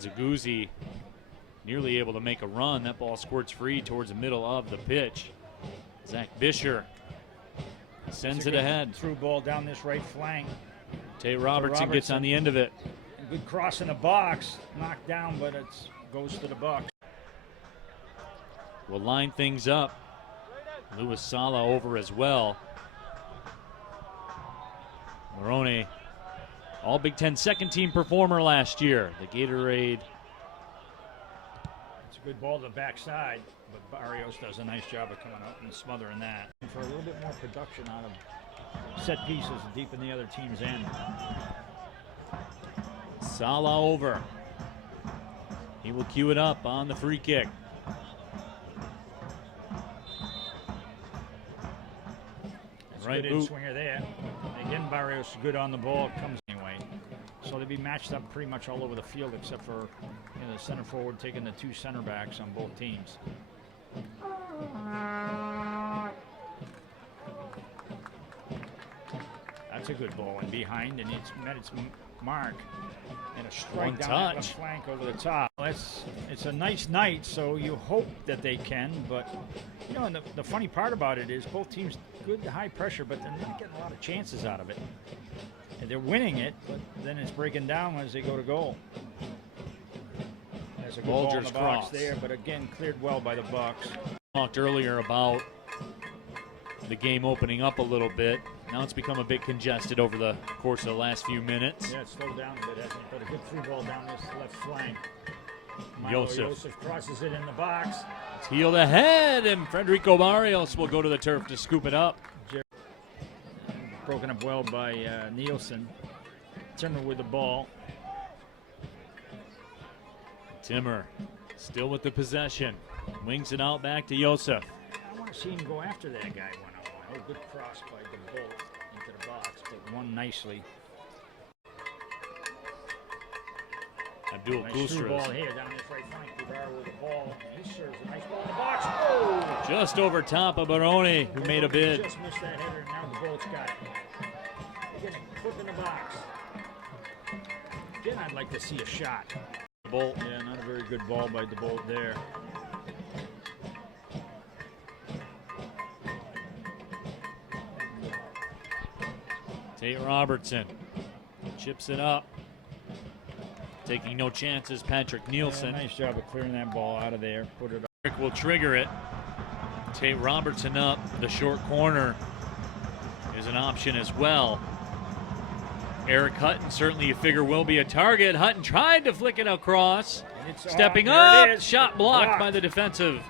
Zaguzzi nearly able to make a run. That ball squirts free towards the middle of the pitch. Zach Bisher sends it ahead. Through ball down this right flank. Tate Robertson gets on the end of it. Good cross in the box. Knocked down, but it goes to the box. We'll line things up. Louis Sala over as well. Morone, all Big Ten second team performer last year. The Gatorade. It's a good ball to the backside, but Barrios does a nice job of coming up and smothering that. For a little bit more production out of set pieces deep in the other team's end. Sala over. He will cue it up on the free kick. Right good in-swinger there. Again, Barrios is good on the ball. Comes anyway. So they'll be matched up pretty much all over the field except for the center forward taking the two center backs on both teams. That's a good ball and behind, and it's met its mark. And a strike down the flank over the top. It's a nice night, so you hope that they can, but and the funny part about it is both teams good high pressure, but they're not getting a lot of chances out of it. And they're winning it, but then it's breaking down as they go to goal. There's a good ball in the box there, but again cleared well by the Bucks. Talked earlier about the game opening up a little bit. Now it's become a bit congested over the course of the last few minutes. Yeah, it's slowed down a bit, hasn't it? But a good through ball down this left flank. Joseph crosses it in the box. It's heeled ahead, and Federico Barrios will go to the turf to scoop it up. Broken up well by Nielsen. Timmer with the ball. Timmer still with the possession. Wings it out back to Joseph. I want to see him go after that guy one-on-one. Oh, good cross by the Bolt into the box, but won nicely. Abdul nice through ball here down this right flank. Guevara with the ball. He serves a nice ball in the box. Oh! Just over top of Barone, who made a bid. Just missed that header, and now the Bolt's got it. Again, a clip in the box. Again, I'd like to see a shot. Bolt. Yeah, not a very good ball by the Bolt there. Tate Robertson chips it up. Taking no chances, Patrick Nielsen. Yeah, nice job of clearing that ball out of there. Put it up. Rick will trigger it. Tate Robertson up. The short corner is an option as well. Eric Hutton, certainly you figure will be a target. Hutton tried to flick it across. Stepping up. Shot blocked by the defensive.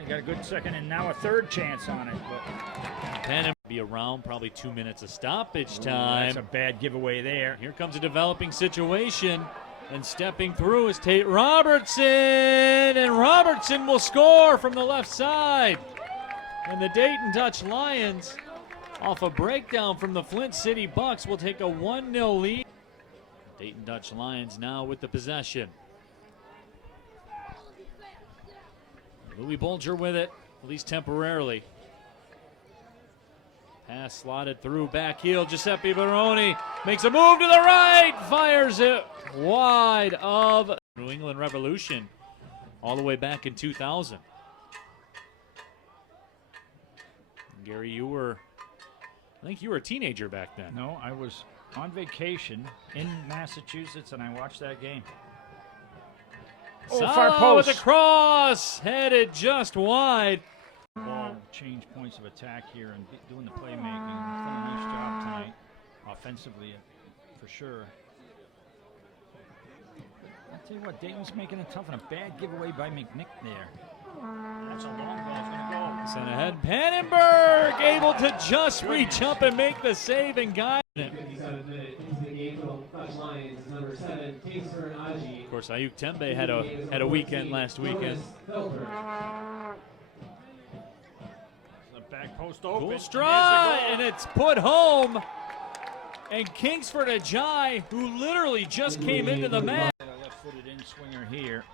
He got a good second and now a third chance on it. But Penn be around, probably 2 minutes of stoppage time. That's a bad giveaway there. Here comes a developing situation. And stepping through is Tate Robertson. And Robertson will score from the left side. And the Dayton Dutch Lions, off a breakdown from the Flint City Bucks, will take a 1-0 lead. Dayton Dutch Lions now with the possession. Louis Bulger with it, at least temporarily. Pass slotted through, back heel. Giuseppe Baroni makes a move to the right, fires it wide of New England Revolution all the way back in 2000. Gary, I think you were a teenager back then. No, I was on vacation in Massachusetts and I watched that game. Oh, far post with a cross, headed just wide. Ball change points of attack here and doing the playmaking. Done a nice job tonight, offensively, for sure. I'll tell you what, Dayton's making it tough and a bad giveaway by McNick there. That's a long ball. It's going to go. Sent ahead. Pannenberg able to just reach up and make the save and guide it. Of course, Ayuk Tembe had a weekend last weekend. Back post open. Cool strike, and it's put home. And Kingsford Ajay, who literally just came into the match. Left-footed in-swinger here.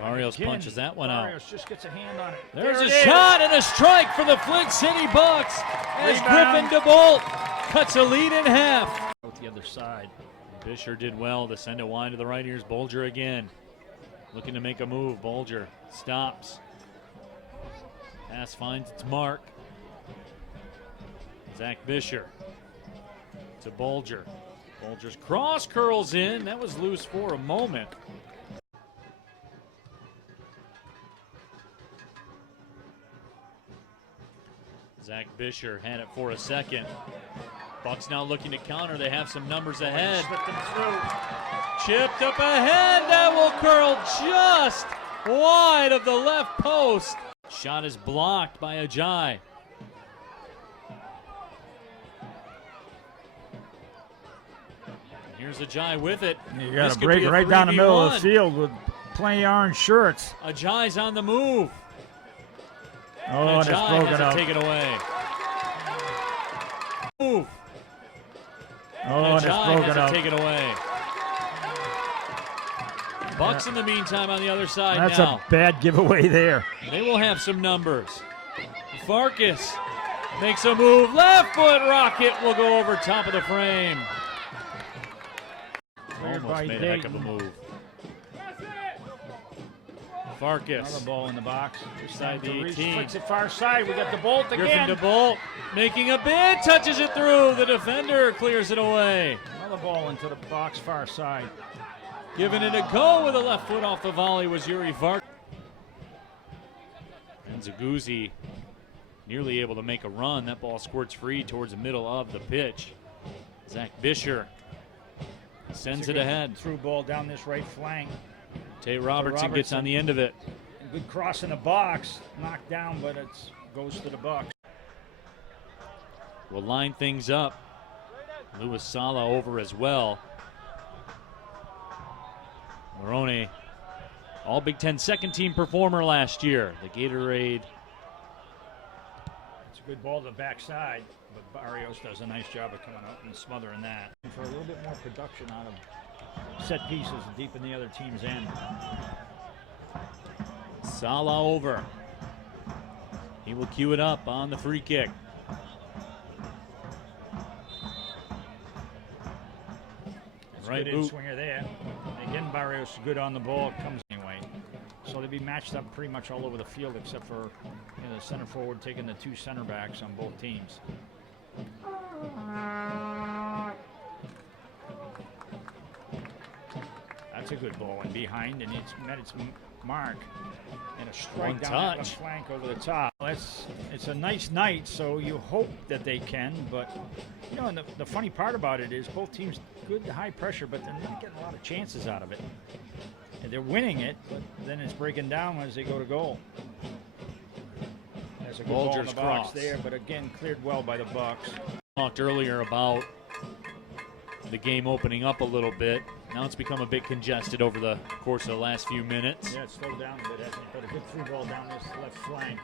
Barrios punches that one out. Barrios just gets a hand on it. There's a shot and a strike for the Flint City Bucks as Griffin DeBolt cuts a lead in half. Out the other side. Bisher did well to send it wide to the right. Here's Bolger again. Looking to make a move. Bolger stops. Pass finds its mark. Zach Bisher to Bolger. Bolger's cross curls in. That was loose for a moment. Zach Bisher had it for a second. Bucks now looking to counter. They have some numbers ahead. Chipped up ahead. That will curl just wide of the left post. Shot is blocked by Ajay. Here's Ajay with it. You got to break right down the middle of the field with plenty of orange shirts. Ajay's on the move. Oh, and it's broken up. Take it away. Move. Oh, and it's broken up. Take it away. Bucks in the meantime on the other side. That's now. a bad giveaway there. They will have some numbers. Farkas makes a move. Left foot rocket will go over top of the frame. Almost made a heck of a move. Farkas. Another ball in the box. Inside the 18. Flicks it far side. We got DeBolt again. Griffin DeBolt making a bid. Touches it through. The defender clears it away. Another ball into the box far side. Giving it a go with a left foot off the volley was Yuri Farkas. And Zaguzzi nearly able to make a run. That ball squirts free towards the middle of the pitch. Zach Bisher sends it ahead. Through ball down this right flank. Tate Robertson gets on the end of it. Good cross in the box. Knocked down, but it goes to the Bucks. We'll line things up. Louis Sala over as well. Morone, all Big Ten second team performer last year. The Gatorade. It's a good ball to the backside, but Barrios does a nice job of coming up and smothering that. For a little bit more production out of set pieces deep in the other team's end. Sala over. He will cue it up on the free kick. Right good in-swinger there. Again, Barrios good on the ball. Comes anyway. So they'll be matched up pretty much all over the field except for the center forward taking the two center backs on both teams. That's a good ball and behind, and it's met its mark. And a strike down the flank over the top. It's a nice night, so you hope that they can. But and the funny part about it is both teams good high pressure, but they're not getting a lot of chances out of it. And they're winning it, but then it's breaking down as they go to goal. There's a good ball in the box there, but again cleared well by the Bucks. Talked earlier about the game opening up a little bit. Now it's become a bit congested over the course of the last few minutes. Yeah, it's slowed down a bit, hasn't it? But a good through ball down this left flank.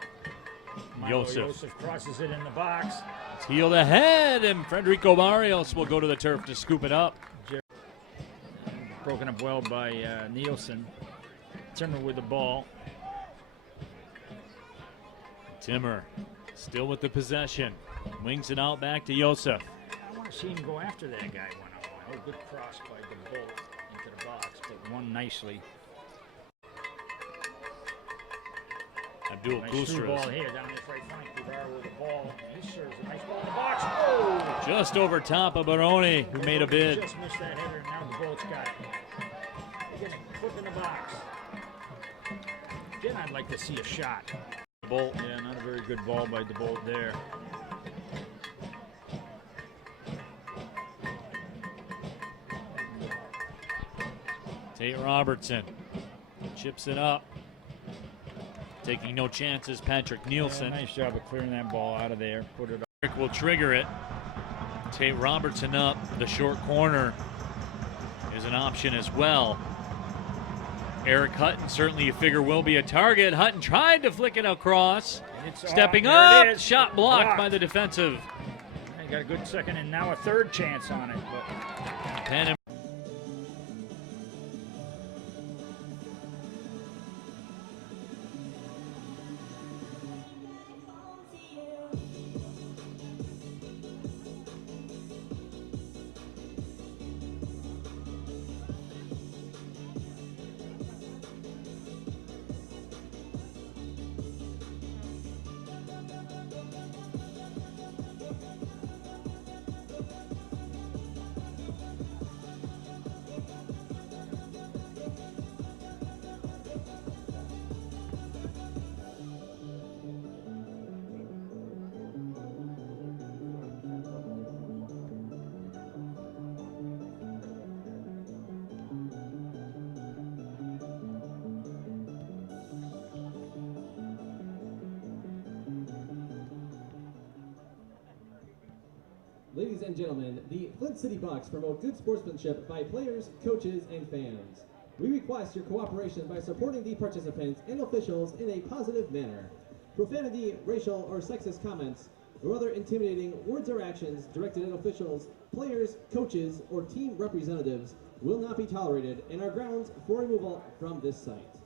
Joseph crosses it in the box. It's heeled ahead, and Federico Barrios will go to the turf to scoop it up. Broken up well by Nielsen. Timmer with the ball. Timmer still with the possession. Wings it out back to Joseph. I want to see him go after that guy one-on-one. Oh, good cross by DeBolt into the box, but won nicely. Abdul nice through ball here down this right flank. Guevara with the ball. He serves a nice ball in the box. Oh! Just over top of Barone, who made a bid. Just missed that header, and now DeBolt's got it. Again, flip in the box. Again, I'd like to see a shot. DeBolt. Yeah, not a very good ball by DeBolt there. Tate Robertson chips it up. Taking no chances, Patrick Nielsen. Yeah, nice job of clearing that ball out of there. Put it up. Eric will trigger it. Tate Robertson up. The short corner is an option as well. Eric Hutton, certainly you figure will be a target. Hutton tried to flick it across. Stepping up, shot blocked by the defensive. He got a good second and now a third chance on it. But Ladies and gentlemen, the Flint City Bucks promote good sportsmanship by players, coaches, and fans. We request your cooperation by supporting the participants and officials in a positive manner. Profanity, racial, or sexist comments, or other intimidating words or actions directed at officials, players, coaches, or team representatives will not be tolerated and are grounds for removal from this site.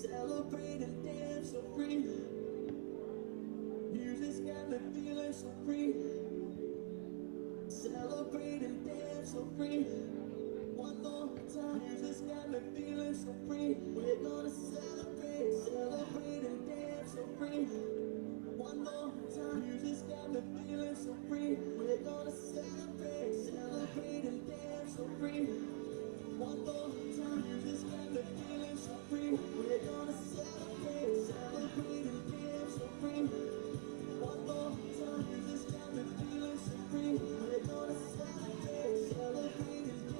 Celebrate and dance so free. Music's got me feeling so free. Celebrate and dance so free. One more time. Music's got me feeling so free. We're gonna celebrate, celebrate and dance so free. One more time. Music's got me feeling so free. We're gonna celebrate, celebrate and dance so free. One more time. Music's got me feeling so free. We're gonna celebrate, celebrate and dance so free. One more time. Music's got me feeling so free. We're gonna celebrate, celebrate and dance.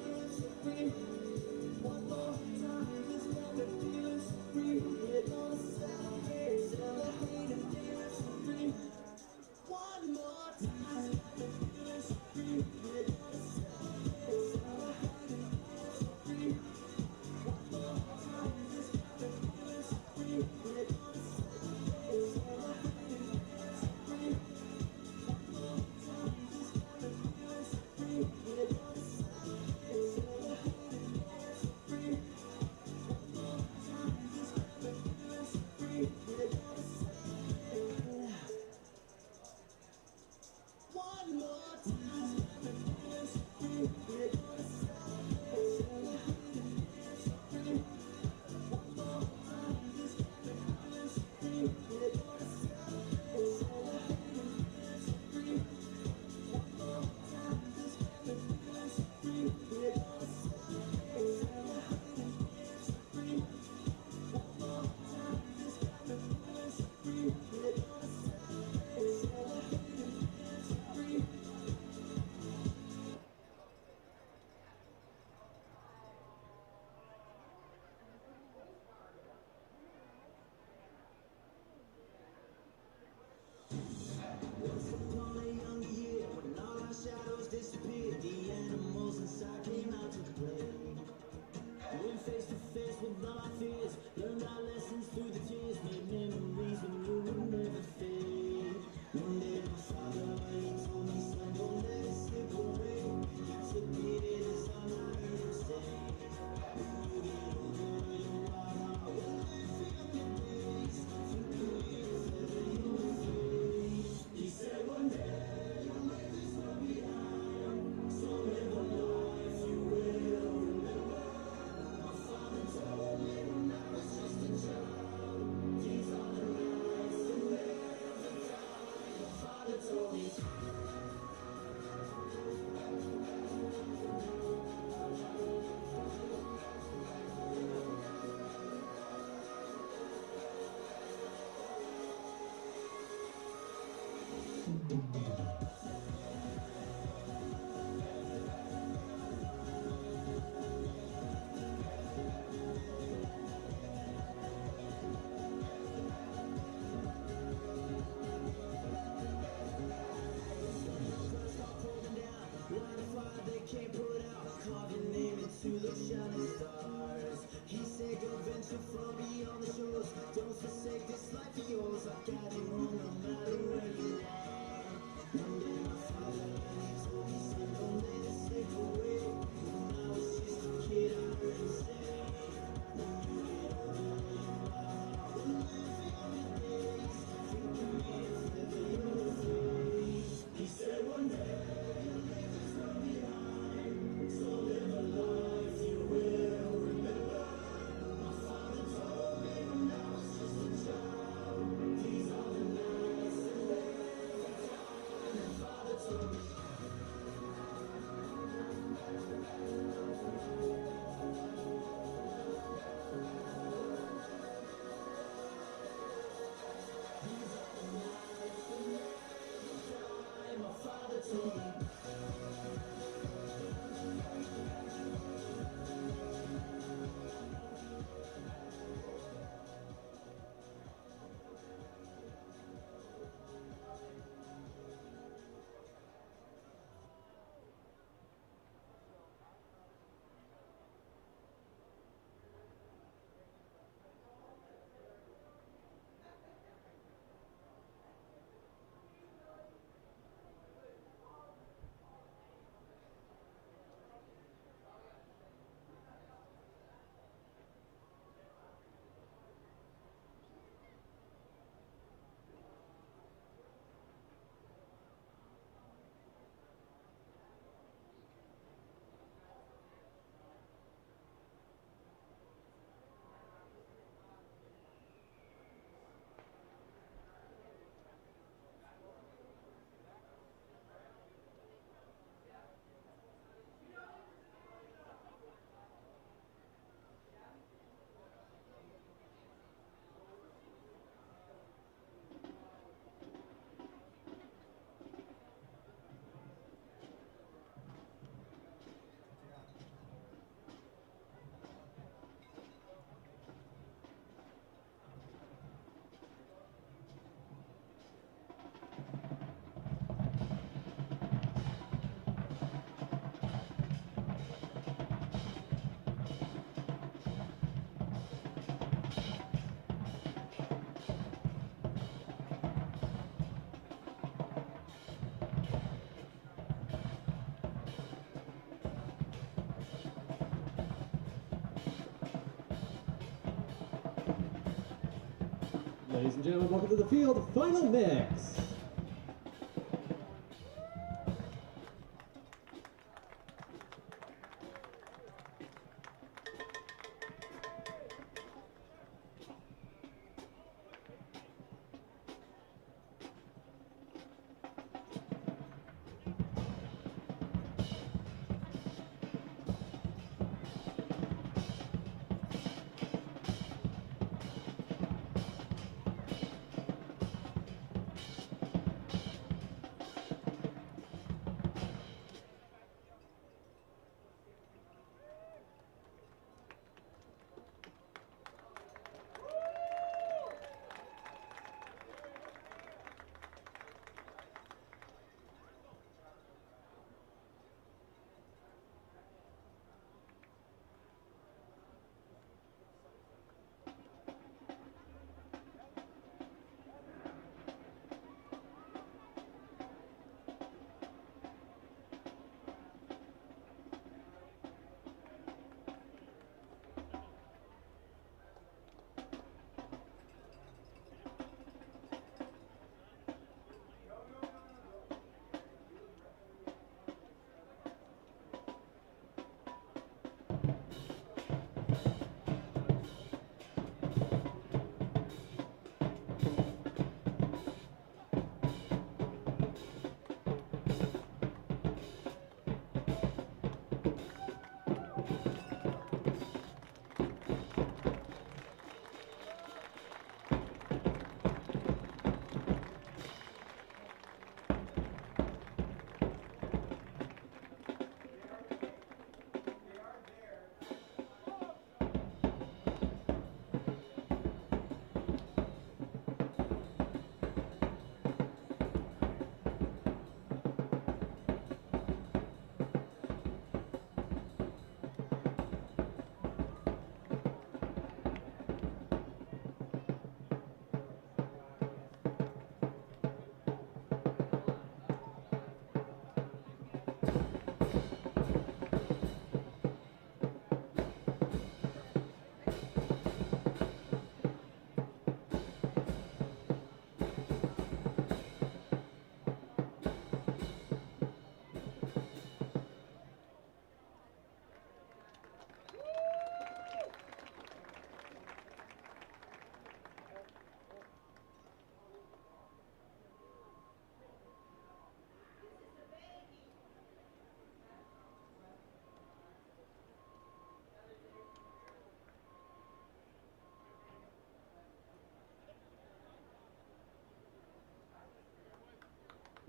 Ladies and gentlemen, welcome to the field final mix.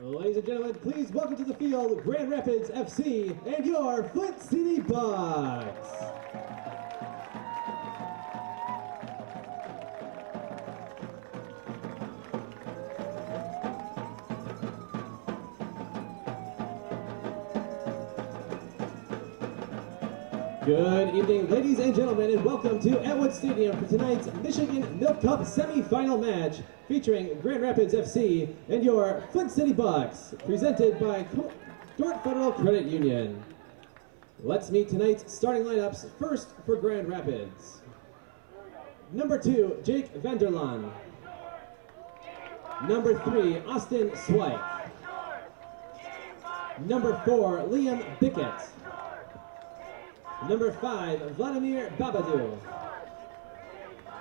Ladies and gentlemen, please welcome to the field Grand Rapids FC and your Flint City Bucks. Good evening, ladies and gentlemen, and welcome to Atwood Stadium for tonight's Michigan Milk Cup semifinal match featuring Grand Rapids FC and your Flint City Bucks, presented by Dordt Federal Credit Union. Let's meet tonight's starting lineups. First for Grand Rapids. Number 2, Jake Vanderlaan. Number 3, Austin Swipe. Number 4, Liam Bickett. Number 5, Vladimir Babadou.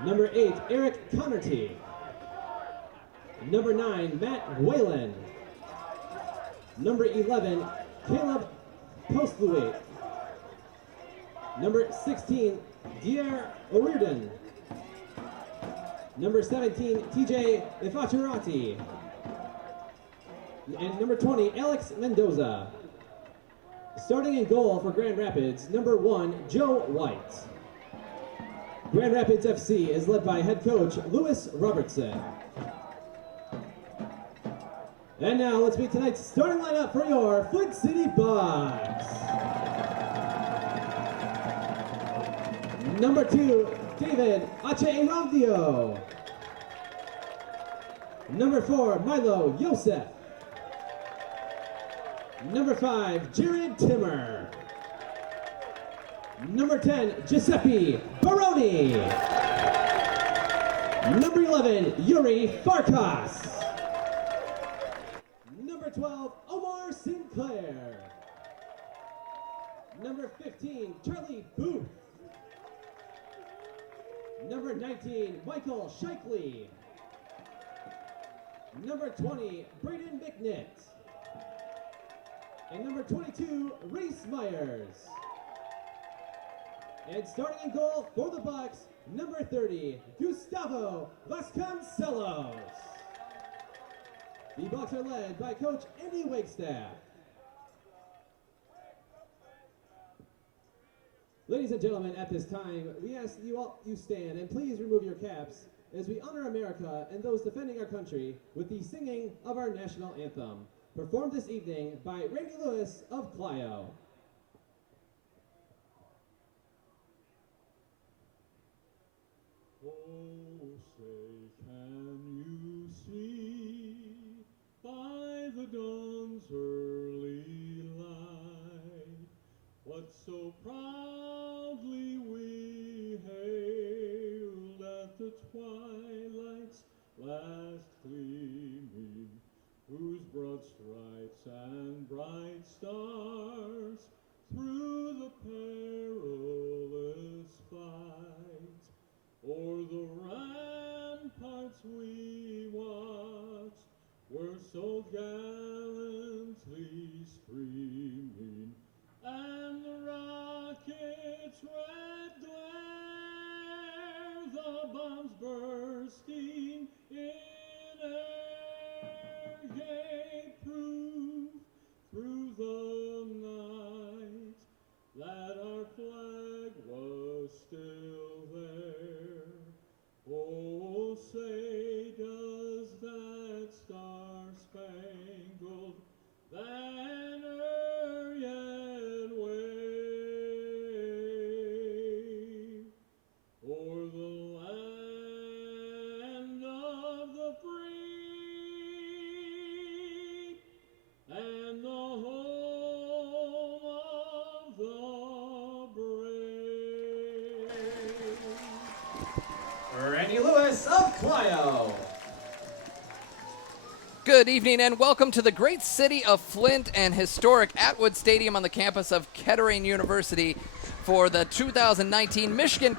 Number 8, Eric Connerty. Number 9, Matt Whalen. Number 11, Caleb Postluate. Number 16, Dier O'Riordan. Number 17, TJ Ifaturati. And number 20, Alex Mendoza. Starting in goal for Grand Rapids, number 1, Joe White. Grand Rapids FC is led by head coach Lewis Robertson. And now let's meet tonight's starting lineup for your Flint City Bucks. Number 2, David Acheiradio. Number 4, Milo Yosef. Number 5, Jared Timmer. Number 10, Giuseppe Baroni. Number 11, Yuri Farkas. Number 12, Omar Sinclair. Number 15, Charlie Booth. Number 19, Michael Sheikley. Number 20, Braden McNitt. And number 22, Reese Myers. And starting in goal for the Bucks, number 30, Gustavo Vasconcelos. The Bucks are led by Coach Andy Wagstaff. Ladies and gentlemen, at this time, we ask you stand and please remove your caps as we honor America and those defending our country with the singing of our national anthem, performed this evening by Randy Lewis of Clio. Oh, say, can you see by the dawn's early light what so proudly we hailed at the twilight's last gleaming, whose broad stripes and bright stars through the perilous fight o'er the ramparts we watched were so gallantly streaming, and the rocket's red glare, the bombs bursting in air, gave proof through the night that our flag was still there. Oh, say, does that star-spangled banner yet wave o'er the land of the free and the home of the brave? Randy Lewis of Clio. Good evening and welcome to the great city of Flint and historic Atwood Stadium on the campus of Kettering University for the 2019 Michigan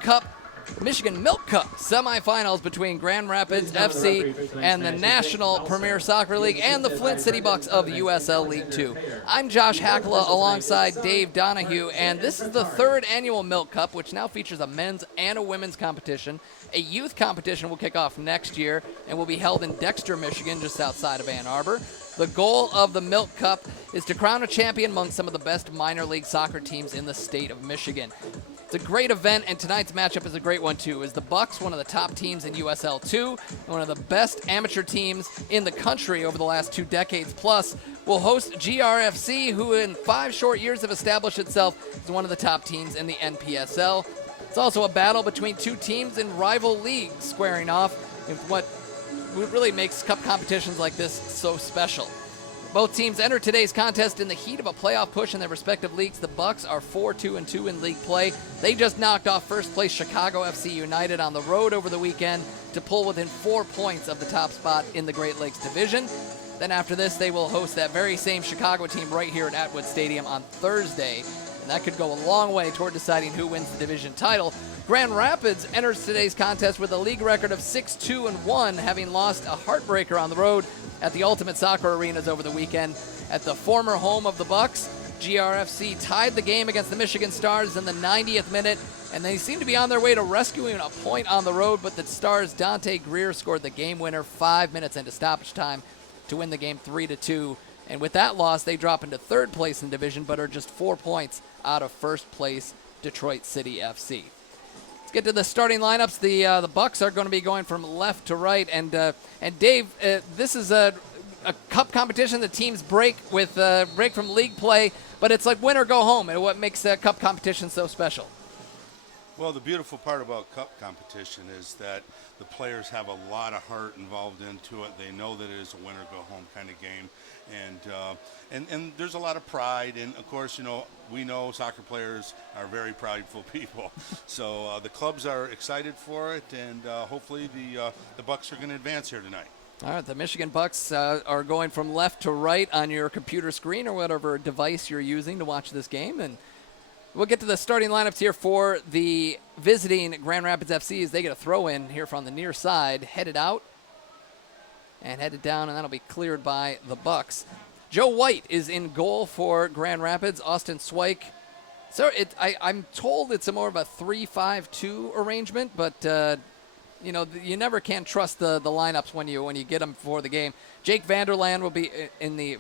Milk Cup semifinals between Grand Rapids FC and the National Premier Soccer League and the Flint City Bucks of USL League 2. I'm Josh Hackla alongside Dave Donahue, and this is the third annual Milk Cup, which now features a men's and a women's competition. A youth competition will kick off next year and will be held in Dexter, Michigan, just outside of Ann Arbor. The goal of the Milk Cup is to crown a champion among some of the best minor league soccer teams in the state of Michigan. It's a great event, and tonight's matchup is a great one, too, as the Bucks, one of the top teams in USL 2, and one of the best amateur teams in the country over the last 2 decades plus, will host GRFC, who in 5 short years have established itself as one of the top teams in the NPSL. It's also a battle between 2 teams in rival leagues squaring off in what really makes cup competitions like this so special. Both teams enter today's contest in the heat of a playoff push in their respective leagues. The Bucks are 4-2-2 in league play. They just knocked off first place Chicago FC United on the road over the weekend to pull within 4 points of the top spot in the Great Lakes Division. Then after this, they will host that very same Chicago team right here at Atwood Stadium on Thursday. And that could go a long way toward deciding who wins the division title. Grand Rapids enters today's contest with a league record of 6-2-1, having lost a heartbreaker on the road at the Ultimate Soccer Arenas over the weekend. At the former home of the Bucks, GRFC tied the game against the Michigan Stars in the 90th minute, and they seem to be on their way to rescuing a point on the road, but the Stars' Dante Greer scored the game winner 5 minutes into stoppage time to win the game 3-2. And with that loss, they drop into 3rd place in the division, but are just 4 points out of 1st place Detroit City FC. Let's get to the starting lineups. The Bucks are going to be going from left to right, and Dave, this is a cup competition. The teams break from league play, but it's like win or go home, and what makes that cup competition so special. Well, the beautiful part about cup competition is that the players have a lot of heart involved into it. They know that it is a winner-go-home kind of game, and there's a lot of pride. And of course, we know soccer players are very prideful people. So the clubs are excited for it, and hopefully the Bucks are going to advance here tonight. All right, the Michigan Bucks are going from left to right on your computer screen or whatever device you're using to watch this game, and we'll get to the starting lineups here for the visiting Grand Rapids FC as they get a throw in here from the near side, headed out and headed down, and that'll be cleared by the Bucks. Joe White is in goal for Grand Rapids. Austin Swike. So I'm told it's more of a 3-5-2 arrangement, but you never can trust the lineups when you get them before the game. Jake Vanderlaan will be in the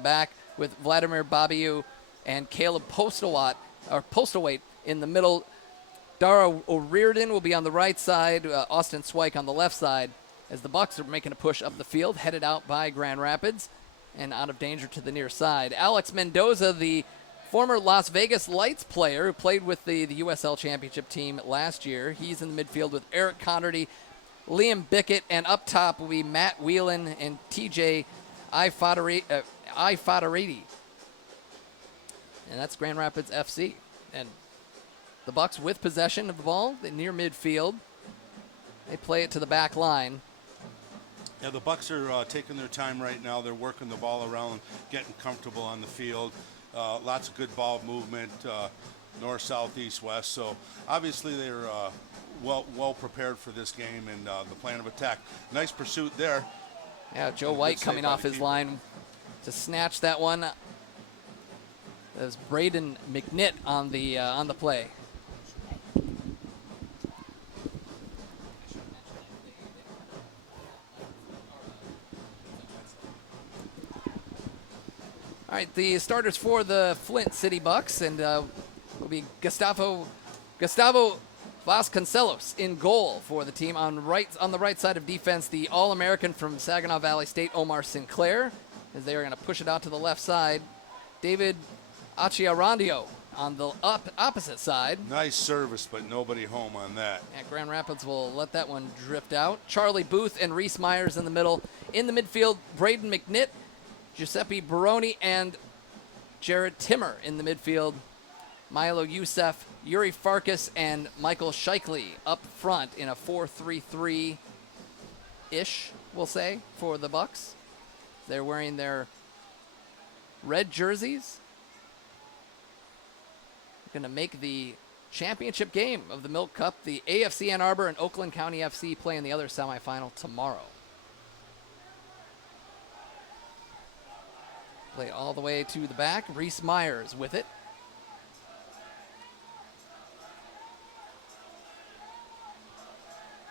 back with Vladimir Babiu and Caleb Postlethwaite in the middle. Dara O'Riordan will be on the right side, Austin Swike on the left side, as the Bucks are making a push up the field, headed out by Grand Rapids and out of danger to the near side. Alex Mendoza, the former Las Vegas Lights player who played with the USL Championship team last year, he's in the midfield with Eric Connerty, Liam Bickett, and up top will be Matt Whelan and TJ Ifadariti. And that's Grand Rapids FC. And the Bucks with possession of the ball, near midfield. They play it to the back line. Yeah, the Bucks are taking their time right now. They're working the ball around, getting comfortable on the field. Lots of good ball movement, north, south, east, west. So obviously they're well prepared for this game and the plan of attack. Nice pursuit there. Yeah, Joe White coming off his line to snatch that one. There's Braden McNitt on the play. All right, the starters for the Flint City Bucks, and will be Gustavo Vasconcelos in goal for the team. On the right side of defense, the All-American from Saginaw Valley State, Omar Sinclair, as they are going to push it out to the left side. David Achiarandio on the opposite side. Nice service, but nobody home on that. Yeah, Grand Rapids will let that one drift out. Charlie Booth and Reese Myers in the middle. In the midfield, Braden McNitt, Giuseppe Baroni, and Jared Timmer in the midfield. Milo Youssef, Yuri Farkas, and Michael Sheikley up front in a 4-3-3-ish, we'll say, for the Bucks. They're wearing their red jerseys. Going to make the championship game of the Milk Cup. The AFC Ann Arbor and Oakland County FC play in the other semifinal tomorrow. Play all the way to the back. Reese Myers with it.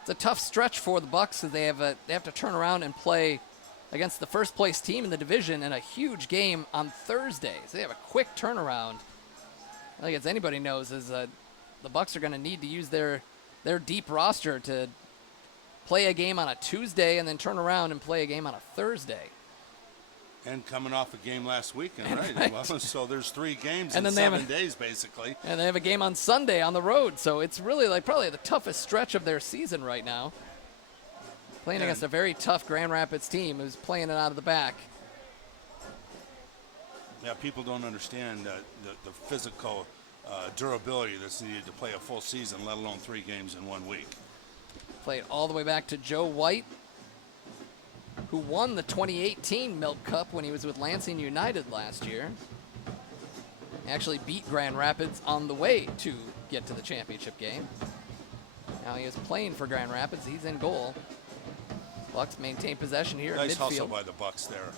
It's a tough stretch for the Bucks as they have to turn around and play against the first place team in the division in a huge game on Thursday. So they have a quick turnaround. I think as anybody knows is the Bucks are going to need to use their deep roster to play a game on a Tuesday and then turn around and play a game on a Thursday. And coming off a game last weekend, right? Well, so there's 3 games and in then 7 days, basically. And they have a game on Sunday on the road. So it's really probably the toughest stretch of their season right now. Playing against a very tough Grand Rapids team who's playing it out of the back. Yeah, people don't understand the physical durability that's needed to play a full season, let alone 3 games in 1 week. Played all the way back to Joe White, who won the 2018 Milk Cup when he was with Lansing United last year. He actually beat Grand Rapids on the way to get to the championship game. Now he is playing for Grand Rapids. He's in goal. Bucks maintain possession here Nice at midfield. hustle by the Bucks there.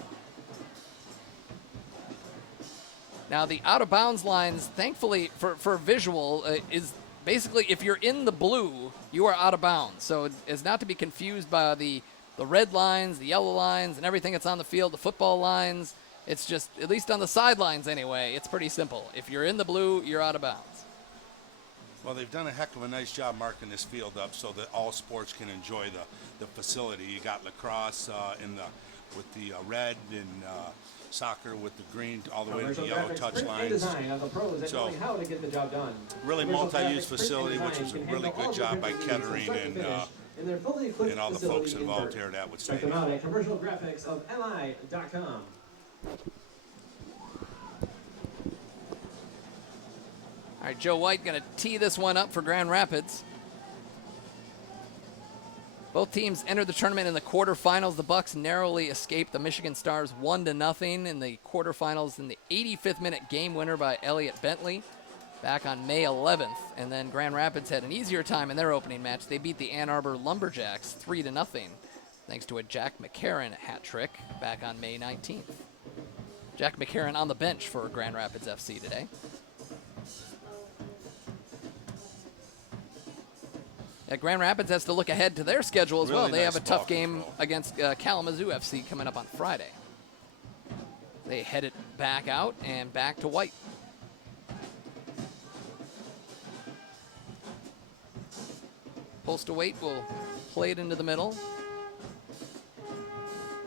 Now the out-of-bounds lines, thankfully for visual, is basically if you're in the blue, you are out of bounds. So it's not to be confused by the red lines, the yellow lines, and everything that's on the field, the football lines. It's just, at least on the sidelines anyway, it's pretty simple. If you're in the blue, you're out of bounds. Well, they've done a heck of a nice job marking this field up so that all sports can enjoy the facility. You got lacrosse in the with the red and soccer with the green all the way to the Commercial yellow graphics, touch print, and lines. design of the pros and So, knowing how to get the job done. Really Commercial multi-use graphics, print, facility, and which design was a can really handle all good job by different needs from Kettering start to and finish in their fully equipped all the facility folks in involved Burke. here at Atwood Check Stadium. them out at commercialgraphicsofli.com. All right, Joe White going to tee this one up for Grand Rapids. Both teams entered the tournament in the quarterfinals. The Bucks narrowly escaped the Michigan Stars 1-0 in the quarterfinals in the 85th minute game winner by Elliott Bentley back on May 11th. And then Grand Rapids had an easier time in their opening match. They beat the Ann Arbor Lumberjacks 3-0 thanks to a Jack McCarron hat trick back on May 19th. Jack McCarron on the bench for Grand Rapids FC today. Grand Rapids has to look ahead to their schedule as well. Really They have nice a tough ball game control. against Kalamazoo FC coming up on Friday. They head it back out and back to White. Postal White will play it into the middle.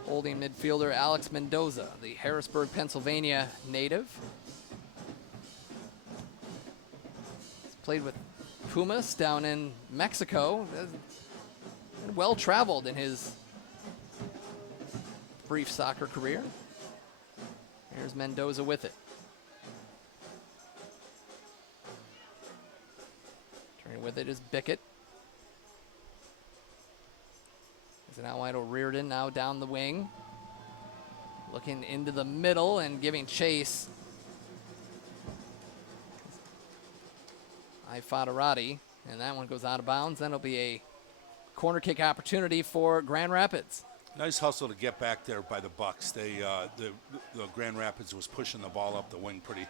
Holding midfielder Alex Mendoza, the Harrisburg, Pennsylvania native. He's played with Pumas down in Mexico. Well traveled in his brief soccer career. Here's Mendoza with it. Turning with it is Bickett. There's an Alwino Reardon now down the wing. Looking into the middle and giving chase. Fadarati, and that one goes out of bounds. Then it'll be a corner kick opportunity for Grand Rapids. Nice hustle to get back there by the Bucks. They the Grand Rapids was pushing the ball up the wing pretty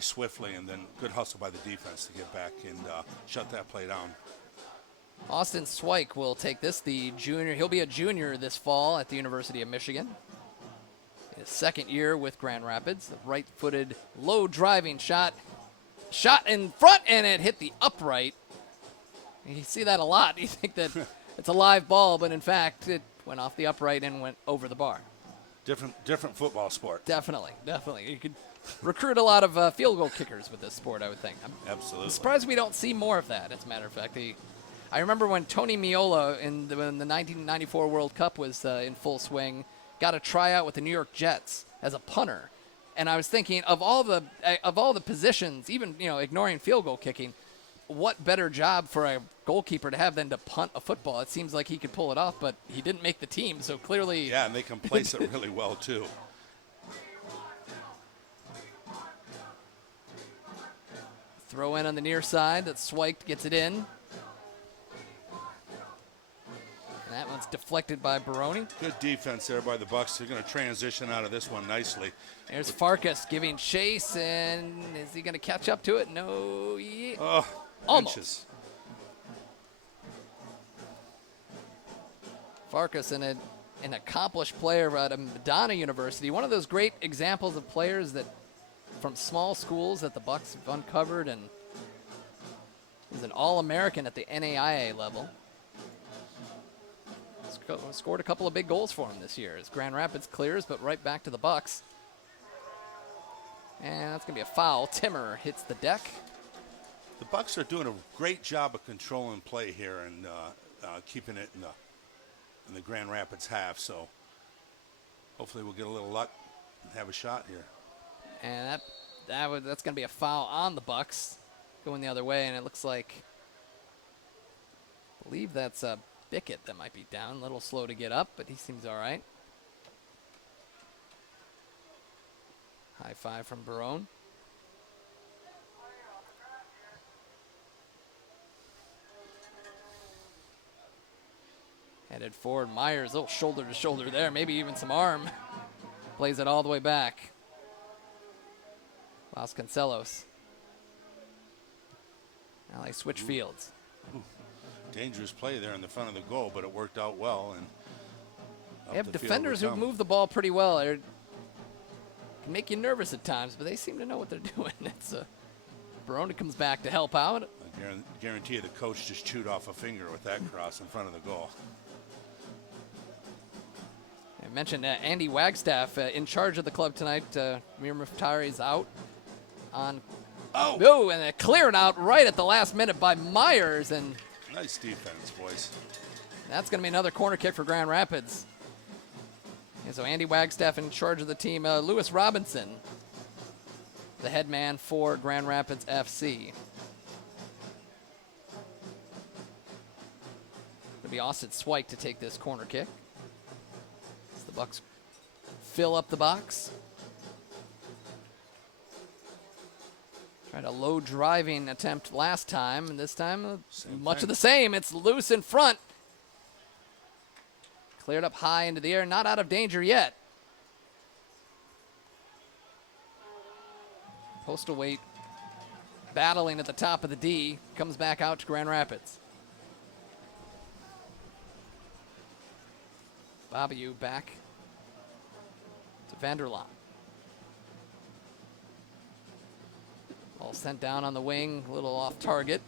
swiftly, and then good hustle by the defense to get back and shut that play down. Austin Swike will take this, the junior. He'll be a junior this fall at the University of Michigan. His second year with Grand Rapids. The right-footed, low-driving shot. Shot in front, and it hit the upright. You see that a lot. You think that it's a live ball, but in fact, it went off the upright and went over the bar. Different football sport. Definitely. You could recruit a lot of field goal kickers with this sport, I would think. Absolutely. I'm surprised we don't see more of that, as a matter of fact. I remember when Tony Miola, when the 1994 World Cup was in full swing, got a tryout with the New York Jets as a punter. And I was thinking, of all the positions, even ignoring field goal kicking, what better job for a goalkeeper to have than to punt a football? It seems like he could pull it off, but he didn't make the team, so clearly. Yeah, and they can place it really well too. Throw in on the near side. That Swiked gets it in. And that one's deflected by Baroni. Good defense there by the Bucks. They're going to transition out of this one nicely. There's Farkas giving chase, and is he going to catch up to it? No. Yeah. Oh, Almost. inches. Farkas, an accomplished player at Madonna University. One of those great examples of players that from small schools that the Bucks have uncovered, and is an All-American at the NAIA level. Scored a couple of big goals for him this year as Grand Rapids clears, but right back to the Bucks. And that's going to be a foul. Timmer hits the deck. The Bucks are doing a great job of controlling play here and keeping it in the Grand Rapids half. So hopefully we'll get a little luck and have a shot here. And that's going to be a foul on the Bucks going the other way, and it looks like, I believe that's Bickett that might be down. A little slow to get up, but he seems all right. High five from Barone. Headed forward. Myers, a little shoulder to shoulder there. Maybe even some arm. Plays it all the way back. Vasconcelos. Now they switch fields. Dangerous play there in the front of the goal, but it worked out well. And They have defenders who move the ball pretty well. They can make you nervous at times, but they seem to know what they're doing. It's Barona comes back to help out. I guarantee you the coach just chewed off a finger with that cross in front of the goal. And mentioned Andy Wagstaff in charge of the club tonight. Mir Muftari is out on. Oh, and a cleared out right at the last minute by Myers, and Nice defense, boys. that's going to be another corner kick for Grand Rapids. And so Andy Wagstaff in charge of the team. Lewis Robinson, the head man for Grand Rapids FC. It'll be Austin Swike to take this corner kick. As the Bucks fill up the box. Tried a low driving attempt last time, and this time much of the same. It's loose in front. Cleared up high into the air, not out of danger yet. Postal Weight battling at the top of the D, comes back out to Grand Rapids. Babiou back to Vanderlaan. Ball sent down on the wing, a little off target.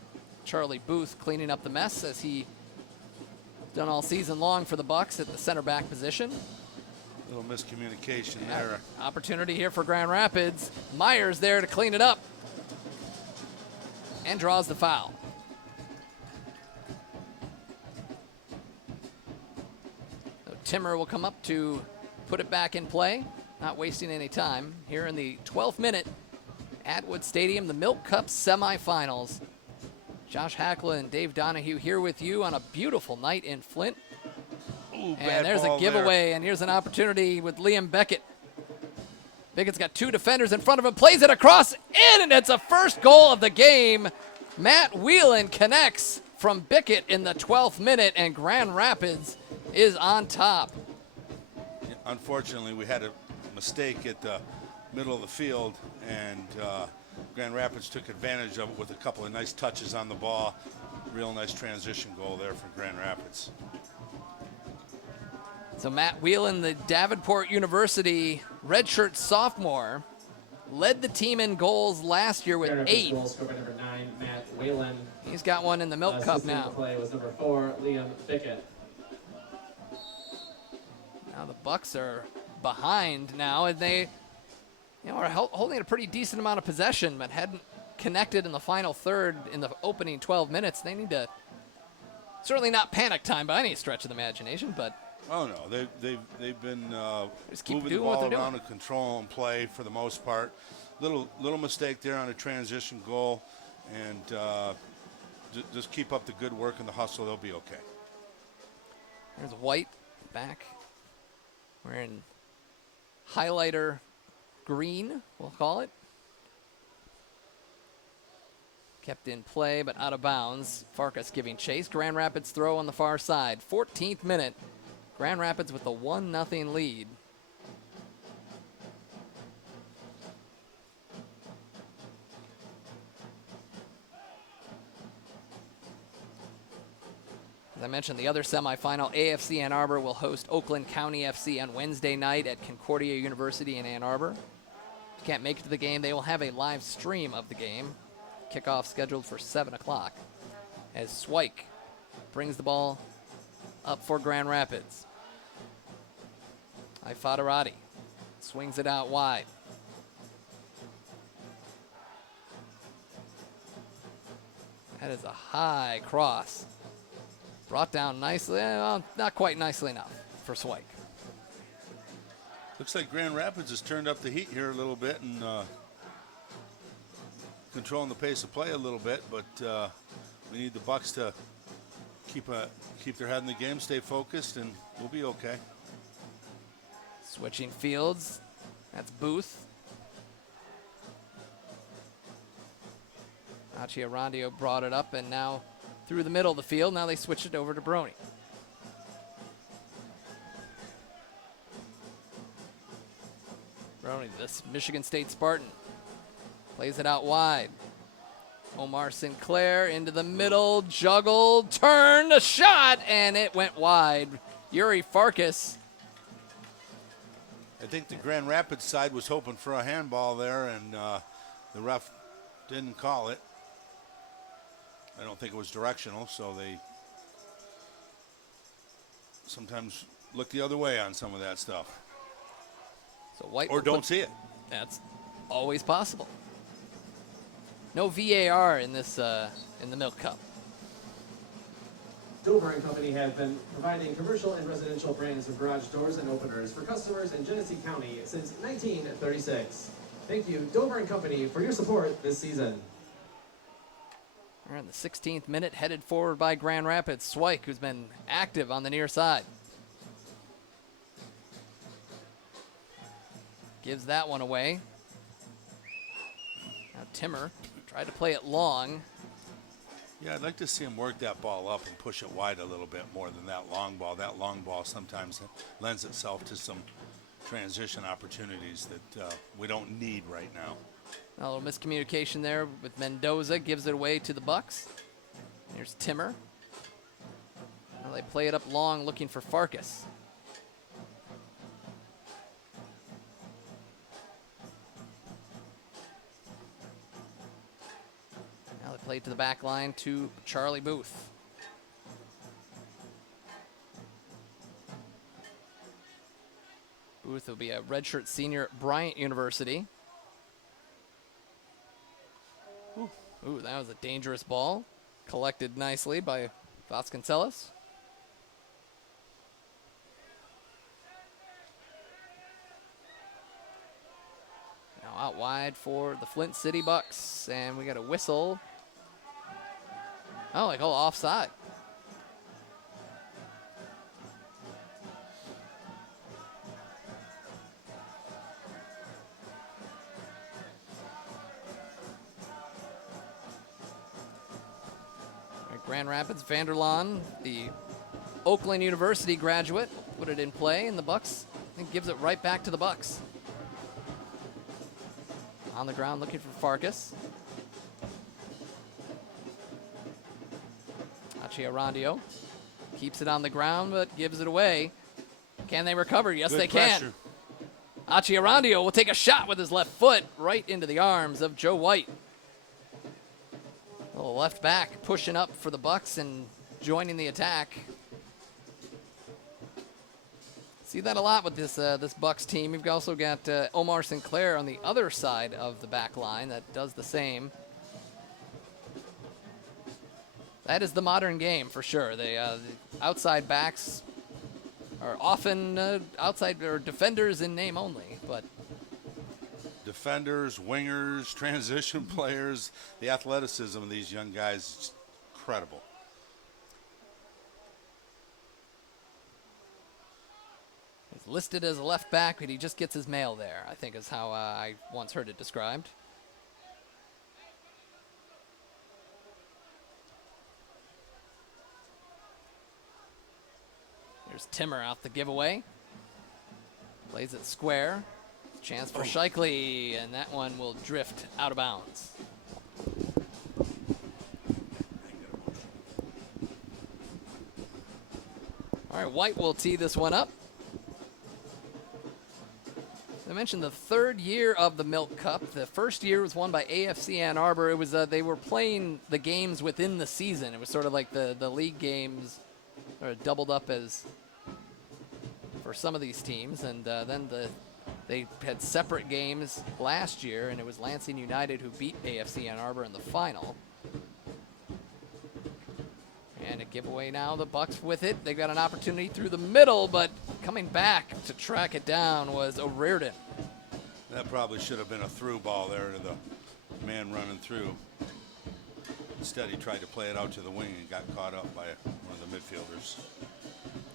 Charlie Booth cleaning up the mess as he done all season long for the Bucks at the center back position. Little miscommunication there. Opportunity here for Grand Rapids. Myers there to clean it up and draws the foul. So Timmer will come up to put it back in play, not wasting any time here in the 12th minute. Atwood Stadium, the Milk Cup semifinals. Josh Hackla and Dave Donahue here with you on a beautiful night in Flint. Ooh, And there's a giveaway, and here's an opportunity with Liam Beckett. Beckett's got two defenders in front of him, plays it across, in, and it's a first goal of the game. Matt Whelan connects from Beckett in the 12th minute, and Grand Rapids is on top. Unfortunately, we had a mistake at the middle of the field, and Grand Rapids took advantage of it with a couple of nice touches on the ball. Real nice transition goal there for Grand Rapids. So Matt Whelan, the Davenport University redshirt sophomore, led the team in goals last year with 8. Goal scorer by number 9, Matt Whalen. He's got one in the Milk Cup now. Play was number 4, Liam Bickett. Now the Bucks are behind now, and they are holding a pretty decent amount of possession, but hadn't connected in the final third in the opening 12 minutes. They need to, certainly not panic time by any stretch of the imagination, but Oh no, they've been just keep moving the doing what ball they're around doing. and control and play for the most part. Little mistake there on a transition goal, and just keep up the good work and the hustle. They'll be okay. There's White back. We're in highlighter green, we'll call it. Kept in play, but out of bounds. Farkas giving chase. Grand Rapids throw on the far side. 14th minute. Grand Rapids with a 1-0 lead. As I mentioned, the other semifinal, AFC Ann Arbor will host Oakland County FC on Wednesday night at Concordia University in Ann Arbor. If you can't make it to the game, they will have a live stream of the game. Kickoff scheduled for 7 o'clock. As Swike brings the ball up for Grand Rapids. Ifadarati swings it out wide. That is a high cross. Brought down nicely, well, not quite nicely enough for Swike. Looks like Grand Rapids has turned up the heat here a little bit and controlling the pace of play a little bit, but we need the Bucks to keep their head in the game, stay focused, and we'll be okay. Switching fields, that's Booth. Achia Rondio brought it up, and now through the middle of the field, now they switch it over to Brony. Brony, this Michigan State Spartan, plays it out wide. Omar Sinclair into the middle, juggled, turned, a shot, and it went wide. Yuri Farkas. I think the Grand Rapids side was hoping for a handball there, and the ref didn't call it. I don't think it was directional, so they sometimes look the other way on some of that stuff. So White Or will don't put- see it. That's always possible. No VAR in this in the Milk Cup. Dover and Company have been providing commercial and residential brands of garage doors and openers for customers in Genesee County since 1936. Thank you, Dover and Company, for your support this season. We're in the 16th minute, headed forward by Grand Rapids. Swike, who's been active on the near side. Gives that one away. Now Timmer tried to play it long. Yeah, I'd like to see him work that ball up and push it wide a little bit more than that long ball. That long ball sometimes lends itself to some transition opportunities that we don't need right now. A little miscommunication there with Mendoza. Gives it away to the Bucks. Here's Timmer. Now they play it up long, looking for Farkas. Now they play it to the back line to Charlie Booth. Booth will be a redshirt senior at Bryant University. Ooh, that was a dangerous ball. Collected nicely by Vasconcelos. Now out wide for the Flint City Bucks. And we got a whistle. Oh, like offside. Grand Rapids, Vanderlaan, the Oakland University graduate, put it in play, and the Bucks, I think, gives it right back to the Bucks. On the ground, looking for Farkas. Arandio keeps it on the ground, but gives it away. Can they recover? Yes, Good they pressure. can. Arandio will take a shot with his left foot right into the arms of Joe White. A little left back pushing up for the Bucks and joining the attack. See that a lot with this this Bucks team. We've also got Omar Sinclair on the other side of the back line that does the same. That is the modern game for sure. The outside backs are often outside or defenders in name only, but Defenders, wingers, transition players, the athleticism of these young guys is incredible. he's listed as a left back, but he just gets his mail there, I think is how I once heard it described. Here's Timmer out the giveaway. Plays it square. Chance for Shikely, and that one will drift out of bounds. All right, White will tee this one up. I mentioned the third year of the Milk Cup. The first year was won by AFC Ann Arbor. It was they were playing the games within the season. It was sort of like the league games, or doubled up as for some of these teams, and then they had separate games last year, and it was Lansing United who beat AFC Ann Arbor in the final. And a giveaway now, the Bucks with it. They got an opportunity through the middle, but coming back to track it down was O'Riordan. That probably should have been a through ball there to the man running through. Instead, he tried to play it out to the wing and got caught up by one of the midfielders.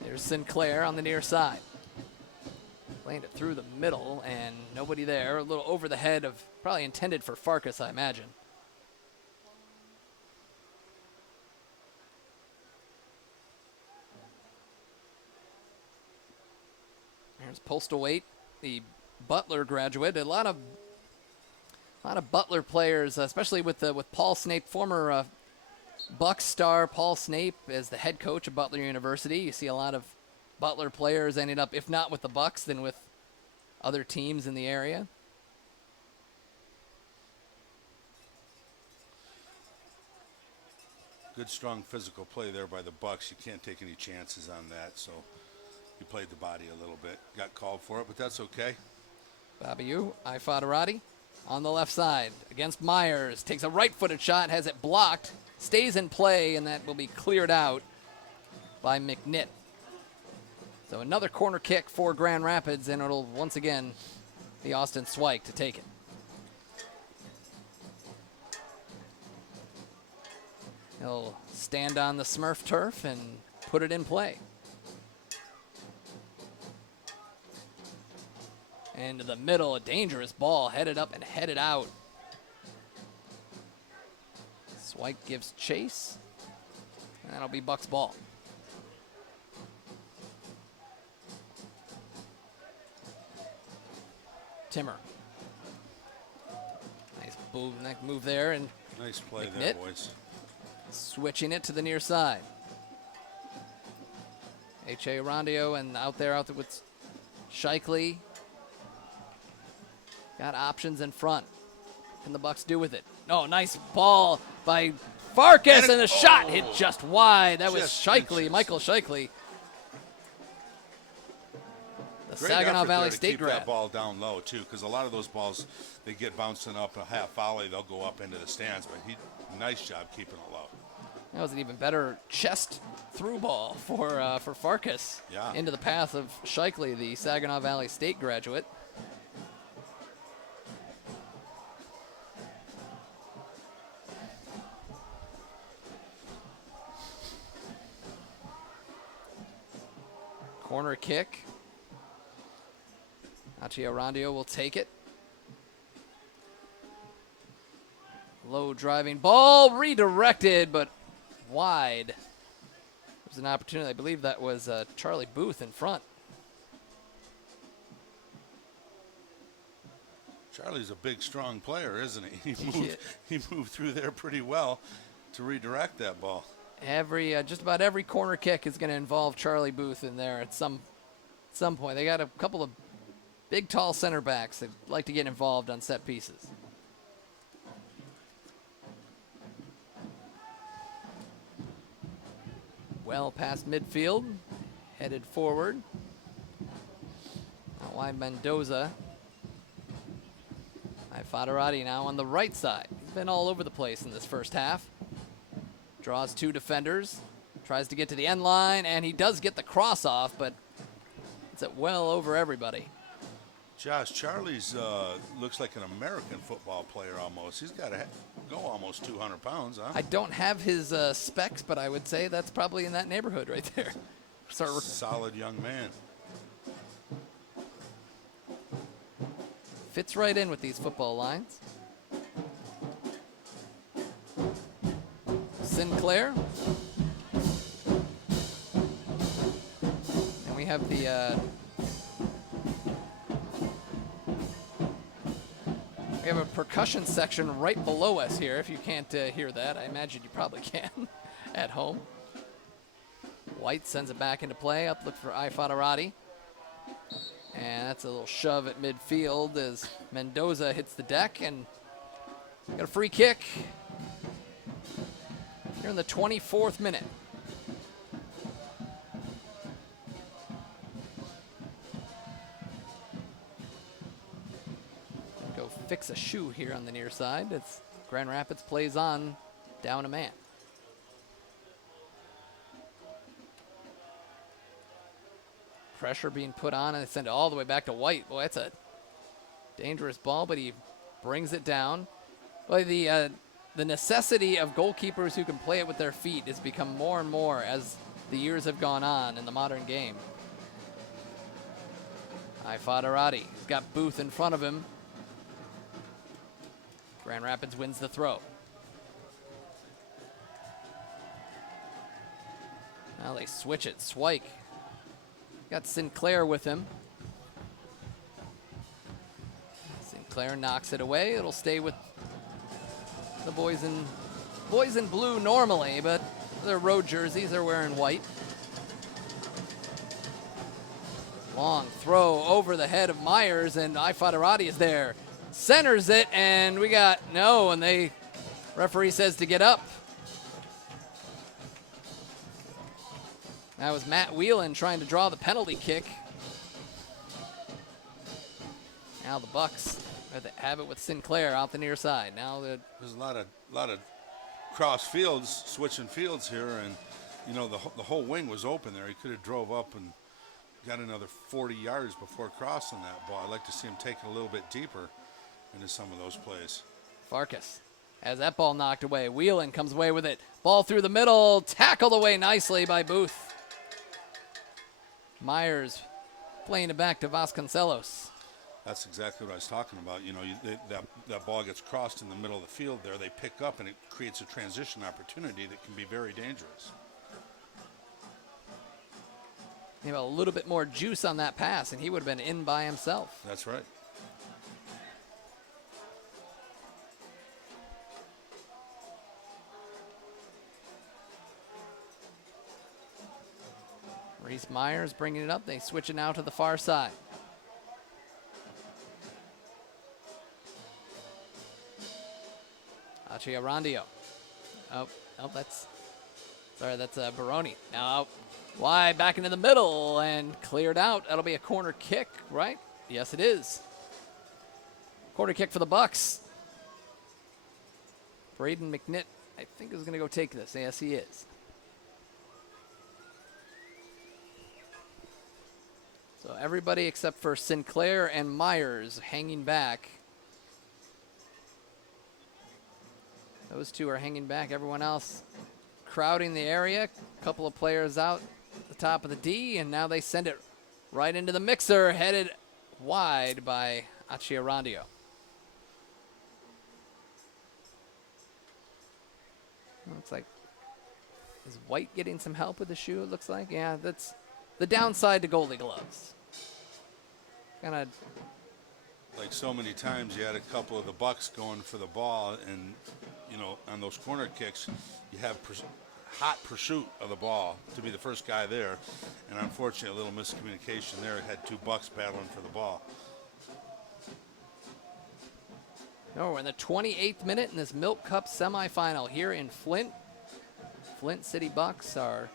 There's Sinclair on the near side. Playing it through the middle, and nobody there. A little over the head of, probably intended for Farkas, I imagine. There's Postal Waite, the Butler graduate. A lot of Butler players, especially with Paul Snape, former Bucks star Paul Snape as the head coach of Butler University. You see a lot of Butler players ending up, if not with the Bucks, then with other teams in the area. Good, strong physical play there by the Bucks. You can't take any chances on that. So he played the body a little bit. Got called for it, but that's okay. Babiu, Ifadarati on the left side against Myers. Takes a right-footed shot, has it blocked, stays in play, and that will be cleared out by McNitt. So another corner kick for Grand Rapids, and it'll once again be Austin Zweig to take it. He'll stand on the Smurf turf and put it in play. Into the middle, a dangerous ball, headed up and headed out. Zweig gives chase, and that'll be Buck's ball. Timmer. Nice move there, and Nice play McNitt. there, boys. Switching it to the near side. H.A. Rondio and out there with Shikely. Got options in front. What can the Bucks do with it? Oh, nice ball by Farkas, and the shot hit just wide. That was Just Shikely, inches. Michael Shikely. The Great Saginaw effort Valley there to State keep grad. that ball down low too, because a lot of those balls they get bouncing up a half volley, they'll go up into the stands. But nice job keeping it low. That was an even better chest through ball for Farkas. Yeah. Into the path of Shikely, the Saginaw Valley State graduate. Corner kick. Achia Rondio will take it. Low driving ball, redirected, but wide. There's an opportunity. I believe that was Charlie Booth in front. Charlie's a big, strong player, isn't he? He moved through there pretty well to redirect that ball. Just about every corner kick is going to involve Charlie Booth in there at some point. They got a couple of big, tall center backs that like to get involved on set pieces. Well past midfield, headed forward. Out wide Mendoza. Ifadarati now on the right side. He's been all over the place in this first half. Draws two defenders, tries to get to the end line, and he does get the cross off, but it's it well over everybody. Josh, Charlie's looks like an American football player almost. He's got to go almost 200 pounds, huh? I don't have his specs, but I would say that's probably in that neighborhood right there. Solid young man. Fits right in with these football lines. Sinclair. And we have the we have a percussion section right below us here. If you can't hear that, I imagine you probably can at home. White sends it back into play. Up look for Ifadarati. And that's a little shove at midfield as Mendoza hits the deck and got a free kick here in the 24th minute. Go fix a shoe here on the near side. It's Grand Rapids plays on down a man. Pressure being put on, and they send it all the way back to White. Boy, that's a dangerous ball, but he brings it down. Well, the necessity of goalkeepers who can play it with their feet has become more and more as the years have gone on in the modern game. Ifadarati, he's got Booth in front of him. Grand Rapids wins the throw. Now they switch it. Zweig got Sinclair with him. Sinclair knocks it away. It'll stay with the boys in blue normally, but their road jerseys are wearing white. Long throw over the head of Myers, and Ifadarati is there. Centers it, and we got no, and referee says to get up. That was Matt Whelan trying to draw the penalty kick. Now the Bucks have it with Sinclair out the near side. Now there's a lot of cross fields, switching fields here, and you know the whole wing was open there. He could have drove up and got another 40 yards before crossing that ball. I'd like to see him take it a little bit deeper into some of those plays. Farkas has that ball knocked away. Whelan comes away with it. Ball through the middle, tackled away nicely by Booth. Myers playing it back to Vasconcelos. That's exactly what I was talking about. You know, that ball gets crossed in the middle of the field there. They pick up, and it creates a transition opportunity that can be very dangerous. Maybe a little bit more juice on that pass, and he would have been in by himself. That's right. Reese Myers bringing it up. They switch it now to the far side. Arandio. That's Baroni. Now wide back into the middle and cleared out. That'll be a corner kick, right? Yes, it is. Corner kick for the Bucks. Braden McNitt, I think, is going to go take this. Yes, he is. So everybody except for Sinclair and Myers hanging back. Those two are hanging back. Everyone else crowding the area. A couple of players out the top of the D, and now they send it right into the mixer, headed wide by Arandio. Looks like, is White getting some help with the shoe, it looks like? Yeah, that's the downside to goalie gloves. Kind of like so many times, you had a couple of the Bucks going for the ball, and you know, on those corner kicks, you have hot pursuit of the ball to be the first guy there, and unfortunately, a little miscommunication there. It had two Bucks battling for the ball. Oh, we're in the 28th minute in this Milk Cup semifinal here in Flint. Flint City Bucks are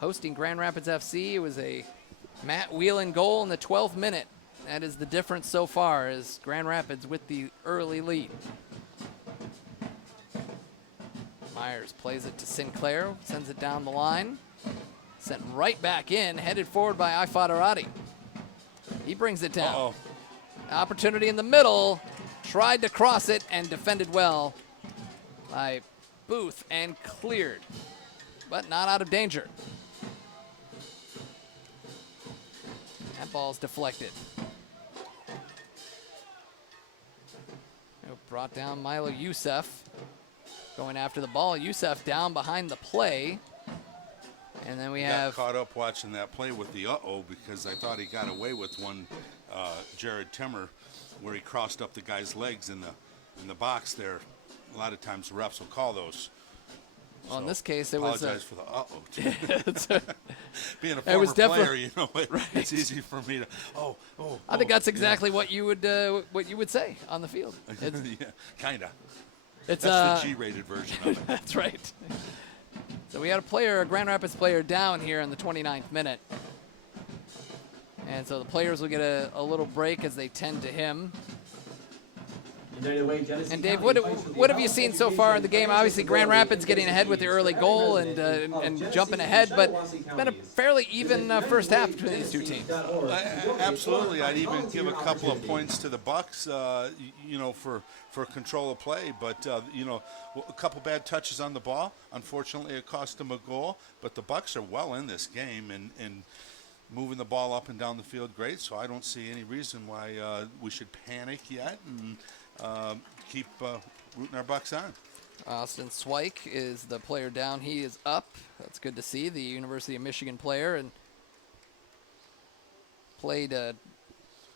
hosting Grand Rapids FC. It was a Matt Whelan goal in the 12th minute. That is the difference so far, as Grand Rapids with the early lead. Myers plays it to Sinclair, sends it down the line. Sent right back in, headed forward by Ifadarati. He brings it down. Uh-oh. Opportunity in the middle. Tried to cross it and defended well by Booth and cleared, but not out of danger. That ball's deflected. Brought down Milo Youssef. Going after the ball. Youssef down behind the play. And then we have got caught up watching that play with the because I thought he got away with one, Jared Timmer, where he crossed up the guy's legs in the box there. A lot of times the refs will call those. Well, so in this case, it was apologize for the Being a it was former player, you know, right. It's easy for me to I think that's exactly what you would say on the field. Yeah, kinda. It's that's the G-rated version of it. That's right. So we had a Grand Rapids player down here in the 29th minute. And so the players will get a little break, as they tend to him. And Dave, what have you seen so far in the game? Obviously, Grand Rapids getting ahead with the early goal and jumping ahead, but it's been a fairly even first half between these two teams. Absolutely, I'd even give a couple of points to the Bucks, you know, for control of play. But you know, a couple bad touches on the ball. Unfortunately, it cost them a goal. But the Bucks are well in this game and moving the ball up and down the field great. So I don't see any reason why we should panic yet and keep rooting our Bucks on. Austin Swike is the player down. He is up. That's good to see. The University of Michigan player, and played the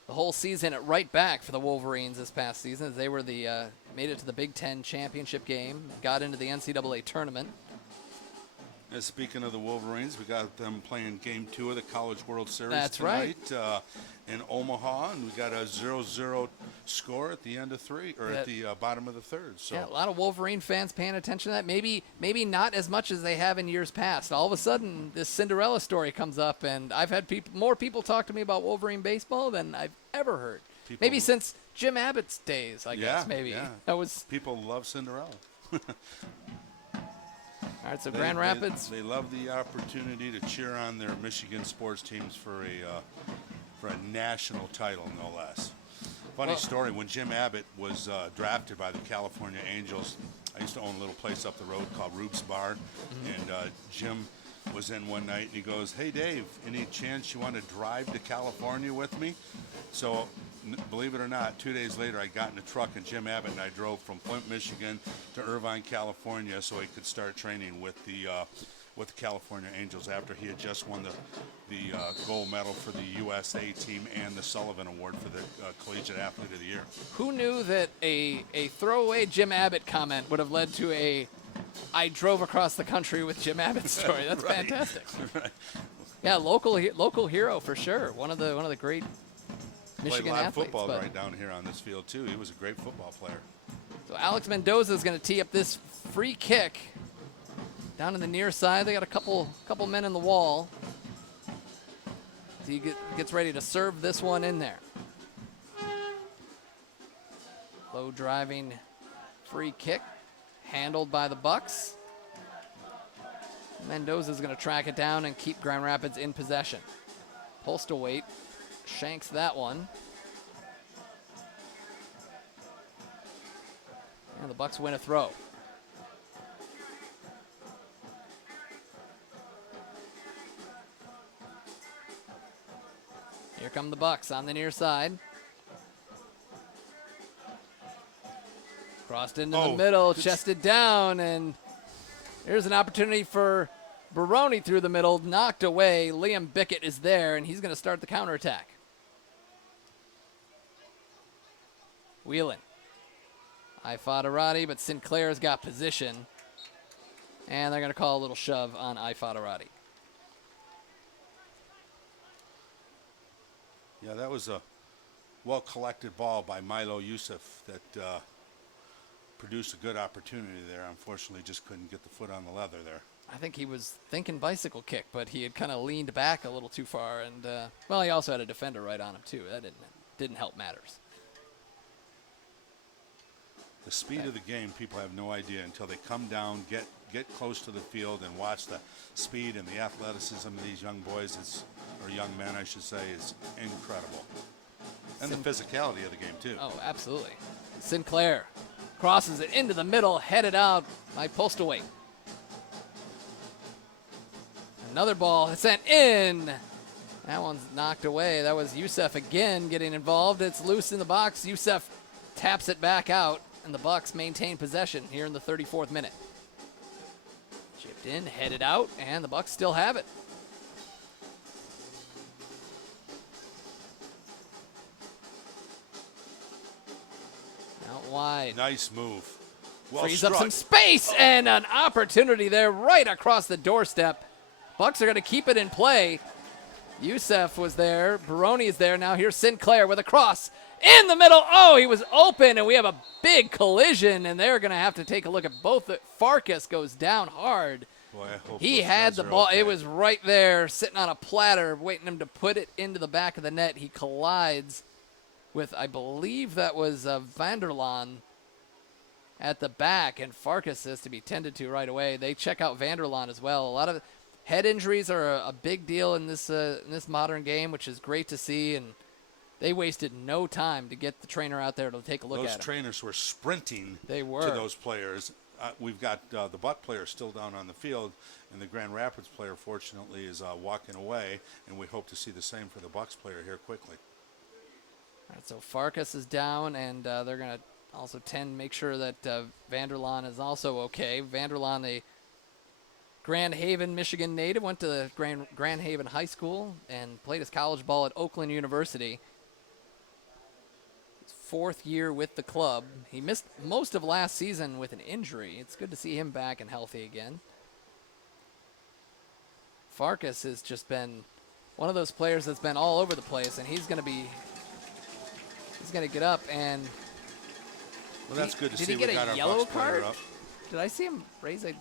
whole season at right back for the Wolverines this past season, as they were made it to the Big Ten championship game, got into the NCAA tournament. And speaking of the Wolverines, we got them playing Game 2 of the College World Series That's tonight right. In Omaha, and we got a 0-0 score at the end of three, or at the bottom of the third. So yeah, a lot of Wolverine fans paying attention to that. Maybe not as much as they have in years past. All of a sudden, this Cinderella story comes up, and I've had more people talk to me about Wolverine baseball than I've ever heard. Maybe since Jim Abbott's days, I guess. Maybe that was. People love Cinderella. All right, so Grand Rapids. They love the opportunity to cheer on their Michigan sports teams for a national title, no less. Funny story, when Jim Abbott was drafted by the California Angels, I used to own a little place up the road called Rube's Bar, and Jim was in one night, and he goes, "Hey, Dave, any chance you want to drive to California with me?" So, believe it or not, 2 days later, I got in a truck, and Jim Abbott and I drove from Flint, Michigan to Irvine, California, so he could start training with the California Angels after he had just won the gold medal for the USA team and the Sullivan Award for the Collegiate Athlete of the Year. Who knew that a throwaway Jim Abbott comment would have led to a "I drove across the country with Jim Abbott" story? That's Right. fantastic. Right. Yeah, local hero for sure. One of the great Michigan Played live athletes. football but- right down here on this field too. He was a great football player. So Alex Mendoza is going to tee up this free kick down in the near side. They got a couple men in the wall. He gets ready to serve this one in there. Low driving free kick handled by the Bucks. Mendoza is going to track it down and keep Grand Rapids in possession. Postlethwaite shanks that one. And the Bucks win a throw. Here come the Bucks on the near side. Crossed into the middle, chested down, and here's an opportunity for Baroni through the middle, knocked away. Liam Bickett is there, and he's going to start the counterattack. Wheelan. Ifadarati, but Sinclair's got position. And they're going to call a little shove on Ifadarati. Yeah, that was a well-collected ball by Milo Youssef that produced a good opportunity there. Unfortunately, just couldn't get the foot on the leather there. I think he was thinking bicycle kick, but he had kind of leaned back a little too far. And, well, he also had a defender right on him, too. That didn't help matters. The speed of the game, people have no idea until they come down, get close to the field, and watch the speed and the athleticism of these young boys, or young men, I should say, is incredible. And the physicality of the game, too. Oh, absolutely. Sinclair crosses it into the middle, headed out by Postlethwaite. Another ball sent in. That one's knocked away. That was Youssef again getting involved. It's loose in the box. Youssef taps it back out, and the Bucks maintain possession here in the 34th minute. Chipped in, headed out, and the Bucks still have it. Out wide. Nice move. Well Frees struck. up some space, and an opportunity there right across the doorstep. Bucks are going to keep it in play. Youssef was there. Baroni is there. Now here's Sinclair with a cross in the middle. Oh, he was open, and we have a big collision, and they're going to have to take a look at both. Farkas goes down hard. Boy, I hope He those had guys the are ball. okay. It was right there, sitting on a platter, waiting him to put it into the back of the net. He collides with, I believe that was Vanderlaan at the back, and Farkas is to be tended to right away. They check out Vanderlaan as well. A lot of head injuries are a big deal in this modern game, which is great to see, and they wasted no time to get the trainer out there to take a look Those at him. trainers were sprinting They were. to those players. We've got the Buck player still down on the field, and the Grand Rapids player, fortunately, is walking away, and we hope to see the same for the Bucks player here quickly. All right, so Farkas is down, and they're going to also make sure that Vanderlaan is also okay. Vanderlaan, a Grand Haven, Michigan native, went to the Grand Haven High School and played his college ball at Oakland University. His 4th year with the club. He missed most of last season with an injury. It's good to see him back and healthy again. Farkas has just been one of those players that's been all over the place, and he's going to be He's going to get up and Well, that's good to did see. he get we got a our yellow Bucks player card? up. Did I see him raise a...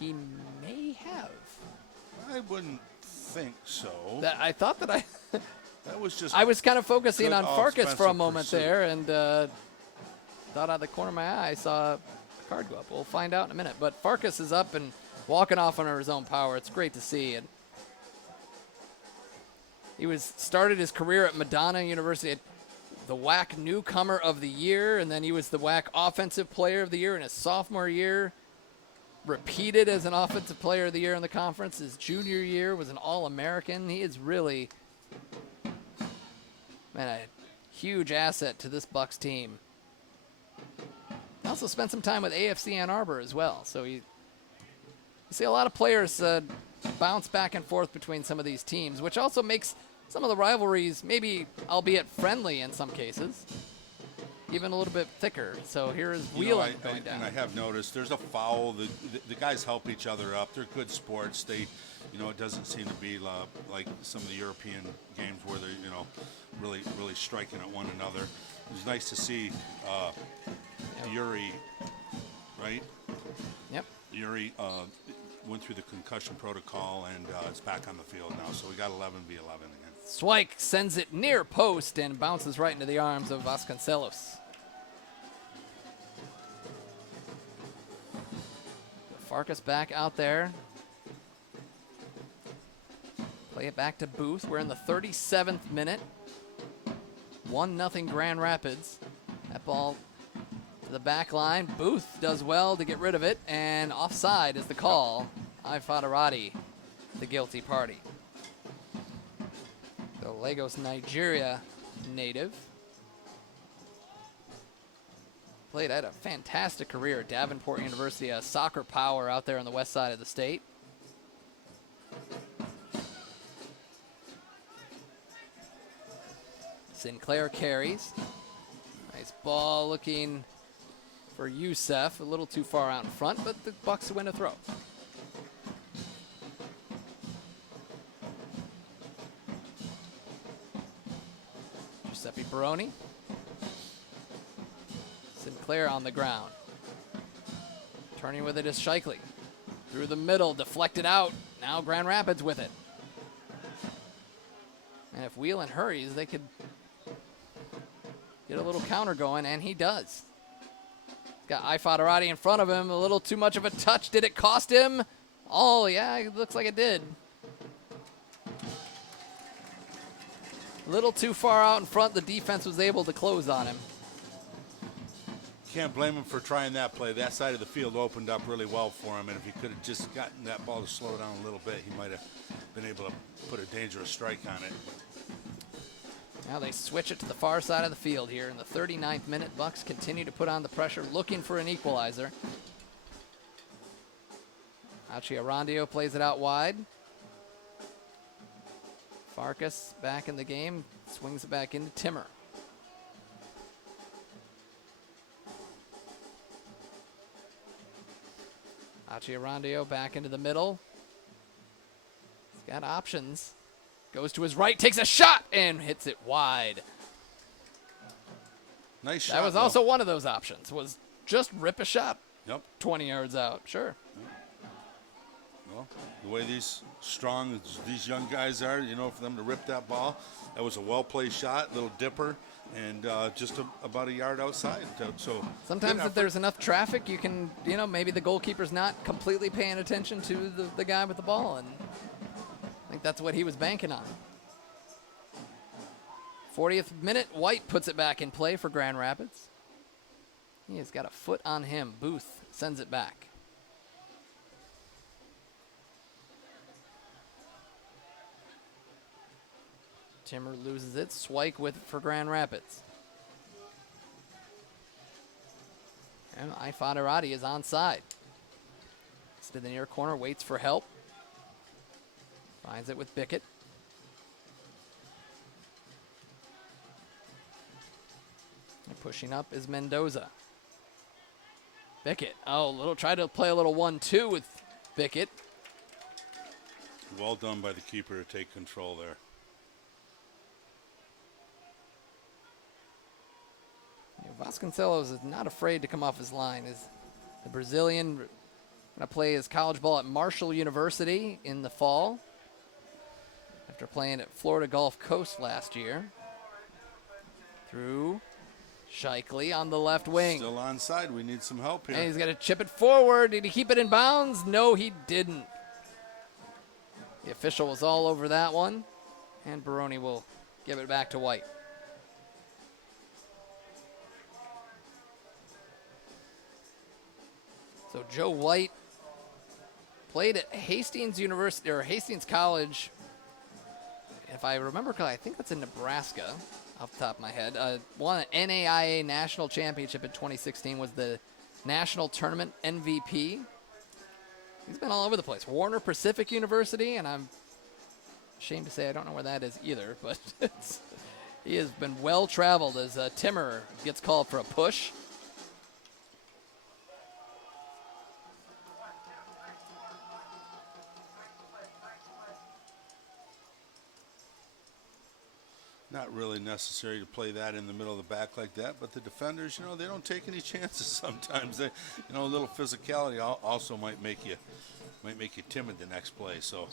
He may have. I wouldn't think so. I thought that I... That was just. I was kind of focusing good on Farkas for a offensive moment pursuit. there, and thought out of the corner of my eye I saw a card go up. We'll find out in a minute. But Farkas is up and walking off under his own power. It's great to see. And he started his career at Madonna University, the WAC Newcomer of the Year, and then he was the WAC Offensive Player of the Year in his sophomore year. Repeated as an Offensive Player of the Year in the conference. His junior year was an All-American. He is really, man, a huge asset to this Bucks team. He also spent some time with AFC Ann Arbor as well. So you see a lot of players bounce back and forth between some of these teams, which also makes some of the rivalries, maybe albeit friendly in some cases, even a little bit thicker. So here is Wheelan going down. And I have noticed there's a foul. The guys help each other up. They're good sports. They, it doesn't seem to be like some of the European games where they're, really striking at one another. It was nice to see Yuri, right? Yep. Yuri went through the concussion protocol and is back on the field now. So we got 11v11 again. Swike sends it near post and bounces right into the arms of Vasconcelos. Farkas back out there. Play it back to Booth. We're in the 37th minute. 1-0 Grand Rapids. That ball to the back line. Booth does well to get rid of it, and offside is the call. Ifadarati, the guilty party. The Lagos, Nigeria native. Had a fantastic career at Davenport University, a soccer power out there on the west side of the state. Sinclair carries. Nice ball looking for Youssef. A little too far out in front, but the Bucks win a throw. Giuseppe Baroni. Sinclair on the ground. Turning with it is Shikely. Through the middle, deflected out. Now Grand Rapids with it. And if Wheelan hurries, they could get a little counter going, and he does. Got Ifadarati in front of him. A little too much of a touch. Did it cost him? Oh, yeah, it looks like it did. A little too far out in front. The defense was able to close on him. Can't blame him for trying that play. That side of the field opened up really well for him, and if he could have just gotten that ball to slow down a little bit, he might have been able to put a dangerous strike on it. Now they switch it to the far side of the field here. In the 39th minute, Bucks continue to put on the pressure, looking for an equalizer. Achi Arandio plays it out wide. Farkas back in the game, swings it back into Timmer. Achi Arandio back into the middle. He's got options. Goes to his right, takes a shot, and hits it wide. Nice shot. That was also one of those options, was just rip a shot. Yep. 20 yards out, sure. Well, the way these young guys are, for them to rip that ball, that was a well-placed shot, little dipper, and just about a yard outside. So sometimes if there's enough traffic, you can, maybe the goalkeeper's not completely paying attention to the guy with the ball, and I think that's what he was banking on. 40th minute, White puts it back in play for Grand Rapids. He has got a foot on him. Booth sends it back. Timmer loses it. Swike with it for Grand Rapids. And Ifadarati is onside. Gets to the near corner, waits for help. Finds it with Bickett. And pushing up is Mendoza. Bickett. Oh, try to play a little 1-2 with Bickett. Well done by the keeper to take control there. Vasconcelos is not afraid to come off his line. Is the Brazilian going to play his college ball at Marshall University in the fall after playing at Florida Gulf Coast last year. Through Shikely on the left wing. Still onside. We need some help here. And he's going to chip it forward. Did he keep it in bounds? No, he didn't. The official was all over that one. And Baroni will give it back to White. So Joe White played at Hastings University or Hastings College. If I remember correctly, I think that's in Nebraska, off the top of my head. Won an NAIA national championship in 2016. Was the national tournament MVP. He's been all over the place. Warner Pacific University, and I'm ashamed to say I don't know where that is either. But he has been well traveled as Timmer gets called for a push. Not really necessary to play that in the middle of the back like that, but the defenders, they don't take any chances sometimes. They, a little physicality also might make you timid the next play. So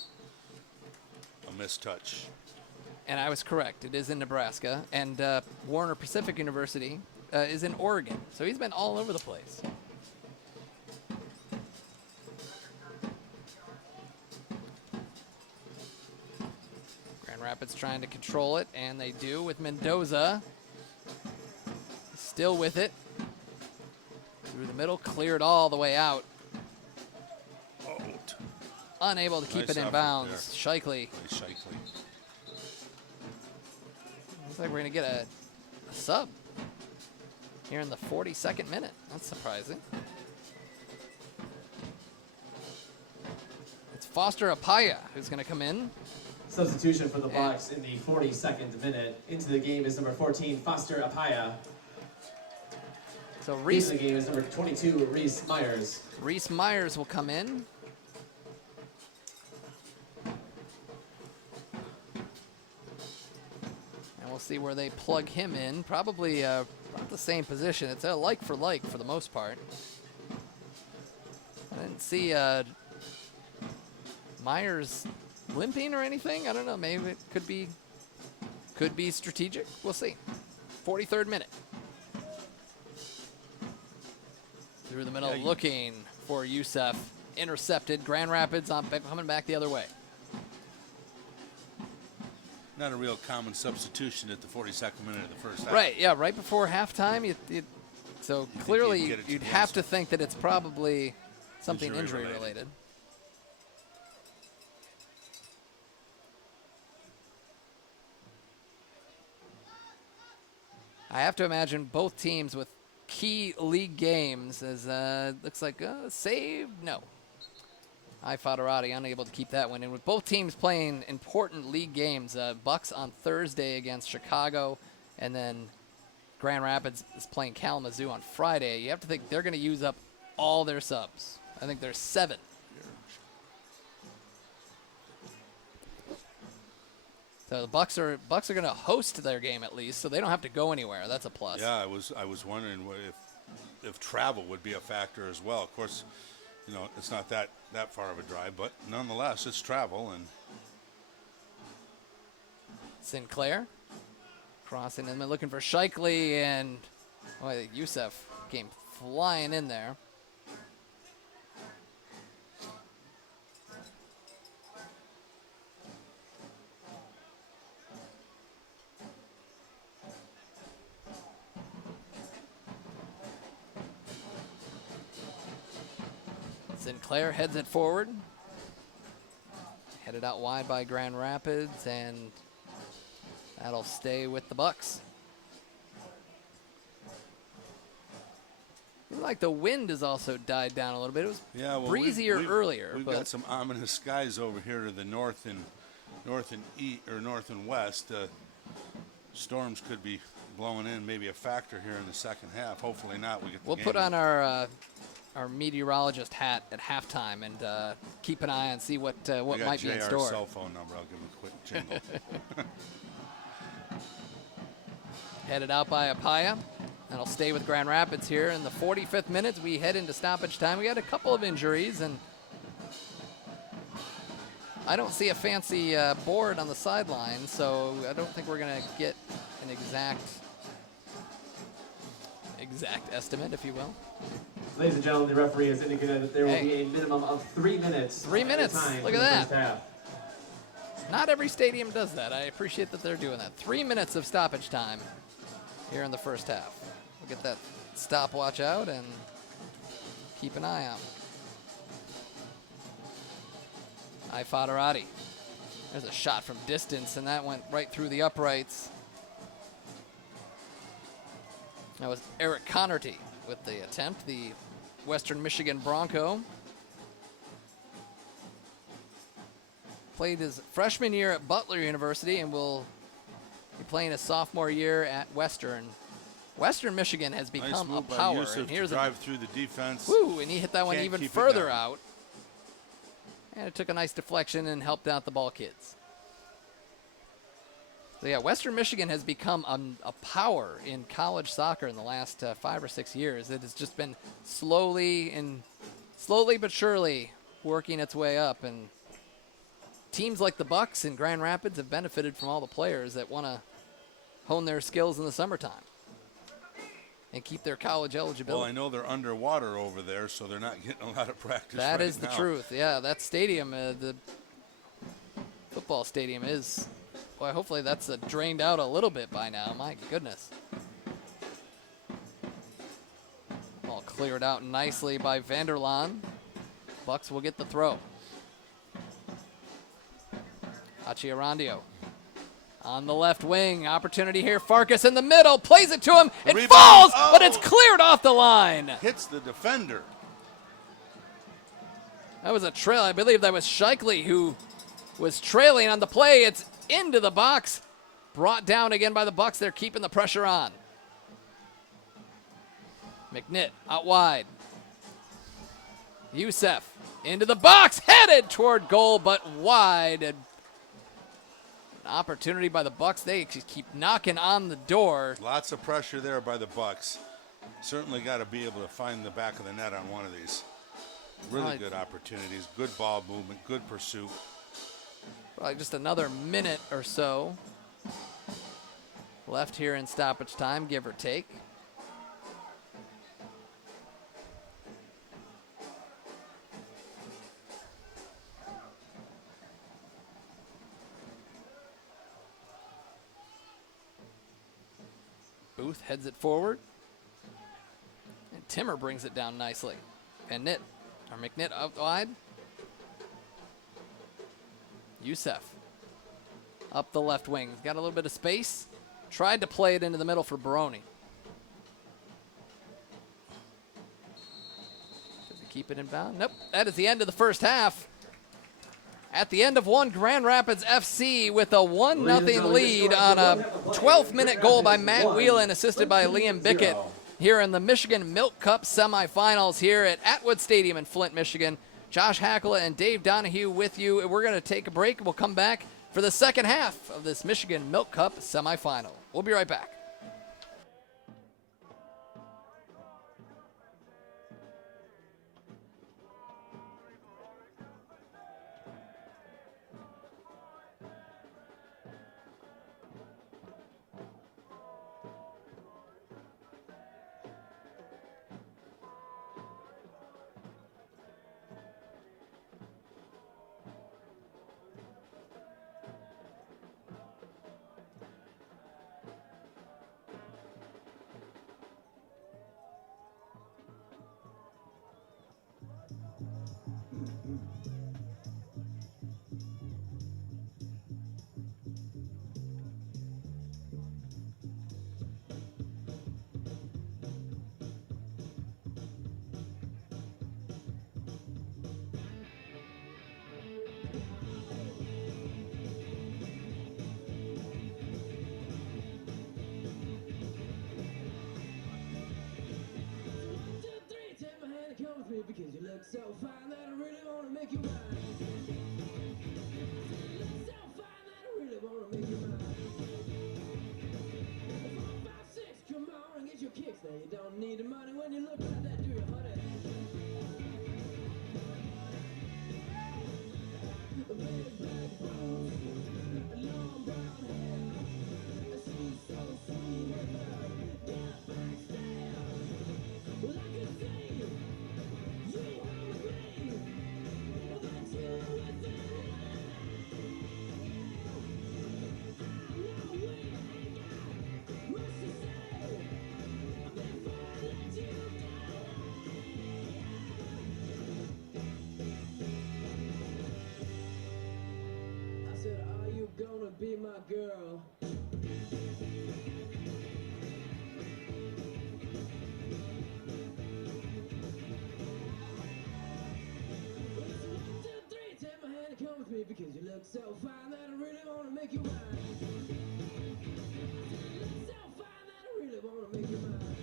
a missed touch. And I was correct. It is in Nebraska, and Warner Pacific University is in Oregon. So he's been all over the place. Rapids trying to control it, and they do with Mendoza. Still with it. Through the middle, cleared all the way out. Out. Unable to keep it in bounds. Shikely. Nice Shikely. Looks like we're going to get a sub here in the 42nd minute. That's surprising. It's Foster Apaya who's going to come in. Substitution for the Bucks in the 42nd minute. Into the game is number 14, Foster Apaya. So Reese. Into the game is number 22, Reese Myers. Reese Myers will come in. And we'll see where they plug him in. Probably about the same position. It's a like for the most part. I didn't see Myers limping or anything. I don't know. Maybe it could be strategic. We'll see. 43rd minute. Through the middle, looking for Youssef. Intercepted. Grand Rapids coming back the other way. Not a real common substitution at the 42nd minute of the first half. Right. Yeah. Right before halftime. So clearly you'd have to think that it's probably something injury related. I have to imagine both teams with key league games as looks like save. No. Foderati unable to keep that one in. With both teams playing important league games, Bucks on Thursday against Chicago, and then Grand Rapids is playing Kalamazoo on Friday. You have to think they're going to use up all their subs. I think there's 7. So the Bucks are going to host their game at least, so they don't have to go anywhere. That's a plus. Yeah, I was wondering if travel would be a factor as well. Of course, it's not that far of a drive, but nonetheless, it's travel. And Sinclair crossing and then looking for Shikely, and Youssef came flying in there. Sinclair heads it forward. Headed out wide by Grand Rapids, and that'll stay with the Bucks. Seems like the wind has also died down a little bit. It was breezier earlier. We've got some ominous skies over here to the north and west. Storms could be blowing in, maybe a factor here in the second half. Hopefully not. We'll put on our our meteorologist hat at halftime and keep an eye on see what might be in JR's store. cell phone number. I'll give him a quick jingle. Headed out by Apaya. That'll stay with Grand Rapids here in the 45th minute. We head into stoppage time. We had a couple of injuries, and I don't see a fancy board on the sideline, so I don't think we're going to get an exact estimate, if you will. Ladies and gentlemen, the referee has indicated that there will be a minimum of 3 minutes. 3 minutes. Time Look for at the that. first half. Not every stadium does that. I appreciate that they're doing that. 3 minutes of stoppage time here in the first half. We'll get that stopwatch out and keep an eye out. Faderati. There's a shot from distance, and that went right through the uprights. That was Eric Connerty with the attempt, the Western Michigan Bronco. Played his freshman year at Butler University and will be playing his sophomore year at Western. Western Michigan has become Nice a move by power. Yusuf And to here's drive through the defense. Woo, and he hit that one Can't even keep it further down. out. And it took a nice deflection and helped out the ball kids. So yeah, Western Michigan has become a power in college soccer in the last 5 or 6 years. It has just been slowly but surely working its way up, and teams like the Bucks and Grand Rapids have benefited from all the players that want to hone their skills in the summertime and keep their college eligibility. Well, I know they're underwater over there, so they're not getting a lot of practice. That right is the now. truth. Yeah, that stadium, the football stadium is, boy, hopefully that's drained out a little bit by now. My goodness. All cleared out nicely by Vanderlaan. Bucks will get the throw. Achiarandio on the left wing. Opportunity here. Farkas in the middle. Plays it to him. It Rebound. falls, Oh! but it's cleared off the line. Hits the defender. That was a trail. I believe that was Shikely who was trailing on the play. It's into the box. Brought down again by the Bucks. They're keeping the pressure on. McNitt out wide. Youssef into the box. Headed toward goal, but wide. An opportunity by the Bucks. They just keep knocking on the door. Lots of pressure there by the Bucks. Certainly got to be able to find the back of the net on one of these. Really good opportunities. Good ball movement. Good pursuit. Probably just another minute or so left here in stoppage time, give or take. Booth heads it forward. And Timmer brings it down nicely. And McNitt out wide. Youssef up the left wing. Got a little bit of space. Tried to play it into the middle for Baroni. Does he keep it in bound? Nope. That is the end of the first half. At the end of one, Grand Rapids FC with a 1-0 lead on a 12th minute goal by Matt Whelan, assisted by Liam Bickett, here in the Michigan Milk Cup semifinals here at Atwood Stadium in Flint, Michigan. Josh Hackela and Dave Donahue with you. We're going to take a break. We'll come back for the second half of this Michigan Milk Cup semifinal. We'll be right back. me because you look so fine that I really wanna make you mine. You look so fine that I really wanna make you mine. 4, 5, 6, come on and get your kicks. Now you don't need the money when you look like that, do you, honey? Big black bones, long brown hair. She's so sweet with her get back stare. Well, I can see you are with me, but you are with me. I know we ain't got much to say before I let you go. I said, are you gonna be my girl? Well, it's 1, 2, 3, take my hand and come with me because you look so fine that I really wanna make you mine. You look so fine that I really wanna make you mine.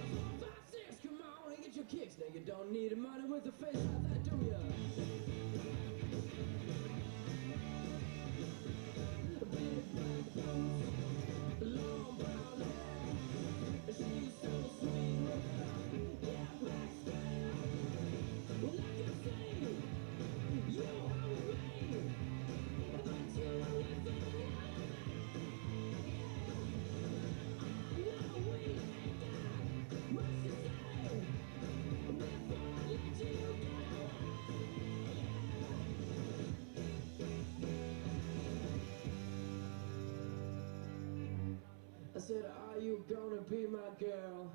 4, 5, 6, come on and get your kicks. Now you don't need the money with a face like that, do ya? Big black boots, long brown hair. She's so sweet with her get back stare. Well, I can see you are with me, but you are with me. I know we ain't got much to say before I let you go. I said, are you gonna be my girl?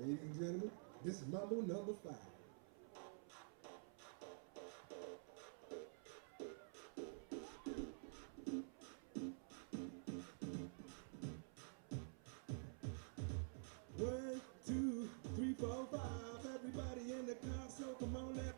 Ladies and gentlemen, this is Mambo number 5. One, two, three, four, five. Everybody in the car, so come on now.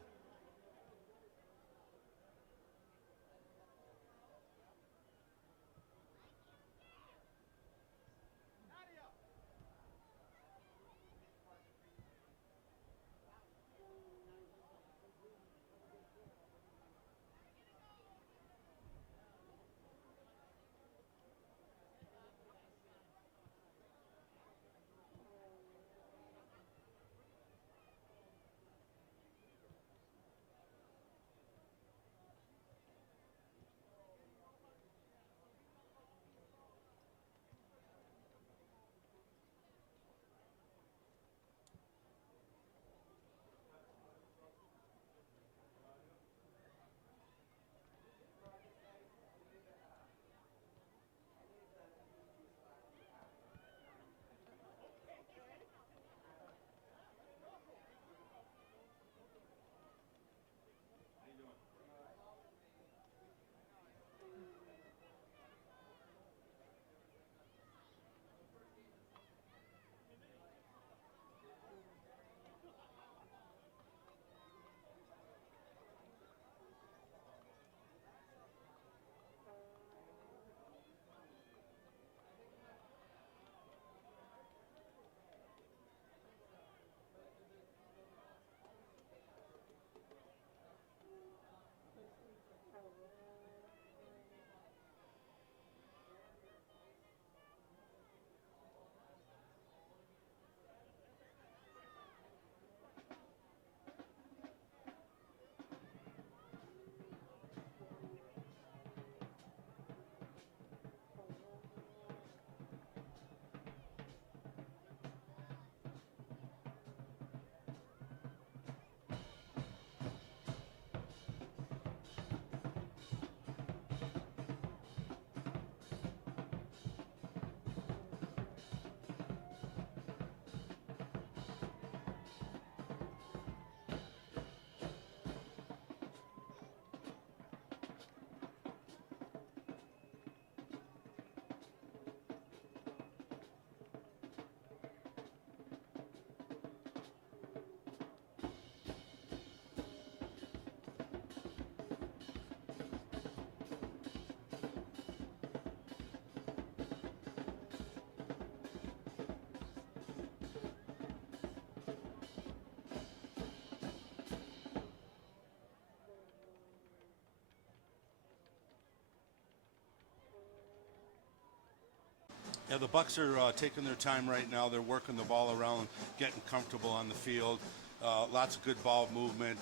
Yeah, the Bucks are taking their time right now. They're working the ball around, getting comfortable on the field. Lots of good ball movement,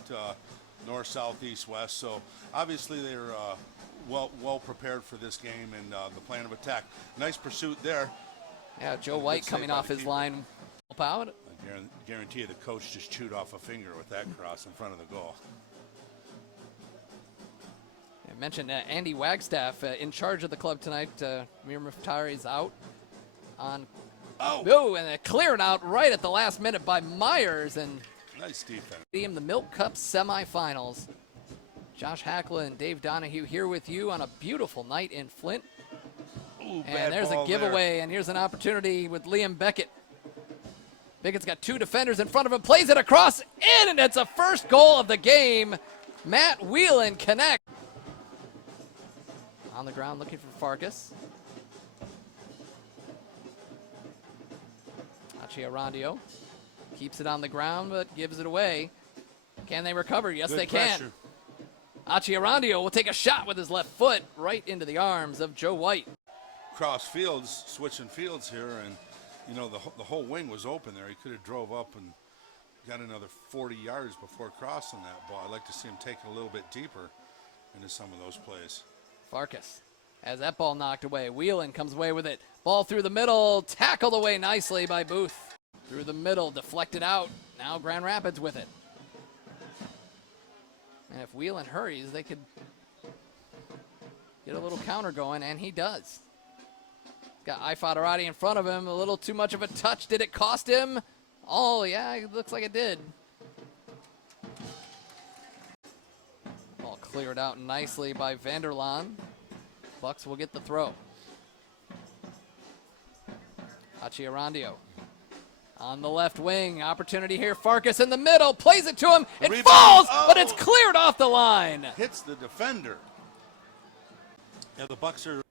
north, south, east, west. So obviously they're well prepared for this game and the plan of attack. Nice pursuit there. Yeah, Joe White coming off his line. Help out. I guarantee you the coach just chewed off a finger with that cross in front of the goal. I mentioned Andy Wagstaff in charge of the club tonight. Mir Muftari is out on. Oh, and it cleared out right at the last minute by Myers. And nice defense. The Milk Cup semifinals. Josh Hackla and Dave Donahue here with you on a beautiful night in Flint. Ooh, and there's a giveaway, and here's an opportunity with Liam Beckett. Beckett's got two defenders in front of him, plays it across in, and it's a first goal of the game. Matt Whelan connects. On the ground looking for Farkas. Arandio keeps it on the ground, but gives it away. Can they recover? Yes, they can. Arandio will take a shot with his left foot right into the arms of Joe White. Cross fields, switching fields here, and you know the whole wing was open there. He could have drove up and got another 40 yards before crossing that ball. I'd like to see him take it a little bit deeper into some of those plays. Farkas has that ball knocked away. Whelan comes away with it. Ball through the middle, tackled away nicely by Booth. Through the middle, deflected out. Now Grand Rapids with it. And if Whelan hurries, they could get a little counter going, and he does. Got Ifadarati in front of him. A little too much of a touch. Did it cost him? Oh, yeah, it looks like it did. Ball cleared out nicely by Vanderlaan. Bucks will get the throw. Arandio on the left wing. Opportunity here. Farkas in the middle. Plays it to him. It falls, but it's cleared off the line. Hits the defender. Yeah, the Bucks are.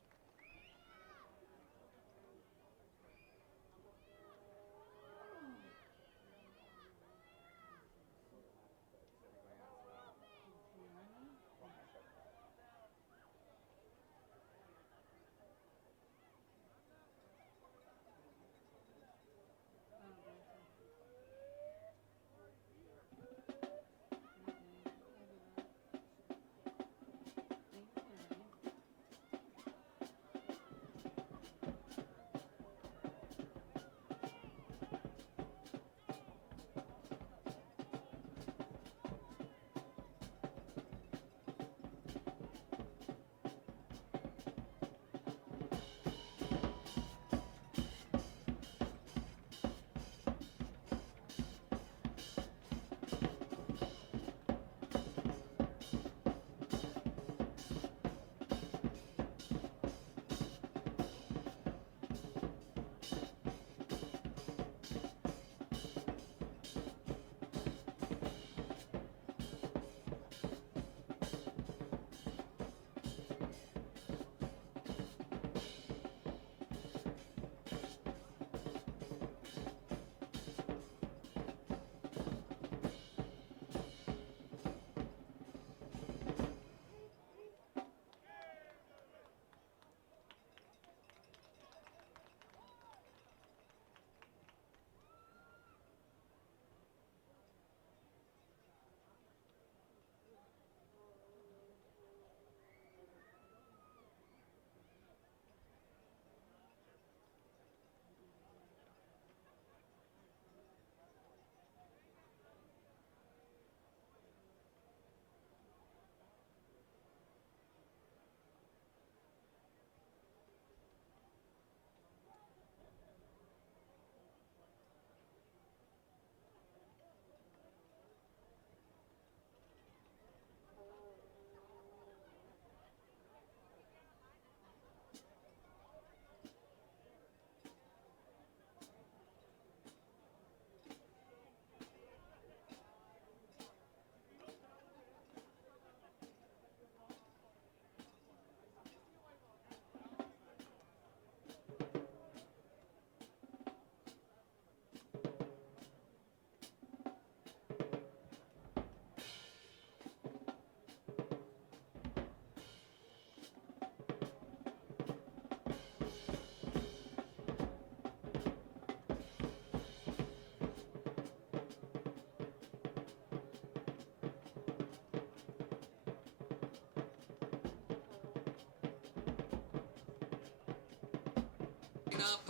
up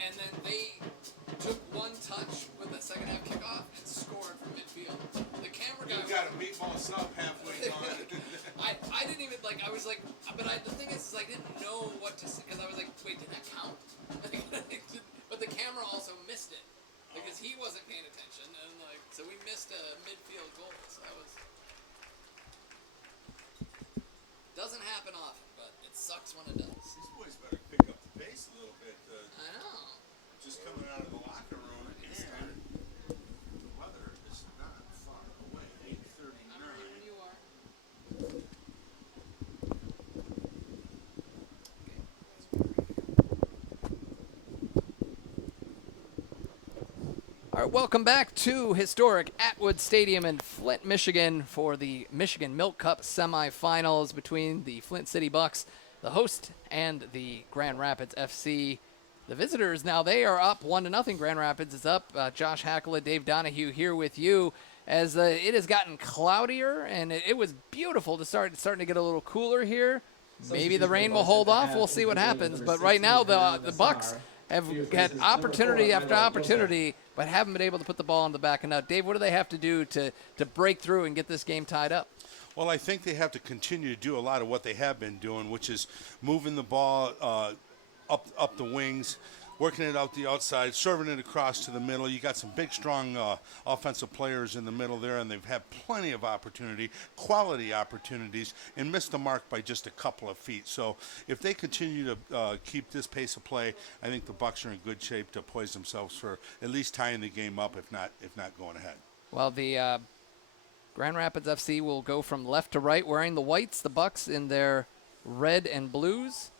and then they took one touch with the second half kickoff and scored from midfield. The camera guy. You got a meatball sub halfway gone. I didn't even I was like, but the thing is I didn't know what to say because I was like, wait, did that count? But the camera also missed it because he wasn't paying attention, and so we missed a midfield goal. So that was doesn't happen often, but it sucks when it does. These boys better pick up the pace a little bit. I know. Just coming out of the locker room, and the weather is not far away. 8:39. I'm ready when you are. All right, welcome back to historic Atwood Stadium in Flint, Michigan for the Michigan Milk Cup semifinals between the Flint City Bucks, the host, and the Grand Rapids FC. The visitors now, they are up 1-0. Grand Rapids is up. Josh Hackler, Dave Donahue here with you as it has gotten cloudier, and it was beautiful to starting to get a little cooler here. Maybe the rain will hold off. We'll see what happens. But right now, the Bucks have had opportunity after opportunity, but haven't been able to put the ball in the back of net. Dave, what do they have to do to break through and get this game tied up? Well, I think they have to continue to do a lot of what they have been doing, which is moving the ball up the wings, working it out the outside, serving it across to the middle. You got some big, strong offensive players in the middle there, and they've had plenty of opportunity, quality opportunities, and missed the mark by just a couple of feet. So if they continue to keep this pace of play, I think the Bucks are in good shape to poise themselves for at least tying the game up, if not going ahead. Well, the Grand Rapids FC will go from left to right wearing the whites, the Bucks in their red and blues.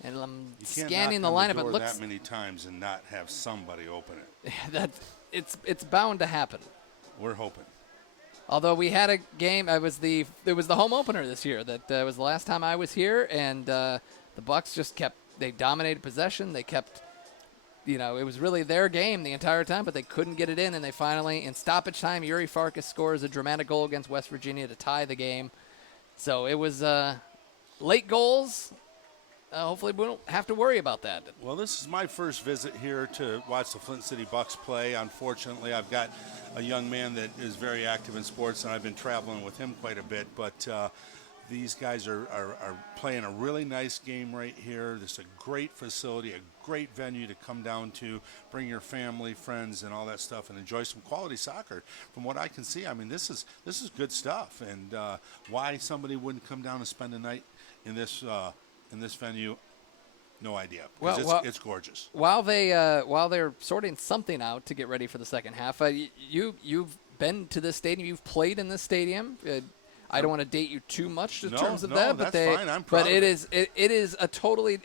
And I'm scanning the lineup. It looks that many times and not have somebody open it. It's bound to happen. We're hoping. Although we had a game, it was the home opener this year. That was the last time I was here, and the Bucks they dominated possession. They kept, it was really their game the entire time, but they couldn't get it in, and they finally, in stoppage time, Yuri Farkas scores a dramatic goal against West Virginia to tie the game. So it was late goals. Hopefully we don't have to worry about that. Well, this is my first visit here to watch the Flint City Bucks play. Unfortunately, I've got a young man that is very active in sports, and I've been traveling with him quite a bit. But these guys are playing a really nice game right here. This is a great facility, a great venue to come down to, bring your family, friends, and all that stuff, and enjoy some quality soccer. From what I can see, I mean, this is good stuff. And why somebody wouldn't come down and spend a night in this venue, no idea. Well, it's gorgeous. While they're sorting something out to get ready for the second half, you've been to this stadium. You've played in this stadium. I don't want to date you too much in terms of that, but that's fine. I'm proud of it is a totally.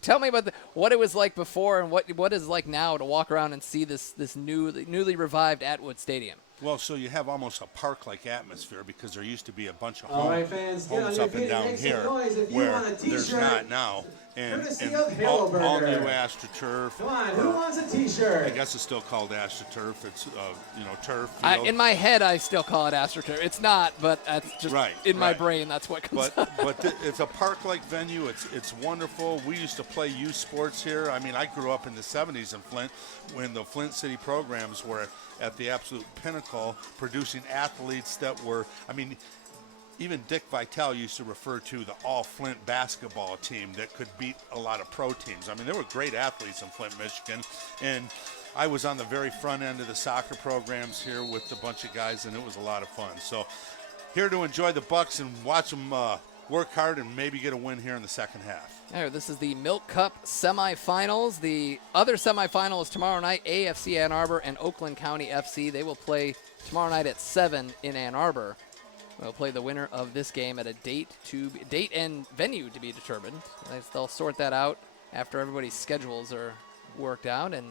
Tell me about what it was like before and what is like now to walk around and see this newly revived Atwood Stadium. Well, so you have almost a park-like atmosphere because there used to be a bunch of fans, homes up and down here where there's not now. And all new AstroTurf. Come on, who wants a T-shirt? I guess it's still called AstroTurf. It's turf. In my head, I still call it AstroTurf. It's not, but that's just in my brain. That's what comes up. But it's a park-like venue. It's wonderful. We used to play youth sports here. I mean, I grew up in the 70s in Flint when the Flint City programs were at the absolute pinnacle, producing athletes that were, even Dick Vitale used to refer to the all-Flint basketball team that could beat a lot of pro teams. I mean, there were great athletes in Flint, Michigan, and I was on the very front end of the soccer programs here with a bunch of guys, and it was a lot of fun. So here to enjoy the Bucks and watch them work hard and maybe get a win here in the second half. This is the Milk Cup semifinals. The other semifinal is tomorrow night. AFC Ann Arbor and Oakland County FC. They will play tomorrow night at 7 in Ann Arbor. We'll play the winner of this game at a date and venue to be determined. They'll sort that out after everybody's schedules are worked out. And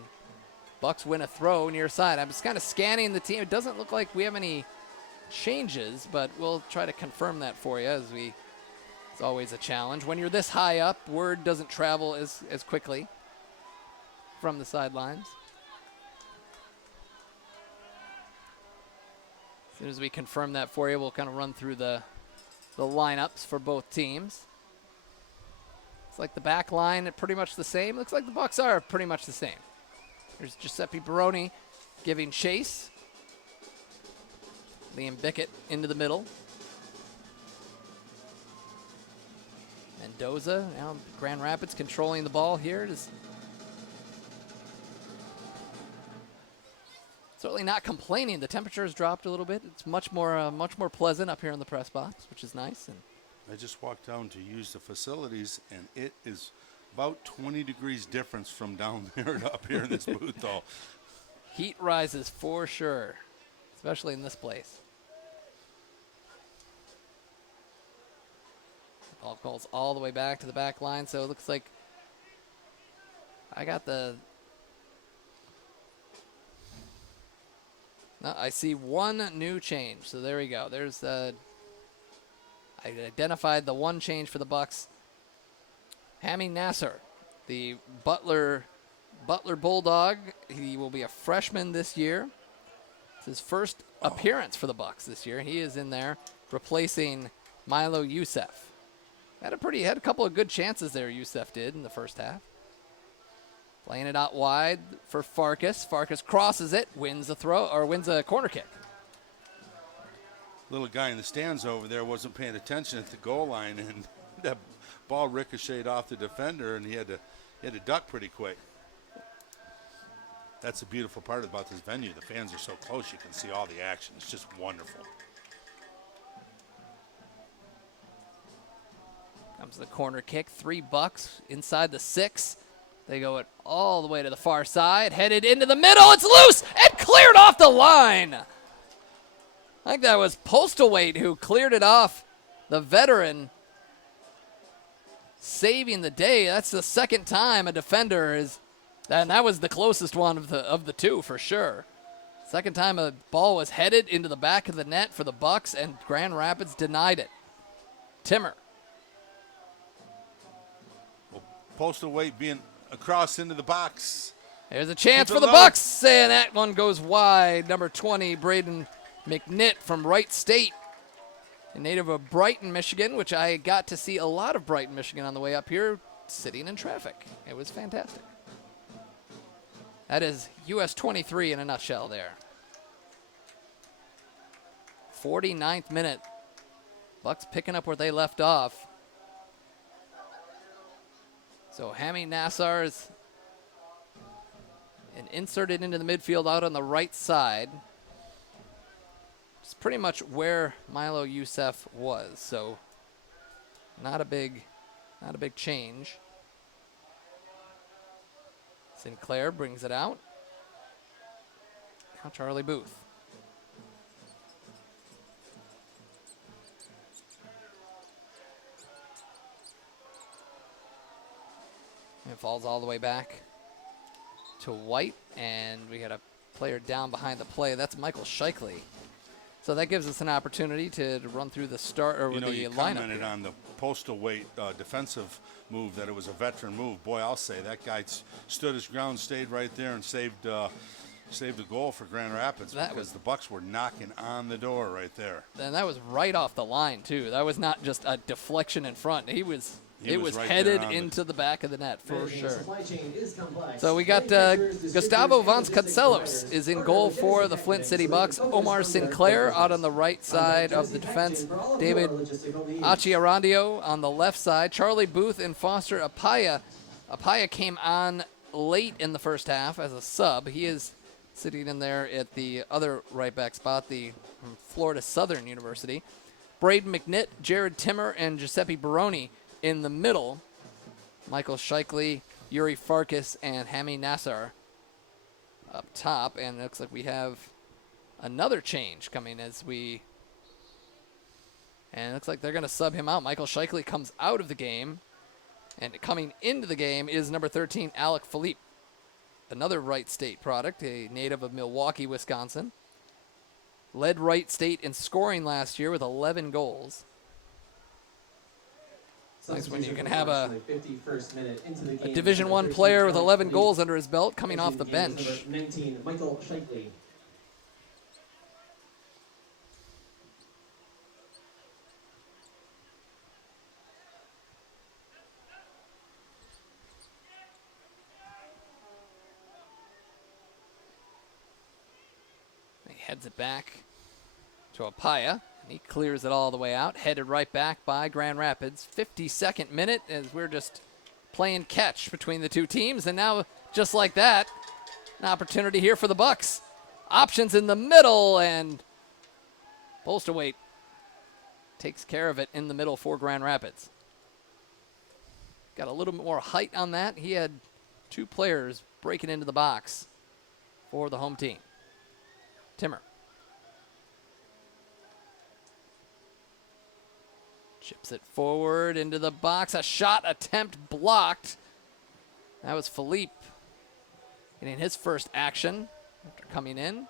Bucks win a throw near side. I'm just kind of scanning the team. It doesn't look like we have any changes, but we'll try to confirm that for you it's always a challenge. When you're this high up, word doesn't travel as quickly from the sidelines. As soon as we confirm that for you, we'll kind of run through the lineups for both teams. Looks like the back line are pretty much the same. Looks like the Bucks are pretty much the same. There's Giuseppe Baroni giving chase. Liam Bickett into the middle. Mendoza, now Grand Rapids controlling the ball here. Certainly not complaining. The temperature has dropped a little bit. It's much more pleasant up here in the press box, which is nice. And I just walked down to use the facilities, and it is about 20 degrees difference from down there to up here in this booth, though. Heat rises for sure, especially in this place. Ball goes all the way back to the back line, so it looks like I got the... No, I see one new change, so there we go. There's I identified the one change for the Bucks. Hammy Nasser, the Butler Bulldog. He will be a freshman this year. It's his first appearance for the Bucks this year. He is in there replacing Milo Youssef. Had a couple of good chances there, Youssef did in the first half. Playing it out wide for Farkas. Farkas crosses it, wins a corner kick. Little guy in the stands over there wasn't paying attention at the goal line, and that ball ricocheted off the defender, and he had to duck pretty quick. That's the beautiful part about this venue. The fans are so close, you can see all the action. It's just wonderful. Comes the corner kick, $3 inside the 6. They go it all the way to the far side, headed into the middle. It's loose and cleared off the line. I think that was Postlethwaite who cleared it off. The veteran saving the day. That's the second time a defender is, and that was the closest one of the two for sure. Second time a ball was headed into the back of the net for the Bucks, and Grand Rapids denied it. Timmer. Well, Postlethwaite being across into the box. There's a chance for the Bucks, and that one goes wide. Number 20, Braden McNitt from Wright State, a native of Brighton, Michigan, which I got to see a lot of Brighton, Michigan on the way up here, sitting in traffic. It was fantastic. That is US 23 in a nutshell there. 49th minute. Bucks picking up where they left off. So Hammy Nassar is inserted into the midfield out on the right side. It's pretty much where Milo Youssef was, so not a big change. Sinclair brings it out. Now Charlie Booth. It falls all the way back to White, and we got a player down behind the play. That's Michael Shikely. So that gives us an opportunity to run through the start or with the You lineup. commented on the Postlethwaite defensive move, that it was a veteran move. Boy, I'll say that guy stood his ground, stayed right there, and saved the goal for Grand Rapids, because the Bucks were knocking on the door right there. And that was right off the line too. That was not just a deflection in front. It was right headed into the back of the net for sure. So we got Gustavo Vasconcelos is in goal for the Flint City Bucks. Omar Sinclair out on the right side of the defense. David Achiarandio on the left side. Charlie Booth and Foster Apaya. Apaya came on late in the first half as a sub. He is sitting in there at the other right back spot, the Florida Southern University. Braden McNitt, Jared Timmer, and Giuseppe Baroni in the middle. Michael Shikely, Yuri Farkas, and Hammy Nassar up top. And it looks like we have another change coming and it looks like they're going to sub him out. Michael Shikely comes out of the game. And coming into the game is number 13, Alec Philippe, another Wright State product, a native of Milwaukee, Wisconsin. Led Wright State in scoring last year with 11 goals. Nice when you can have a Division I player with 11 goals under his belt coming off the bench. 19, Michael Shikely. Heads it back to Apaya. And he clears it all the way out. Headed right back by Grand Rapids. 52nd minute as we're just playing catch between the two teams. And now, just like that, an opportunity here for the Bucks. Options in the middle, and Bolsterweight takes care of it in the middle for Grand Rapids. Got a little bit more height on that. He had two players breaking into the box for the home team. Timmer. Chips it forward into the box. A shot attempt blocked. That was Philippe getting his first action after coming in.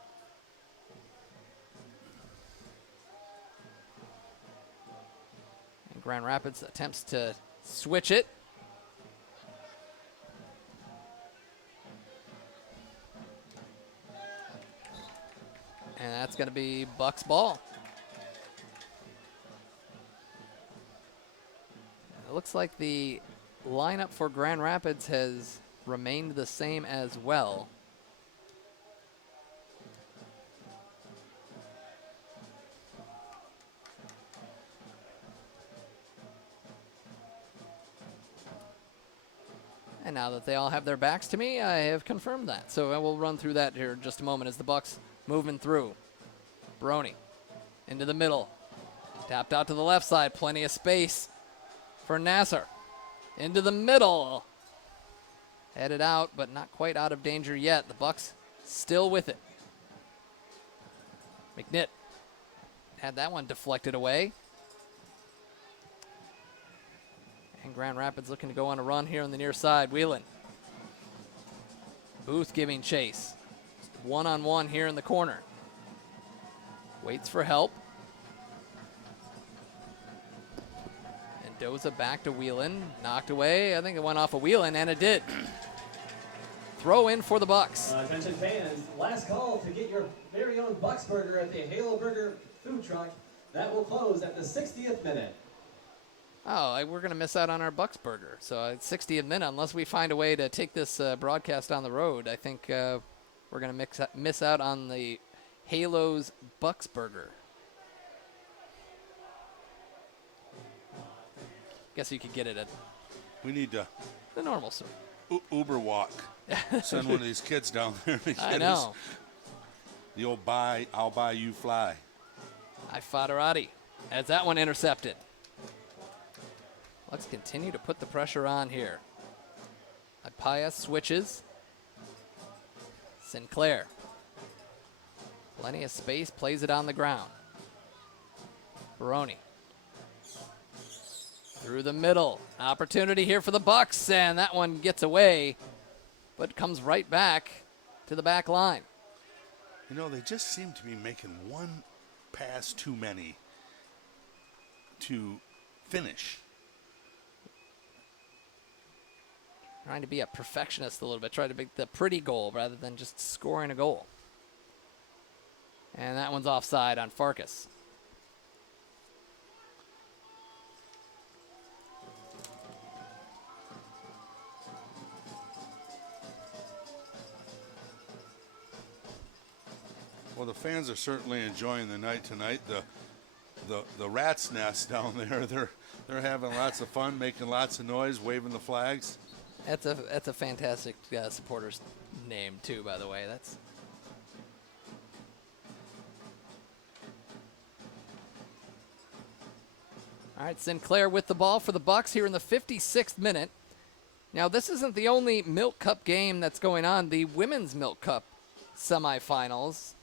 And Grand Rapids attempts to switch it. And that's going to be Bucks ball. It looks like the lineup for Grand Rapids has remained the same as well. And now that they all have their backs to me, I have confirmed that. So I will run through that here in just a moment as the Bucks moving through. Baroni into the middle. Tapped out to the left side. Plenty of space for Nasser. Into the middle. Headed out, but not quite out of danger yet. The Bucks still with it. McNitt had that one deflected away. And Grand Rapids looking to go on a run here on the near side. Whelan. Booth giving chase. One-on-one here in the corner. Waits for help. And Doza back to Whelan. Knocked away. I think it went off of Whelan, and it did. Throw in for the Bucks. Attention fans, last call to get your very own Bucks Burger at the Halo Burger food truck. That will close at the 60th minute. Oh, we're going to miss out on our Bucks Burger. So at 60th minute, unless we find a way to take this broadcast on the road, I think we're going to miss out on the Halo's Bucks Burger. Guess you could get it at We need to the normal store. Uber walk. Send one of these kids down there to get I us know. the old I'll buy you fly. Ifadarati has that one intercepted. Let's continue to put the pressure on here. Apaya switches. Sinclair. Plenty of space, plays it on the ground. Baroni. Through the middle. Opportunity here for the Bucks, and that one gets away, but comes right back to the back line. You know, they just seem to be making one pass too many to finish. Trying to be a perfectionist a little bit, trying to make the pretty goal rather than just scoring a goal. And that one's offside on Farkas. Well, the fans are certainly enjoying the night tonight. The rat's nest down there, they're having lots of fun, making lots of noise, waving the flags. That's a fantastic supporter's name too, by the way. That's all right. Sinclair with the ball for the Bucks here in the 56th minute. Now this isn't the only Milk Cup game that's going on. The Women's Milk Cup semifinals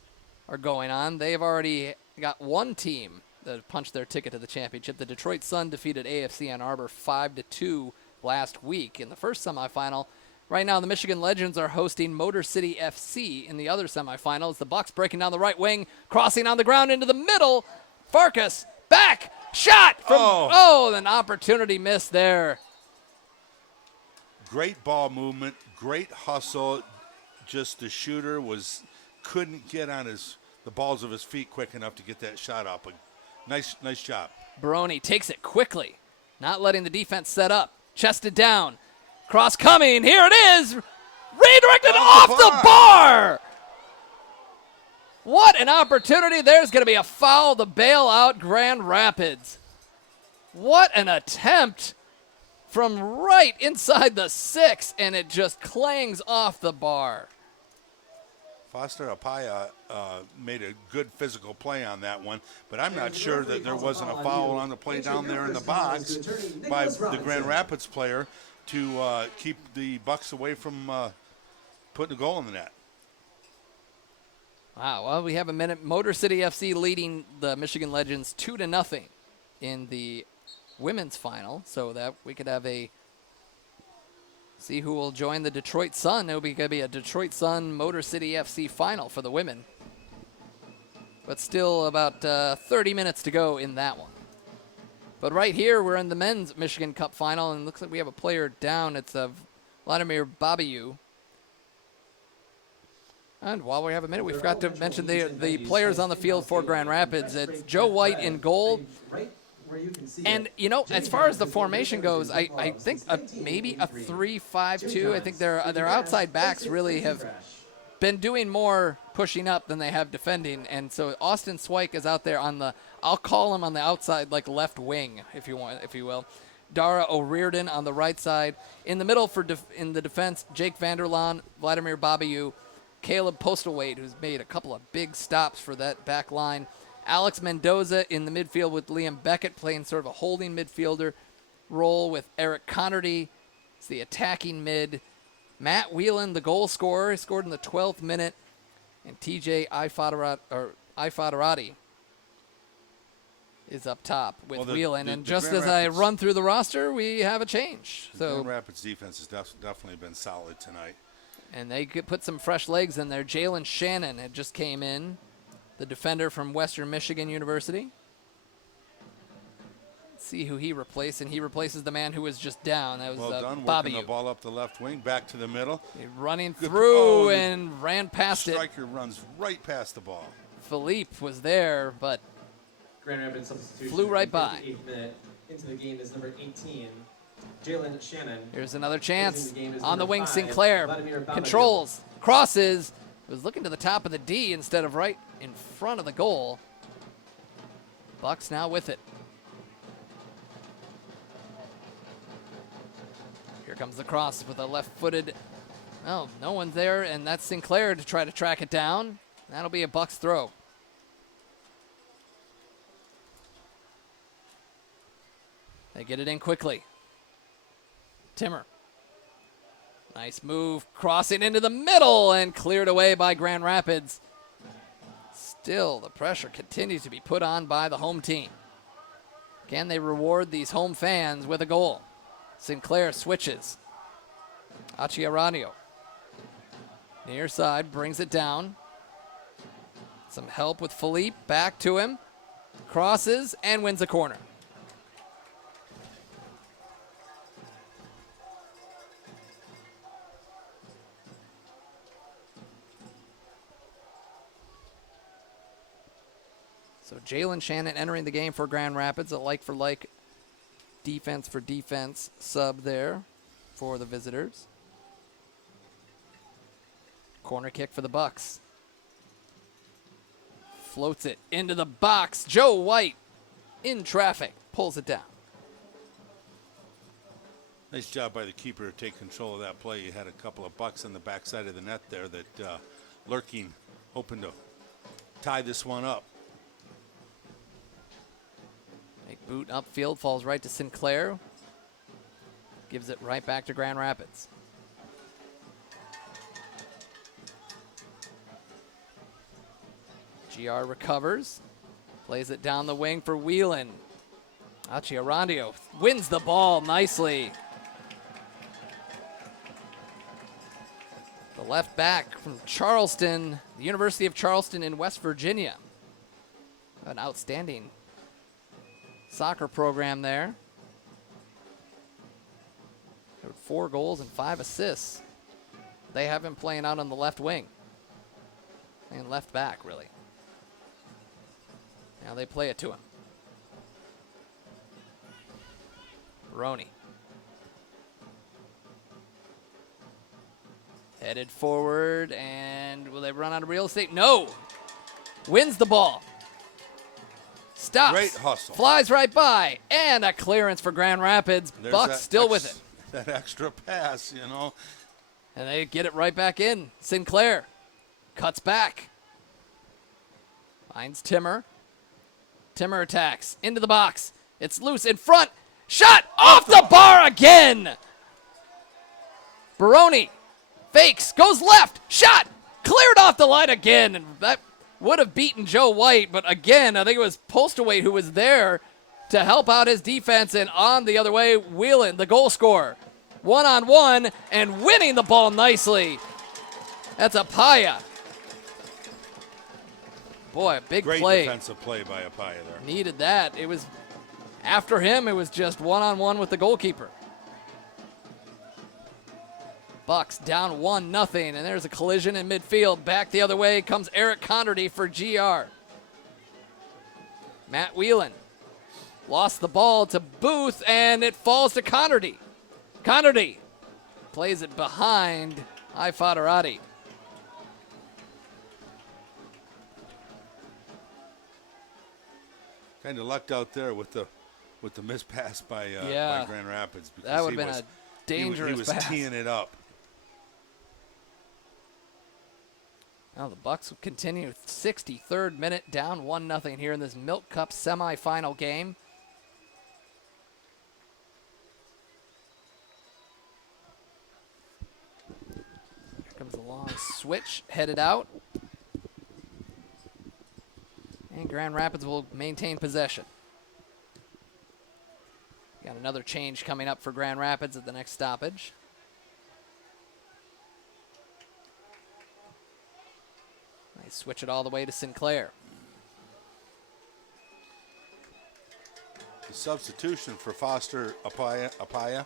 are going on. They've already got one team that punched their ticket to the championship. The Detroit Sun defeated AFC Ann Arbor 5-2 last week in the first semifinal. Right now, the Michigan Legends are hosting Motor City FC in the other semifinals. The Bucks breaking down the right wing, crossing on the ground into the middle. Farkas, back, shot from, an opportunity missed there. Great ball movement, great hustle. Just the shooter couldn't get on the balls of his feet quick enough to get that shot up. But nice job. Baroni takes it quickly, not letting the defense set up. Chested down. Cross coming. Here it is. Redirected off the bar. What an opportunity. There's going to be a foul to bail out Grand Rapids. What an attempt from right inside the 6, and it just clangs off the bar. Foster Apaya made a good physical play on that one, but I'm not sure that there wasn't a foul on the play down there in the box by the Grand Rapids player to keep the Bucks away from putting a goal in the net. Wow, well, we have a minute. Motor City FC leading the Michigan Legends 2-0 in the women's final, so that we could have see who will join the Detroit Sun. It'll be going to be a Detroit Sun Motor City FC final for the women. But still about 30 minutes to go in that one. But right here, we're in the men's Michigan Cup final, and it looks like we have a player down. It's Vladimir Babiu. And while we have a minute, we forgot to mention the players on the field for Grand Rapids. It's Joe White in goal. And, you know, as far as the formation goes, I think maybe a 3-5-2. I think their outside backs really have been doing more pushing up than they have defending. And so Austin Swike is out there on I'll call him on the outside, like left wing, if you will. Dara O'Riordan on the right side. In the middle in the defense, Jake Vanderlaan, Vladimir Babiu, Caleb Postlethwaite, who's made a couple of big stops for that back line. Alex Mendoza in the midfield with Liam Beckett playing sort of a holding midfielder role with Eric Connerty. It's the attacking mid. Matt Whelan, the goal scorer, scored in the 12th minute. And TJ Ifadarati is up top with Whelan. And just as I run through the roster, we have a change. The Grand Rapids defense has definitely been solid tonight. And they could put some fresh legs in there. Jalen Shannon had just came in, the defender from Western Michigan University. Let's see who he replaced, and he replaces the man who was just down. That was well done, Bobby. Working the ball up the left wing, back to the middle. Running through and ran past it. Striker runs right past the ball. Philippe was there, but Grand Rapids substitution flew right by. 58th minute into the game is number 18. Jalen Shannon. Here's another chance. The On the wing, 5, Sinclair Vladimir Babiu. controls, crosses, was looking to the top of the D instead of right in front of the goal. Bucks now with it. Here comes the cross with a left-footed. Oh, no one's there, and that's Sinclair to try to track it down. That'll be a Bucks throw. They get it in quickly. Timmer. Nice move, crossing into the middle and cleared away by Grand Rapids. Still, the pressure continues to be put on by the home team. Can they reward these home fans with a goal? Sinclair switches. Achiaradio. Near side, brings it down. Some help with Philippe, back to him. Crosses and wins the corner. So Jalen Shannon entering the game for Grand Rapids, a like-for-like defense for defense sub there for the visitors. Corner kick for the Bucks. Floats it into the box. Joe White in traffic, pulls it down. Nice job by the keeper to take control of that play. You had a couple of Bucks on the backside of the net there that lurking, hoping to tie this one up. Big boot upfield, falls right to Sinclair. Gives it right back to Grand Rapids. GR recovers. Plays it down the wing for Whelan. Achiaradio wins the ball nicely. The left back from Charleston, the University of Charleston in West Virginia. An outstanding soccer program there. There were 4 goals and 5 assists. They have him playing out on the left wing. And left back, really. Now they play it to him. Roney. Headed forward, and will they run out of real estate? No! wins the ball. Stops. Great hustle. Flies right by. And a clearance for Grand Rapids. There's Bucks that still with it. That extra pass, you know. And they get it right back in. Sinclair cuts back. Finds Timmer. Timmer attacks. Into the box. It's loose in front. Shot off the bar again. Baroni fakes. Goes left. Shot. Cleared off the line again. And that would have beaten Joe White. But again, I think it was Postlewaite who was there to help out his defense. And on the other way, Whelan, the goal scorer. 1-on-1 and winning the ball nicely. That's Apaya. Boy, big Great play. defensive play by Apaya there. Needed that. It was after him, it was just 1-on-1 with the goalkeeper. Bucks down 1-0, and there's a collision in midfield. Back the other way comes Eric Connerty for GR. Matt Whelan lost the ball to Booth, and it falls to Connerty. Connerty plays it behind Ifadarati. Kind of lucked out there with the missed pass by Grand Rapids. Because that would have been a dangerous He was pass. teeing it up. Now the Bucks will continue. 63rd minute, down 1-0 here in this Milk Cup semifinal game. Here comes the long switch, headed out. And Grand Rapids will maintain possession. Got another change coming up for Grand Rapids at the next stoppage. They switch it all the way to Sinclair. The substitution for Foster Apaya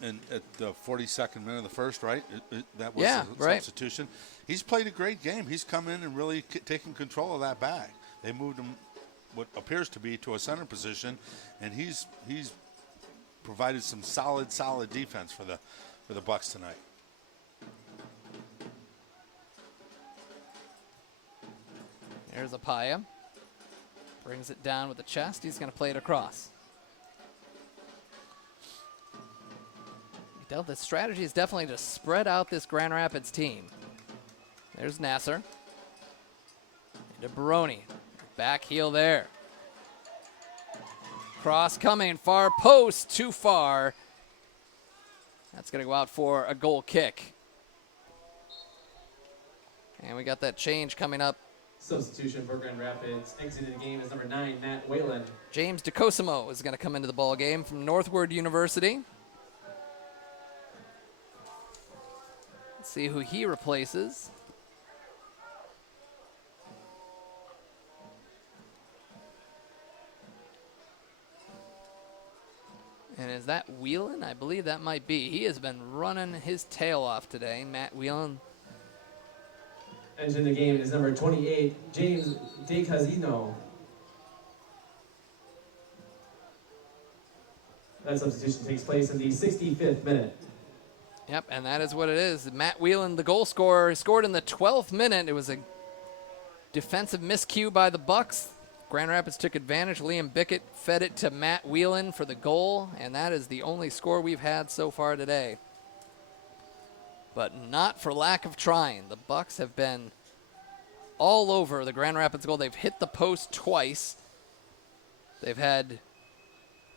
and at the 42nd minute of the first, right? That was the right. substitution. He's played a great game. He's come in and really taken control of that back. They moved him what appears to be to a center position, and he's provided some solid defense for the Bucks tonight. There's Apaya. Brings it down with the chest. He's going to play it across. The strategy is definitely to spread out this Grand Rapids team. There's Nasser. Into Baroni. Back heel there. Cross coming. Far post. Too far. That's going to go out for a goal kick. And we got that change coming up. Substitution for Grand Rapids. Exiting the game is number 9, Matt Whalen. James DeCosimo is going to come into the ball game from Northward University. Let's see who he replaces. And is that Whelan? I believe that might be. He has been running his tail off today, Matt Whelan. Entering the game is number 28, James DeCasino. That substitution takes place in the 65th minute. Yep, and that is what it is. Matt Whelan, the goal scorer, scored in the 12th minute. It was a defensive miscue by the Bucks. Grand Rapids took advantage. Liam Bickett fed it to Matt Whelan for the goal, and that is the only score we've had so far today. But not for lack of trying. The Bucks have been all over the Grand Rapids goal. They've hit the post twice. They've had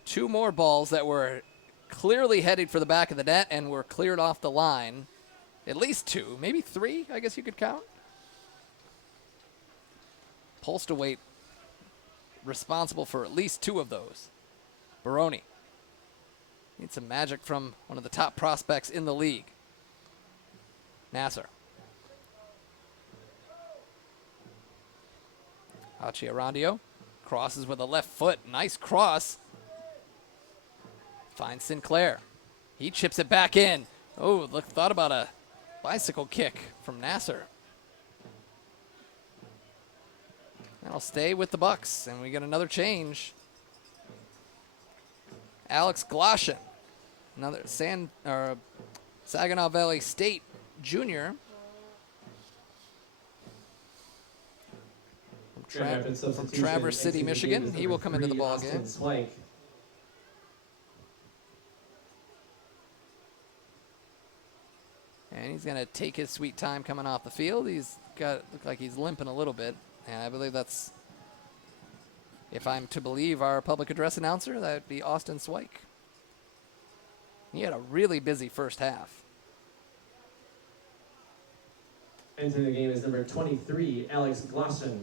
2 more balls that were clearly headed for the back of the net and were cleared off the line. At least 2, maybe 3, I guess you could count. Postlewaite responsible for at least 2 of those. Baroni. Need some magic from one of the top prospects in the league. Nasser. Arandio crosses with a left foot. Nice cross. Finds Sinclair. He chips it back in. Oh, look, thought about a bicycle kick from Nasser. That'll stay with the Bucks, and we get another change. Alex Gloshin, another Saginaw Valley State junior. Grand Rapids substitution Traverse City, exiting the Michigan. game is He will number come into the 3, ball Austin game. Swank. And he's going to take his sweet time coming off the field. He's got look like he's limping a little bit, and I believe that's, if I'm to believe our public address announcer, that would be Austin Swike. He had a really busy first half. Entering the game is number 23, Alex Glosson.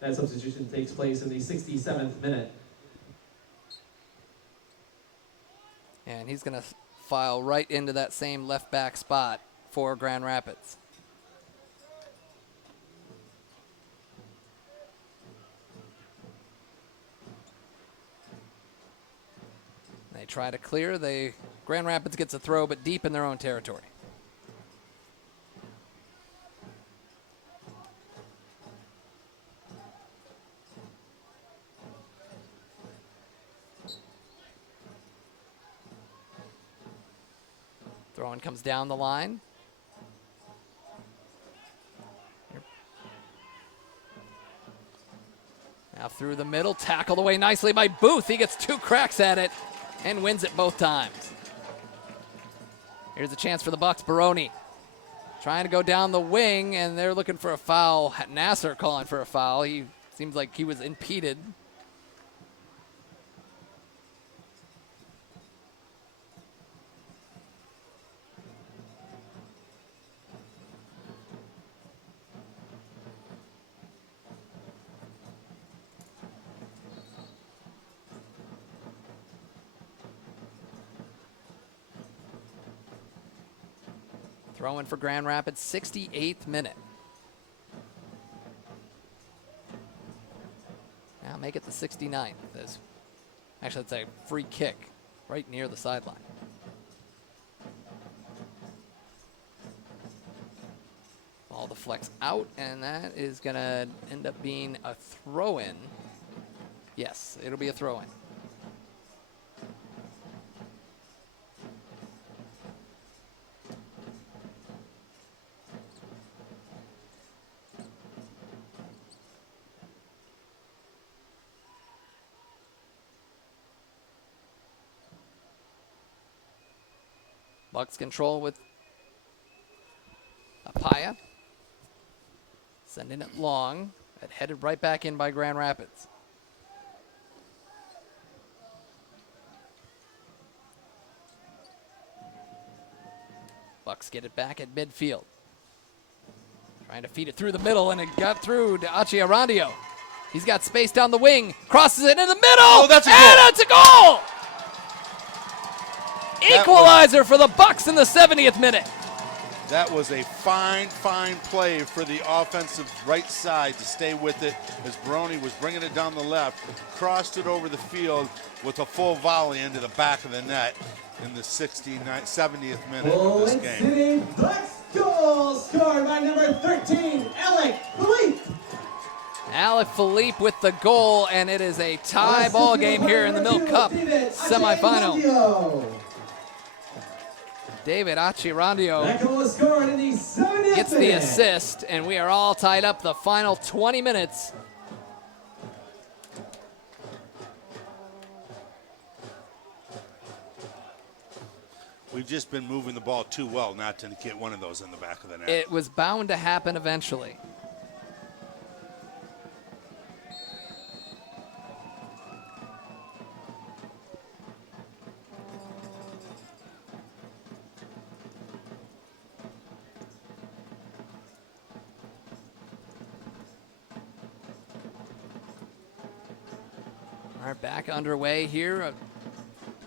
That substitution takes place in the 67th minute. And he's going to file right into that same left back spot for Grand Rapids. They try to clear. Grand Rapids gets a throw, but deep in their own territory. Throw-in comes down the line. Now through the middle, tackled away nicely by Booth. He gets 2 cracks at it and wins it both times. Here's a chance for the Bucks. Baroni trying to go down the wing, and they're looking for a foul. Nasser calling for a foul. He seems like he was impeded. Throw in for Grand Rapids, 68th minute. Now make it the 69th. Actually, it's a free kick right near the sideline. Ball deflects out, and that is going to end up being a throw-in. Yes, it'll be a throw-in. Bucks control with Apaya. Sending it long. It headed right back in by Grand Rapids. Bucks get it back at midfield. Trying to feed it through the middle, and it got through to Achiarandio. He's got space down the wing. Crosses it in the middle. Oh, that's a goal. And it's a goal! Equalizer for the Bucks in the 70th minute. That was a fine play for the offensive right side to stay with it as Baroni was bringing it down the left, crossed it over the field with a full volley into the back of the net in the 70th minute of this game. City Bucks goal scored by number 13, Alec Philippe. Alec Philippe with the goal, and it is a tie ball game here in the Milk Cup semifinal. David Achirandio gets the assist, and we are all tied up the final 20 minutes. We've just been moving the ball too well not to get one of those in the back of the net. It was bound to happen eventually. All right, back underway here. A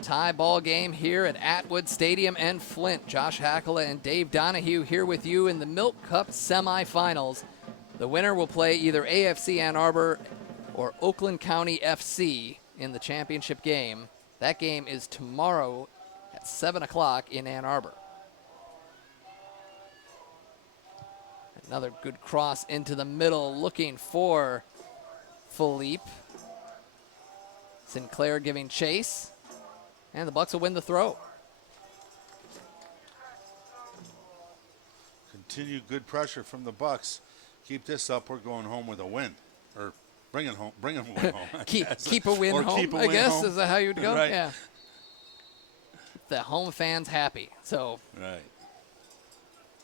tie ball game here at Atwood Stadium and Flint. Josh Hackala and Dave Donahue here with you in the Milk Cup semifinals. The winner will play either AFC Ann Arbor or Oakland County FC in the championship game. That game is tomorrow at 7 o'clock in Ann Arbor. Another good cross into the middle, looking for Philippe. Sinclair giving chase, and the Bucks will win the throw. Continued good pressure from the Bucks. Keep this up, we're going home with a win. or bring it home, bring a win home. I guess. keep a win Or home, keep a I win guess, home. is that how you'd go? Right. Yeah. The home fans happy. So Right.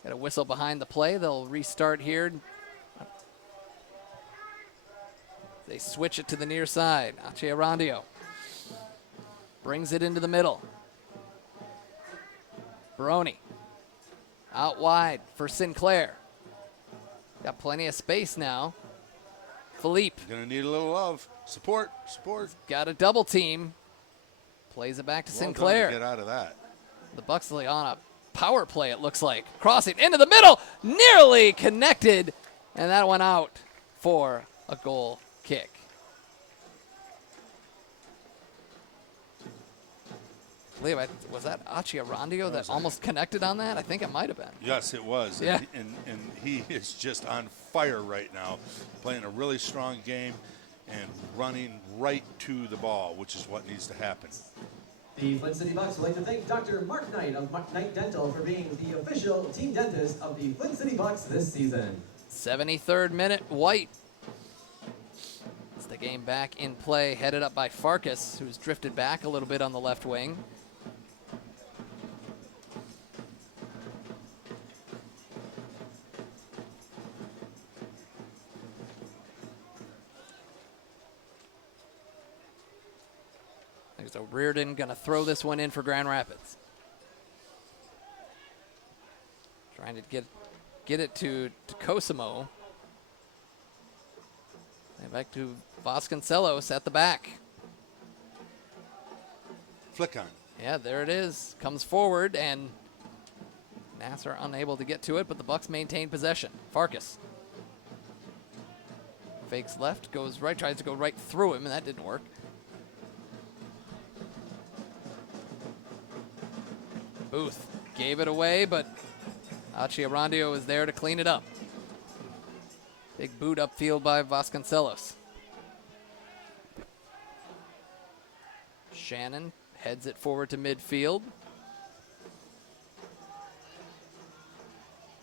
got a whistle behind the play. They'll restart here. They switch it to the near side. Ache Arandio brings it into the middle. Baroni out wide for Sinclair. Got plenty of space now. Philippe Gonna need a little love, support. got a double team. Plays it back to Well done to Sinclair. get out of that. The Bucks are on a power play, it looks like. Crossing into the middle, nearly connected, and that went out for a goal kick. I believe was that Ache Arandio that almost connected on that? I think it might have been. Yes, it was. Yeah. And he is just on fire right now, playing a really strong game and running right to the ball, which is what needs to happen. The Flint City Bucks would like to thank Dr. Mark Knight of Knight Dental for being the official team dentist of the Flint City Bucks this season. 73rd minute, White. It's the game back in play, headed up by Farkas, who's drifted back a little bit on the left wing. So Reardon gonna throw this one in for Grand Rapids. Trying to get it to Cosimo. And back to Vasconcelos at the back. Flick on. Yeah, there it is. Comes forward, and Nassar unable to get to it, but the Bucks maintain possession. Farkas fakes left, goes right, tries to go right through him, and that didn't work. Booth gave it away, but Ache Arandio is there to clean it up. Big boot upfield by Vasconcelos. Shannon heads it forward to midfield.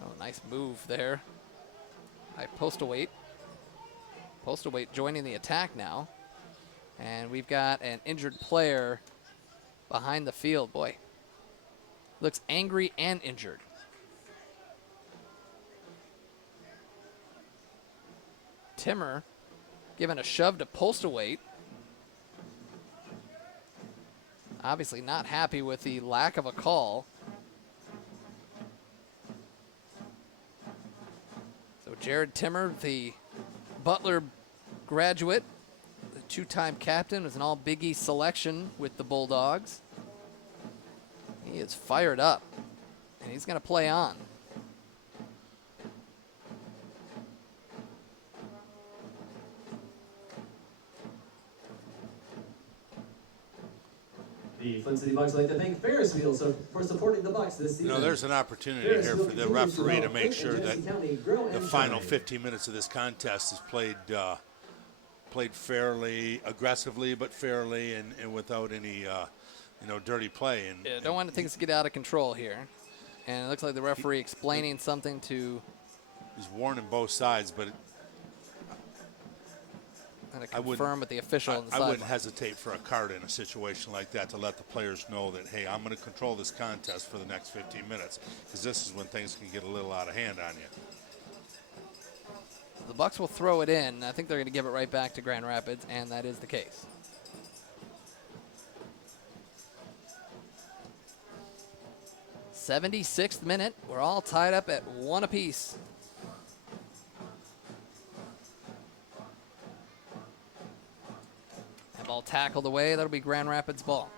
Oh, nice move there by Postlethwaite. Postlethwaite joining the attack now. And we've got an injured player behind the field. Boy, looks angry and injured. Timmer giving a shove to Postlethwaite. Obviously not happy with the lack of a call. So Jared Timmer, the Butler graduate, the two-time captain, was an all Big East selection with the Bulldogs. He is fired up, and he's going to play on. The Flint City Bucks would like to thank Ferris Wheels for supporting the Bucks this season. You know, there's an opportunity Ferris here Wheel for the continues to referee to help make Flint sure and that Genesee County grow the and final shine. 15 minutes of this contest is played fairly aggressively, but fairly and without any dirty play. And Yeah, don't want things to get out of control here. And it looks like the referee explaining something to he's warning both sides, but I wouldn't- confirm with the official on the I wouldn't sideline. hesitate for a card in a situation like that to let the players know that, hey, I'm going to control this contest for the next 15 minutes, because this is when things can get a little out of hand on you. The Bucks will throw it in. I think they're going to give it right back to Grand Rapids, and that is the case. '76th minute. We're all tied up at 1 apiece. That ball tackled away. That'll be Grand Rapids ball.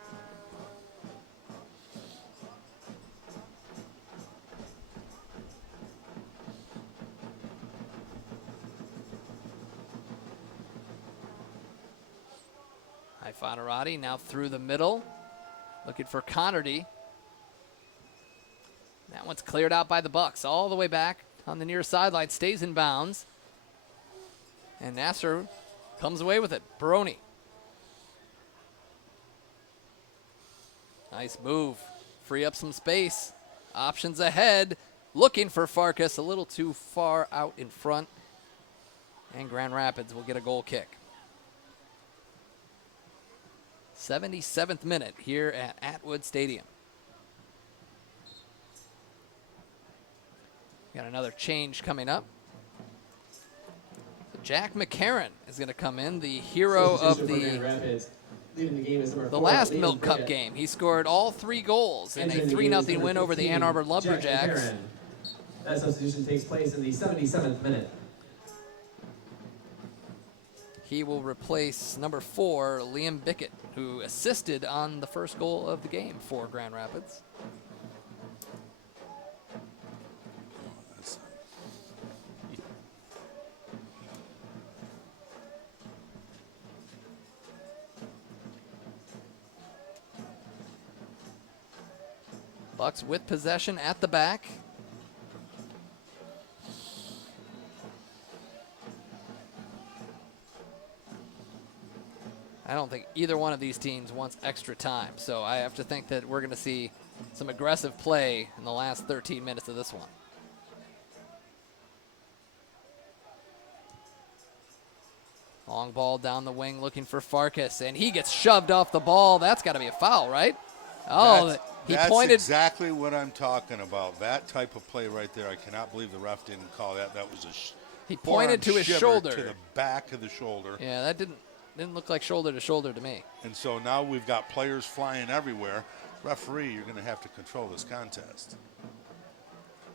Ifanarati now through the middle, looking for Connerty. That one's cleared out by the Bucks, all the way back on the near sideline, stays in bounds. And Nassar comes away with it. Baroni. Nice move. Free up some space. Options ahead. Looking for Farkas, a little too far out in front. And Grand Rapids will get a goal kick. 77th minute here at Atwood Stadium. Got another change coming up. Jack McCarron is going to come in, the hero of the last Milk Cup game. He scored all 3 goals in a 3-0 win over the Ann Arbor Lumberjacks. That substitution takes place in the 77th minute. He will replace number 4, Liam Bickett, who assisted on the first goal of the game for Grand Rapids. Bucks with possession at the back. I don't think either one of these teams wants extra time, so I have to think that we're going to see some aggressive play in the last 13 minutes of this one. Long ball down the wing looking for Farkas, and he gets shoved off the ball. That's got to be a foul, right? Oh, that's exactly what I'm talking about. That type of play right there. I cannot believe the ref didn't call that. That was a he pointed to his shoulder. To the back of the shoulder. Yeah, that didn't look like shoulder to shoulder to me. And so now we've got players flying everywhere. Referee, you're going to have to control this contest.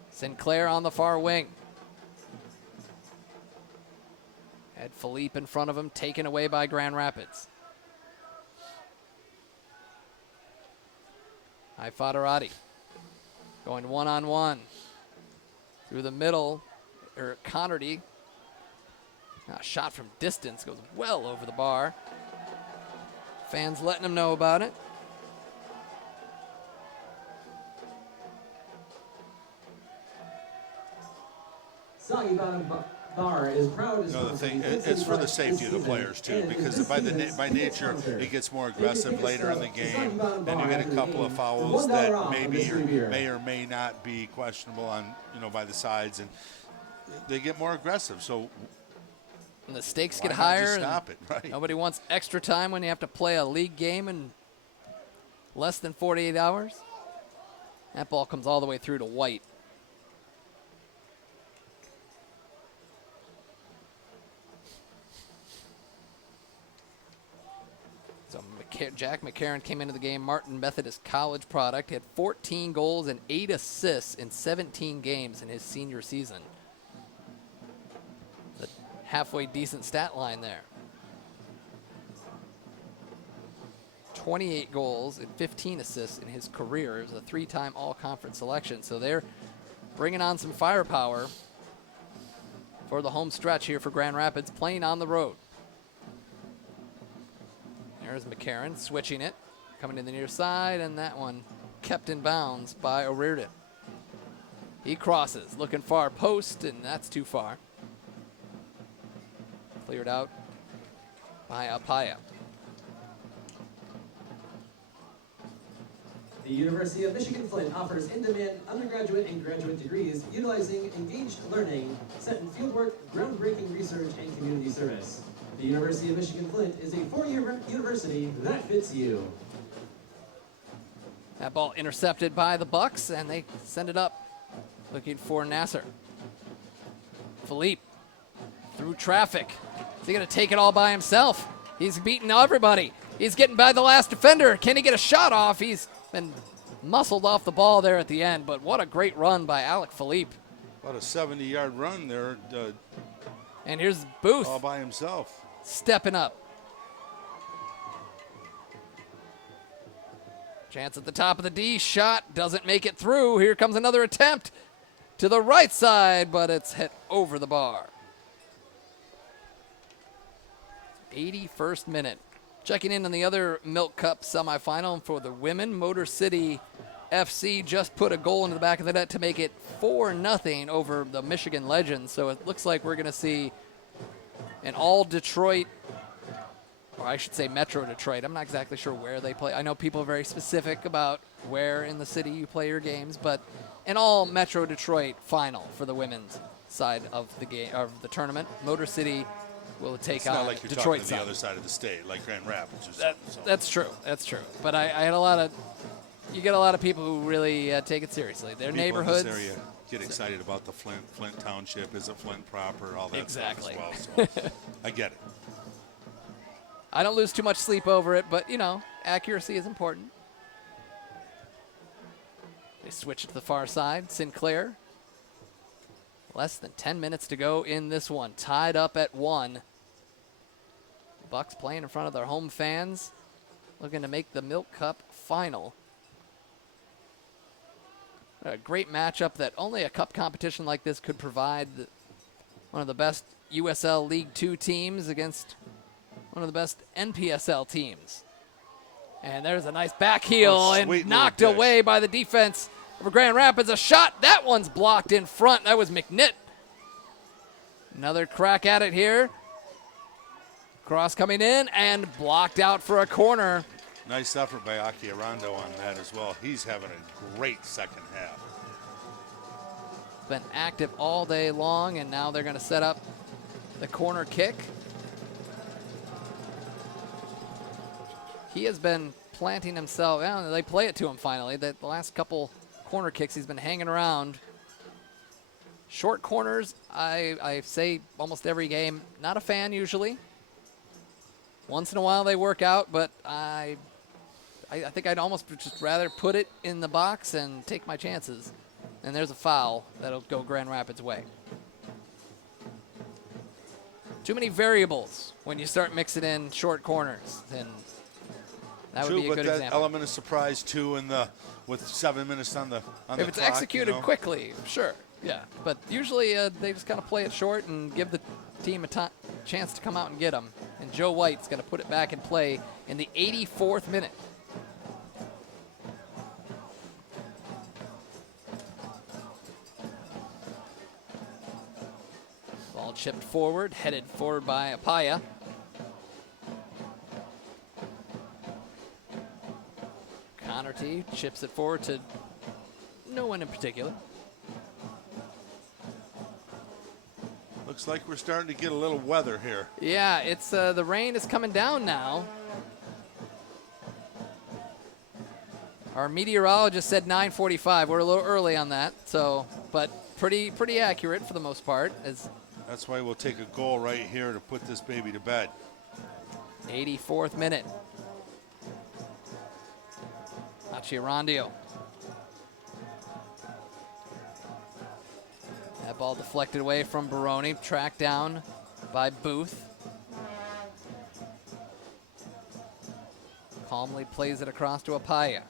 Sinclair on the far wing. Had Philippe in front of him, taken away by Grand Rapids. Foderati going one-on-one through the middle. Connerty, a shot from distance, goes well over the bar. Fans letting him know about it. Soggy Bottom Bar is proud to the thing, it's for the safety of the players too, because by nature it gets more aggressive later in the game. Then you get a couple of fouls that may or may not be questionable on by the sides, and they get more aggressive. So and the stakes get higher. Stop it, right? Nobody wants extra time when you have to play a league game in less than 48 hours. That ball comes all the way through to White. So Jack McCarron came into the game, Martin Methodist College product. He had 14 goals and 8 assists in 17 games in his senior season. A halfway decent stat line there. 28 goals and 15 assists in his career. It was a 3-time all-conference selection. So they're bringing on some firepower for the home stretch here for Grand Rapids, playing on the road. There's McCarron switching it, coming to the near side, and that one kept in bounds by O'Riordan. He crosses, looking far post, and that's too far. Cleared out by Apaya. The University of Michigan Flint offers in-demand undergraduate and graduate degrees utilizing engaged learning, set in fieldwork, groundbreaking research, and community service. The University of Michigan Flint is a 4-year university that fits you. That ball intercepted by the Bucks, and they send it up, looking for Nasser. Philippe through traffic. Is he going to take it all by himself? He's beating everybody. He's getting by the last defender. Can he get a shot off? He's been muscled off the ball there at the end, but what a great run by Alec Philippe. About a 70-yard run there. And here's Booth. All by himself. Stepping up. Chance at the top of the D. Shot doesn't make it through. Here comes another attempt to the right side, but it's hit over the bar. 81st minute. Checking in on the other Milk Cup semifinal for the women. Motor City FC just put a goal into the back of the net to make it 4-0 over the Michigan Legends. So it looks like we're going to see an all Detroit, or I should say Metro Detroit. I'm not exactly sure where they play. I know people are very specific about where in the city you play your games, but an all Metro Detroit final for the women's side of the game of the tournament. Motor City will take It's on not like you're Detroit talking to side. the other side of the state, like Grand Rapids or That, something. So. that's true. That's true. But I had a lot of, you get a lot of people who really take it seriously. Their People neighborhoods. in this area get excited about the Flint Township. Is it Flint proper? All that Exactly. stuff as well. So I get it. I don't lose too much sleep over it, but, you know, accuracy is important. They switch it to the far side. Sinclair. Less than 10 minutes to go in this one. Tied up at 1. Bucks playing in front of their home fans. Looking to make the Milk Cup final. A great matchup that only a cup competition like this could provide. One of the best USL League 2 teams against one of the best NPSL teams. And there's a nice back heel and knocked away by the defense over Grand Rapids. A shot. That one's blocked in front. That was McNitt. Another crack at it here. Cross coming in and blocked out for a corner. Nice effort by Aki Arando on that as well. He's having a great second half. Been active all day long, and now they're going to set up the corner kick. He has been planting himself. Well, they play it to him finally. The last couple corner kicks, he's been hanging around. Short corners, I say almost every game, not a fan usually. Once in a while they work out, but I think I'd almost just rather put it in the box and take my chances. And there's a foul that'll go Grand Rapids' way. Too many variables when you start mixing in short corners, and that would be a good example. That element of surprise too, with 7 minutes on the clock. If it's executed quickly, sure, yeah. But usually they just kind of play it short and give the team a chance to come out and get them. And Joe White's going to put it back in play in the 84th minute. Ball chipped forward, headed forward by Apaya. Connerty chips it forward to no one in particular. Looks like we're starting to get a little weather here. Yeah, it's the rain is coming down now. Our meteorologist said 9:45. We're a little early on that, so but pretty accurate for the most part. That's why we'll take a goal right here to put this baby to bed. 84th minute. Achiarandio. That ball deflected away from Baroni, tracked down by Booth. Calmly plays it across to Apaya.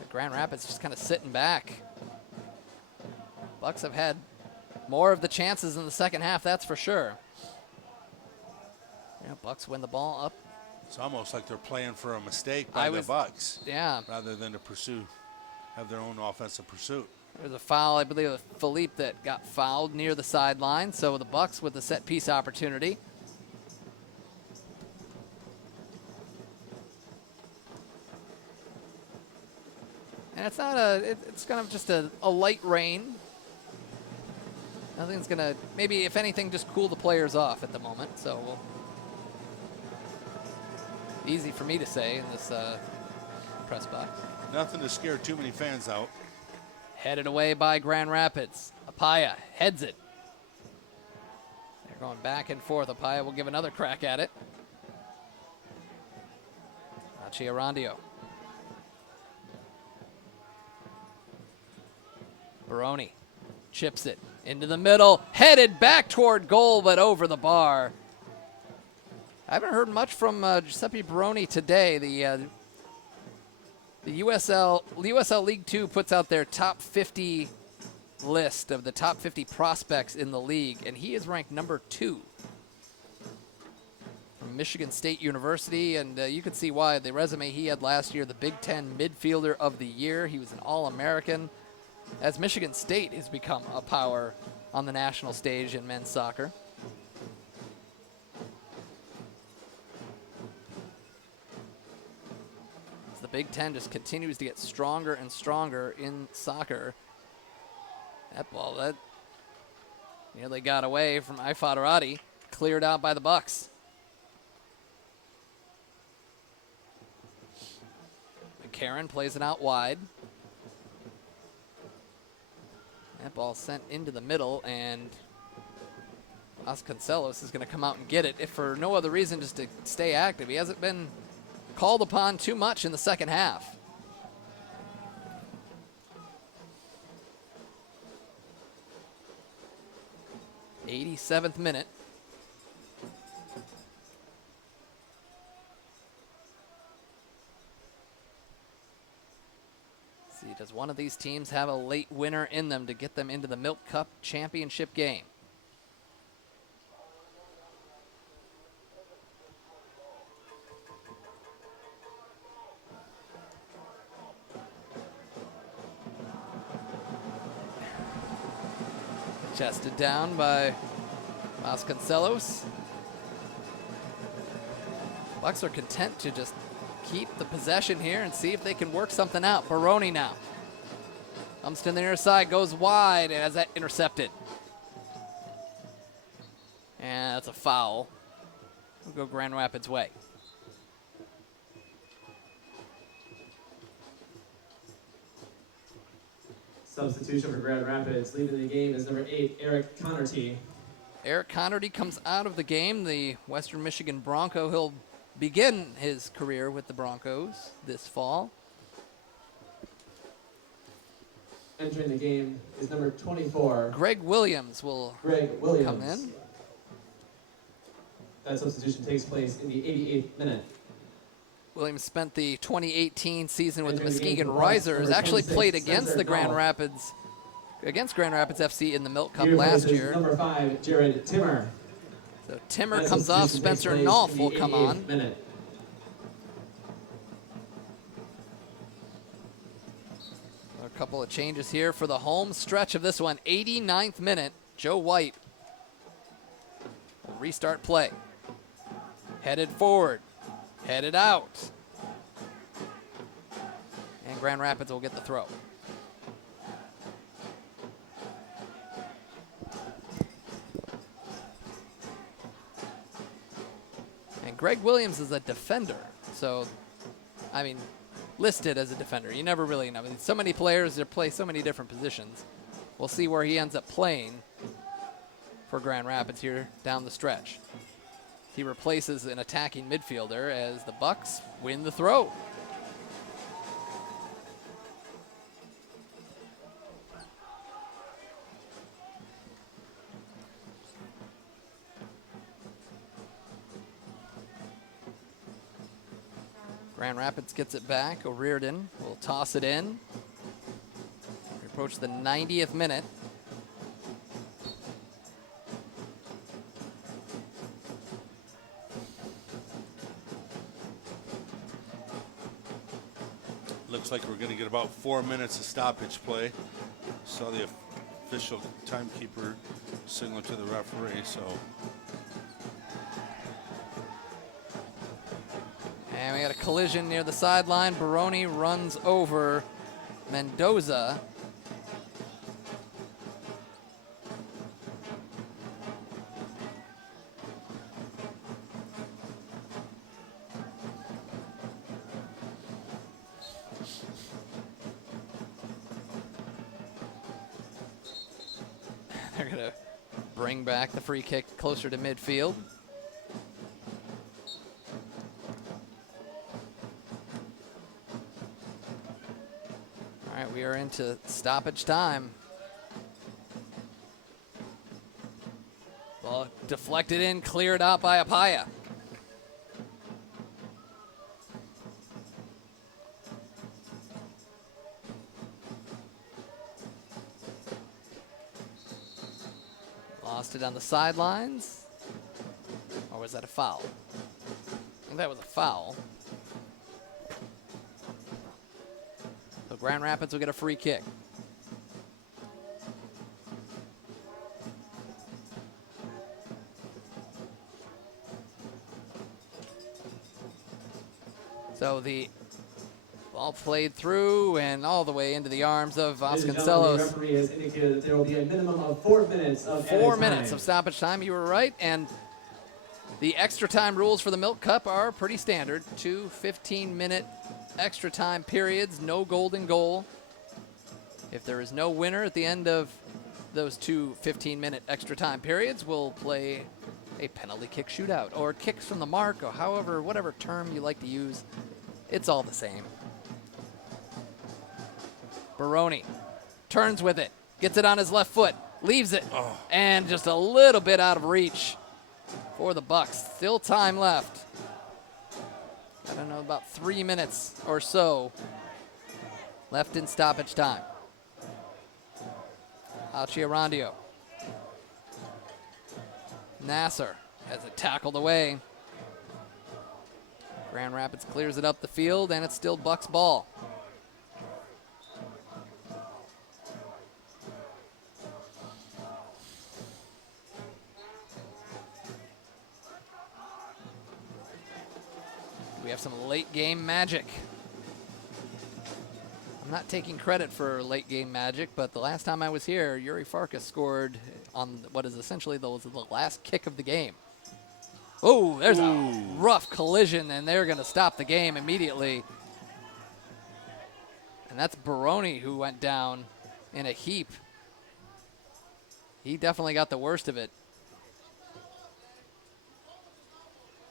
The Grand Rapids just kind of sitting back. Bucks have had more of the chances in the second half, that's for sure. Yeah, Bucks win the ball up. It's almost like they're playing for a mistake by the Bucks. Yeah. Rather than to have their own offensive pursuit. There was a foul, I believe, with Philippe that got fouled near the sideline. So the Bucks with the set piece opportunity. And it's not it's kind of just a light rain. Nothing's gonna, maybe if anything, just cool the players off at the moment. So easy for me to say in this press box. Nothing to scare too many fans out. Headed away by Grand Rapids. Apaya heads it. They're going back and forth. Apaya will give another crack at it. Achiarandio. Baroni chips it into the middle. Headed back toward goal, but over the bar. I haven't heard much from Giuseppe Baroni today. The USL League 2 puts out their top 50 list of the top 50 prospects in the league, and he is ranked number 2 from Michigan State University, and you can see why. The resume he had last year, the Big Ten Midfielder of the Year. He was an All-American. As Michigan State has become a power on the national stage in men's soccer. Big Ten just continues to get stronger and stronger in soccer. That ball, that nearly got away from Ifadarati, cleared out by the Bucks. McCarron plays it out wide. That ball sent into the middle, and Vasconcelos is going to come out and get it, if for no other reason, just to stay active. He hasn't been called upon too much in the second half. '87th minute. See, does one of these teams have a late winner in them to get them into the Milk Cup championship game? Chested down by Vasconcelos. Bucks are content to just keep the possession here and see if they can work something out. Baroni now comes to the near side, goes wide, and has that intercepted. And that's a foul. We'll go Grand Rapids' way. Substitution for Grand Rapids. Leaving the game is number 8, Eric Connerty. Eric Connerty comes out of the game, the Western Michigan Bronco. He'll begin his career with the Broncos this fall. Entering the game is number 24. Greg Williams will come in. That substitution takes place in the 88th minute. Williams spent the 2018 season with the Entering the game Muskegon for the Bucks, Risers. number Actually 26, played against Spencer the Grand Gall. Rapids, against Grand Rapids FC in the Milk Cup Here last is year. Number 5, Jared Timmer. So Timmer That comes off. substitution takes Spencer place Nolf in the will come 88th on. minute. A couple of changes here for the home stretch of this one. 89th minute, Joe White will restart play. Headed forward, headed out. And Grand Rapids will get the throw. And Greg Williams is a defender, so, I mean, listed as a defender. You never really know. I mean, so many players that play so many different positions. We'll see where he ends up playing for Grand Rapids here down the stretch. He replaces an attacking midfielder as the Bucks win the throw. Grand Rapids gets it back. O'Riordan will toss it in. We approach the 90th minute. Looks like we're going to get about 4 minutes of stoppage play. Saw the official timekeeper signal to the referee, so. And we got a collision near the sideline. Baroni runs over Mendoza. They're going to bring back the free kick closer to midfield. All right, we are into stoppage time. Ball deflected in, cleared out by Apaya. Lost it on the sidelines. Or was that a foul? I think that was a foul. So Grand Rapids will get a free kick. So the Ball played through and all the way into the arms of Ladies and gentlemen, the Vasconcelos. referee has indicated that there will be a minimum of 4 minutes of added 4 time. minutes of stoppage time, you were right. And the extra time rules for the Milk Cup are pretty standard. 2 15-minute extra time periods, no golden goal. If there is no winner at the end of those 2 15-minute extra time periods, we'll play a penalty kick shootout or kicks from the mark, or however, whatever term you like to use. It's all the same. Baroni turns with it, gets it on his left foot, leaves it, and just a little bit out of reach for the Bucks. Still time left. I don't know, about 3 minutes or so left in stoppage time. Alciarandio. Nasser has it tackled away. Grand Rapids clears it up the field, and it's still Bucks ball. We have some late game magic. I'm not taking credit for late game magic, but the last time I was here, Yuri Farkas scored on what is essentially the last kick of the game. Oh, there's a rough collision, and they're going to stop the game immediately. And that's Baroni who went down in a heap. He definitely got the worst of it.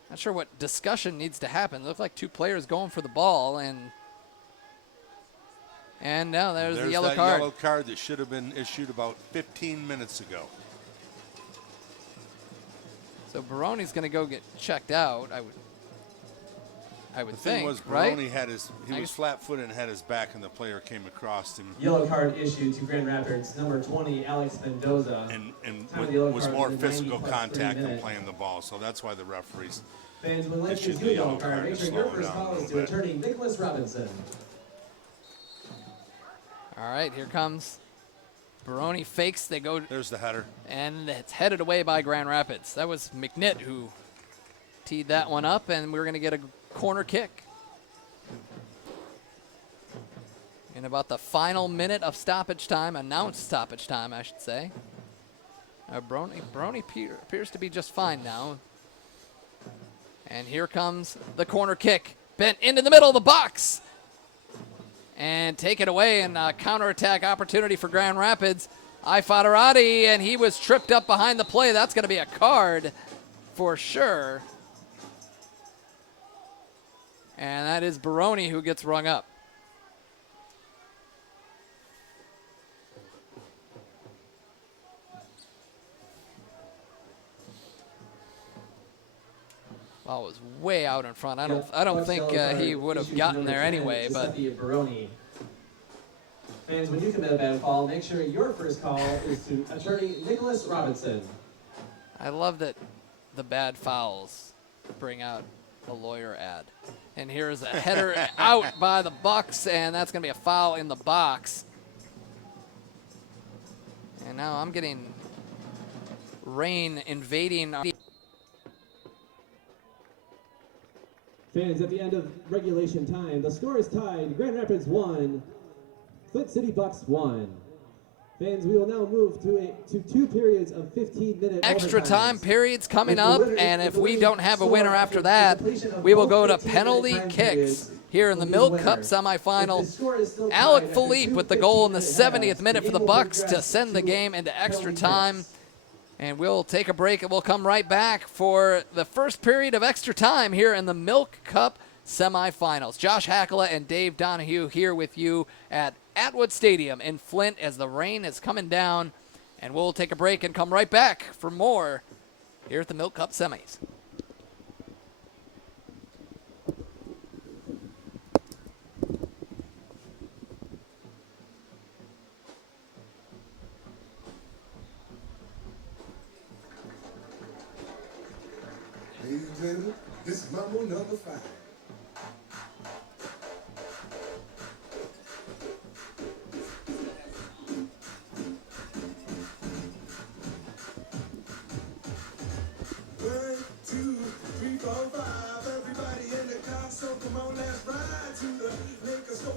Not sure what discussion needs to happen. It looked like two players going for the ball, and now there's the yellow that card. Yellow card that should have been issued about 15 minutes ago. So Baroni's going to go get checked out. I would The thing think, was, right? Baroni was flat-footed and had his back, and the player came across him. Yellow card issued to Grand Rapids, number 20, Alex Mendoza. And Time of the yellow was card more was physical 90+3 contact than minute. playing the ball. So that's why the referees Fans, when Lynch issued is the due yellow yellow card, card make to sure your slow it first down a call is little to bit. attorney Nicholas Robinson. All right, here comes Baroni. Fakes. They go, There's the header. and it's headed away by Grand Rapids. That was McNitt who teed that one up, and we're going to get a corner kick. In about the final minute of stoppage time, announced stoppage time, I should say. Baroni appears to be just fine now. And here comes the corner kick. Bent into the middle of the box. And take it away, and a counterattack opportunity for Grand Rapids. Ifadarati, and he was tripped up behind the play. That's going to be a card for sure. And that is Baroni who gets rung up. Ball was way out in front. I don't think he would have gotten there anyway. But Baroni. Fans, when you commit a bad foul, make sure your first call is to attorney Nicholas Robinson. I love that the bad fouls bring out a lawyer ad. And here's a header out by the Bucks, and that's going to be a foul in the box. And now I'm getting rain invading. Fans, at the end of regulation time, the score is tied. Grand Rapids 1, Flint City Bucks 1. Fans, we will now move to 2 periods of 15-minute Extra time overtimes. periods coming If the up, winner- and if if the we winning don't have a score winner after after that, completion of we will both go to 15-minute penalty time kicks periods here in the will be Milk winner. Cup If the semifinal. score is still tied Alec after Philippe 2 with the goal in the 15-minute 70th halves, minute for the game will Bucks to progress send the to game into extra penalty time. kicks. And we'll take a break, and we'll come right back for the first period of extra time here in the Milk Cup semifinals. Josh Hackala and Dave Donahue here with you at Atwood Stadium in Flint as the rain is coming down. And we'll take a break and come right back for more here at the Milk Cup semis. Ladies and gentlemen, this is Mambo number 5. One, two, three, four, five. Everybody in the car, so come on, let's ride to the liquor store.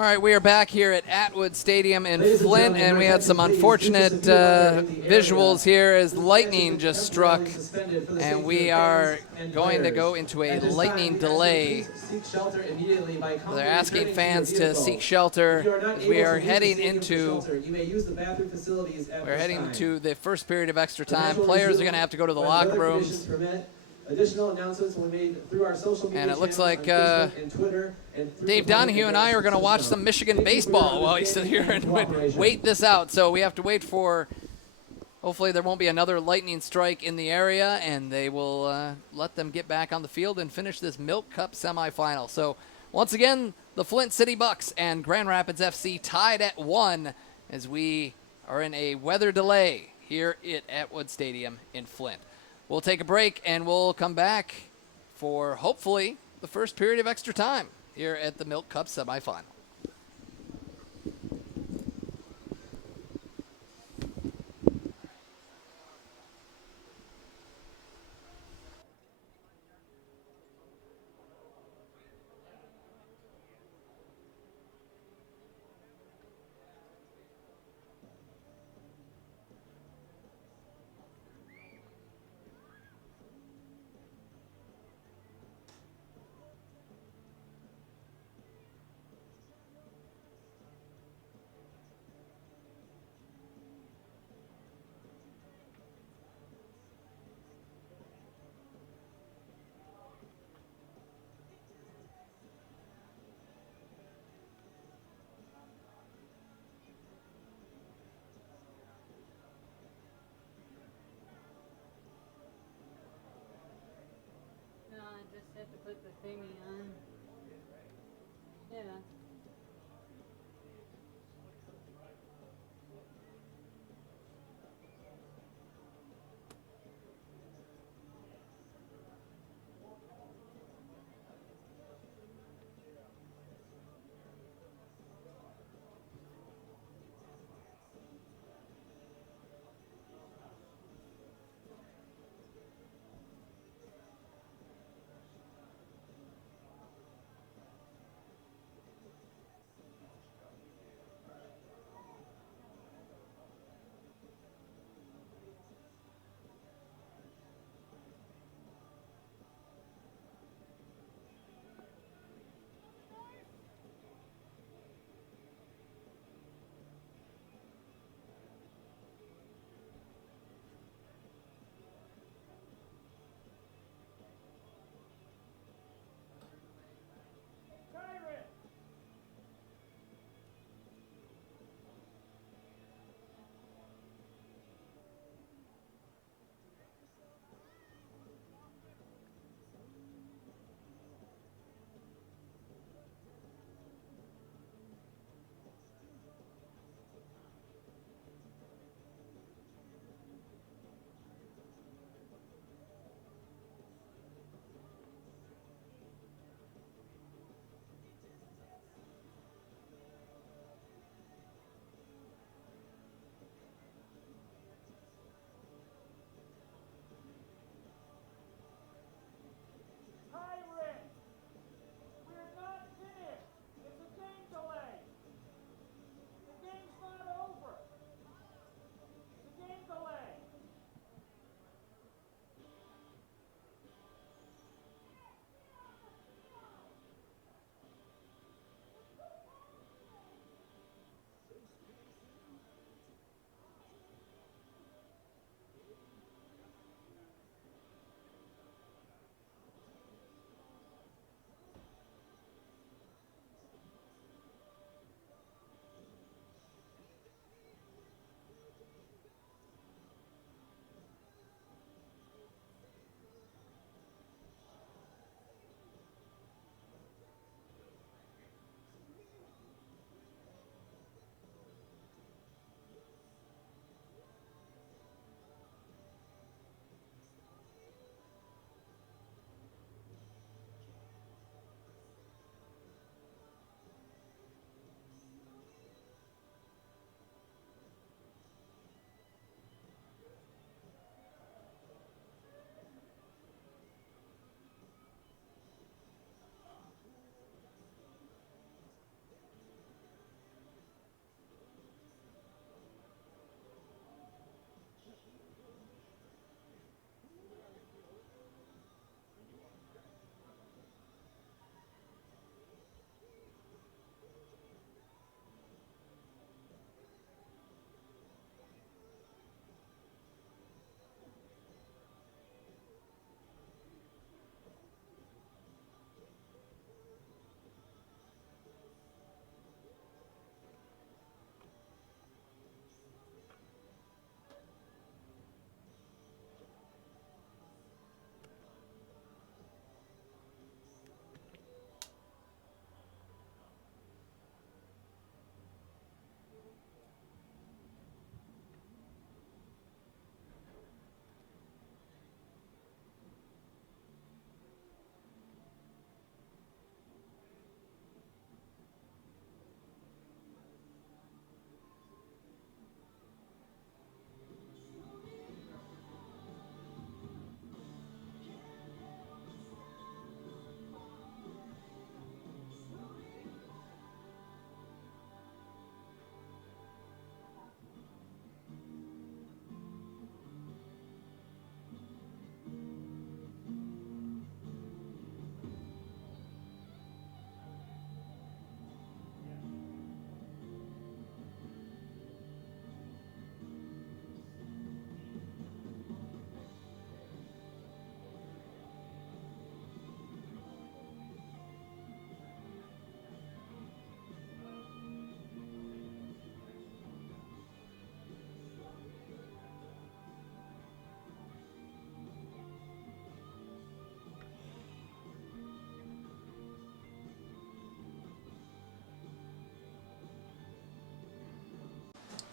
All right, we are back here at Atwood Stadium in Ladies and Flint, gentlemen, and we your had some attention, please. unfortunate Due to severe weather in the area, visuals here as this lightning event just is struck, suspended for the and safety we of are fans and going to players. go into a At this lightning time, we ask you to delay. please seek shelter immediately by calmly They're asking returning to your fans to vehicles. seek shelter If you are not as able we to are leave the heading stadium for into shelter, you may use the bathroom facilities at we're this heading time. to the first period of extra The match time. will Players are resume going to have to go to the when locker weather rooms. conditions permit. Additional announcements will be made through our social media And it looks channels like, on Facebook and Twitter, and through Dave the public Donahue and I are going to watch system. some Michigan Thank you for your baseball while we sit understanding here and and cooperation. wait this out. So we have to wait for, hopefully there won't be another lightning strike in the area, and they will let them get back on the field and finish this Milk Cup semifinal. So once again, the Flint City Bucks and Grand Rapids FC tied at 1 as we are in a weather delay here at Atwood Stadium in Flint. We'll take a break, and we'll come back for hopefully the first period of extra time here at the Milk Cup semifinal. No, I just have to put the thingy on. Yeah.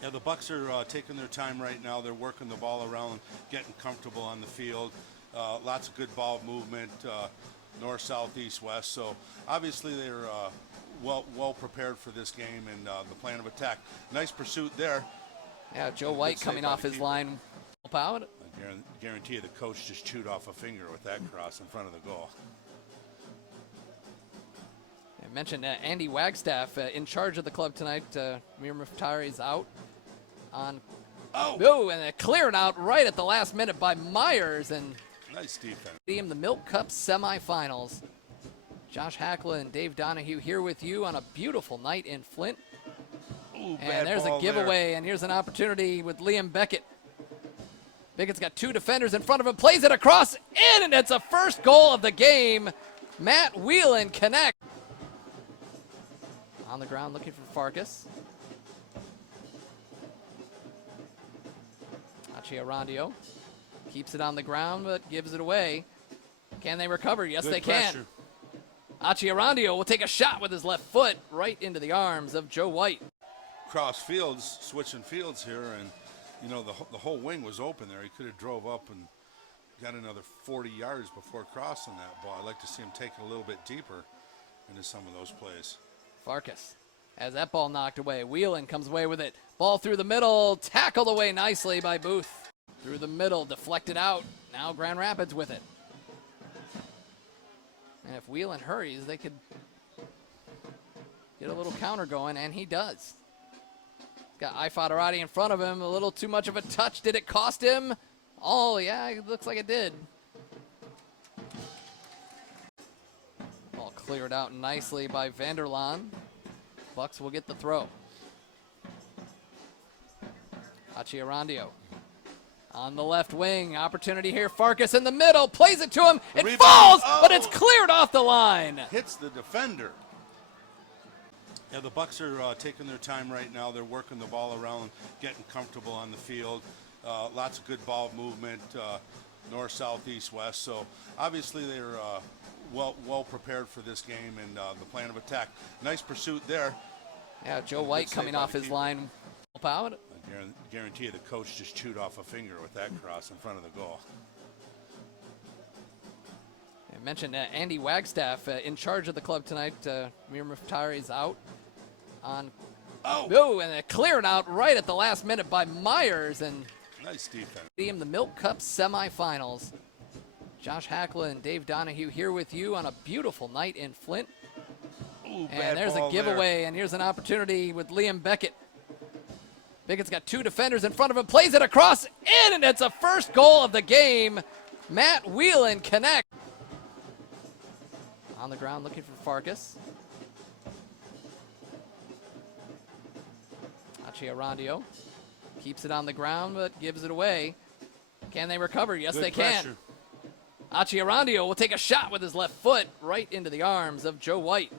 Yeah, the Bucks are taking their time right now. They're working the ball around, getting comfortable on the field. Lots of good ball movement, north, south, east, west. So obviously they're well prepared for this game and the plan of attack. Nice pursuit there. Yeah, Joe White coming off his line. Help out. I guarantee you the coach just chewed off a finger with that cross in front of the goal. I mentioned Andy Wagstaff in charge of the club tonight. Mir Muftari's out on. Oh, and it cleared out right at the last minute by Myers. And nice defense. The Milk Cup semifinals. Josh Hackla and Dave Donahue here with you on a beautiful night in Flint. Ooh, and there's a giveaway, and here's an opportunity with Liam Beckett. Beckett's got two defenders in front of him, plays it across, in, and it's a first goal of the game. Matt Whelan connect. On the ground looking for Farkas. Achia Rondio keeps it on the ground, but gives it away. Can they recover? Yes, Good they pressure. can. Achia Rondio will take a shot with his left foot right into the arms of Joe White. Cross fields, switching fields here, and you know the whole wing was open there. He could have drove up and got another 40 yards before crossing that ball. I'd like to see him take it a little bit deeper into some of those plays. Farkas has that ball knocked away. Whelan comes away with it. Ball through the middle, tackled away nicely by Booth. Through the middle, deflected out. Now Grand Rapids with it. And if Whelan hurries, they could get a little counter going, and he does. He's got Ifadarati in front of him. A little too much of a touch. Did it cost him? Oh, yeah, it looks like it did. Ball cleared out nicely by Vanderlaan. Bucks will get the throw. Achia Rondio on the left wing. Opportunity here. Farkas in the middle. Plays it to him. It Rebound. falls, Oh! but it's cleared off the line. Hits the defender. Yeah, the Bucks are taking their time right now. They're working the ball around, getting comfortable on the field. Lots of good ball movement, north, south, east, west. So obviously they're well prepared for this game and the plan of attack. Nice pursuit there. Yeah, Joe White coming off his line. Help out. I guarantee you the coach just chewed off a finger with that cross in front of the goal. I mentioned Andy Wagstaff in charge of the club tonight. Mir Muftari's out on. Oh, and it cleared out right at the last minute by Myers. And nice defense. The Milk Cup semifinals. Josh Hackla and Dave Donahue here with you on a beautiful night in Flint. Ooh, and there's a giveaway, and here's an opportunity with Liam Beckett. Beckett's got two defenders in front of him, plays it across, in, and it's a first goal of the game. Matt Whelan connect. On the ground looking for Farkas. Achia Rondio keeps it on the ground, but gives it away. Can they recover? Yes, Good they pressure. can. Achia Rondio will take a shot with his left foot right into the arms of Joe White.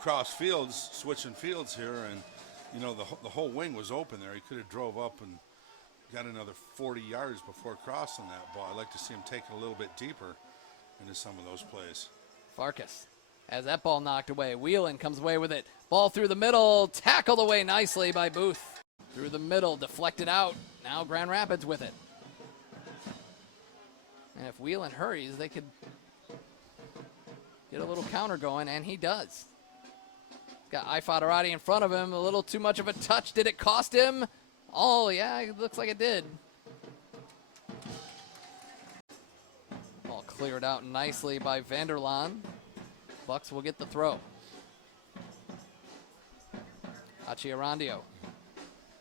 Cross fields, switching fields here, and you know the whole wing was open there. He could have drove up and got another 40 yards before crossing that ball. I'd like to see him take it a little bit deeper into some of those plays. Farkas has that ball knocked away. Whelan comes away with it. Ball through the middle, tackled away nicely by Booth. Through the middle, deflected out. Now Grand Rapids with it. And if Whelan hurries, they could get a little counter going, and he does. He's got Ifadarati in front of him. A little too much of a touch. Did it cost him? Oh, yeah, it looks like it did. Ball cleared out nicely by Vanderlaan. Bucks will get the throw. Achia Rondio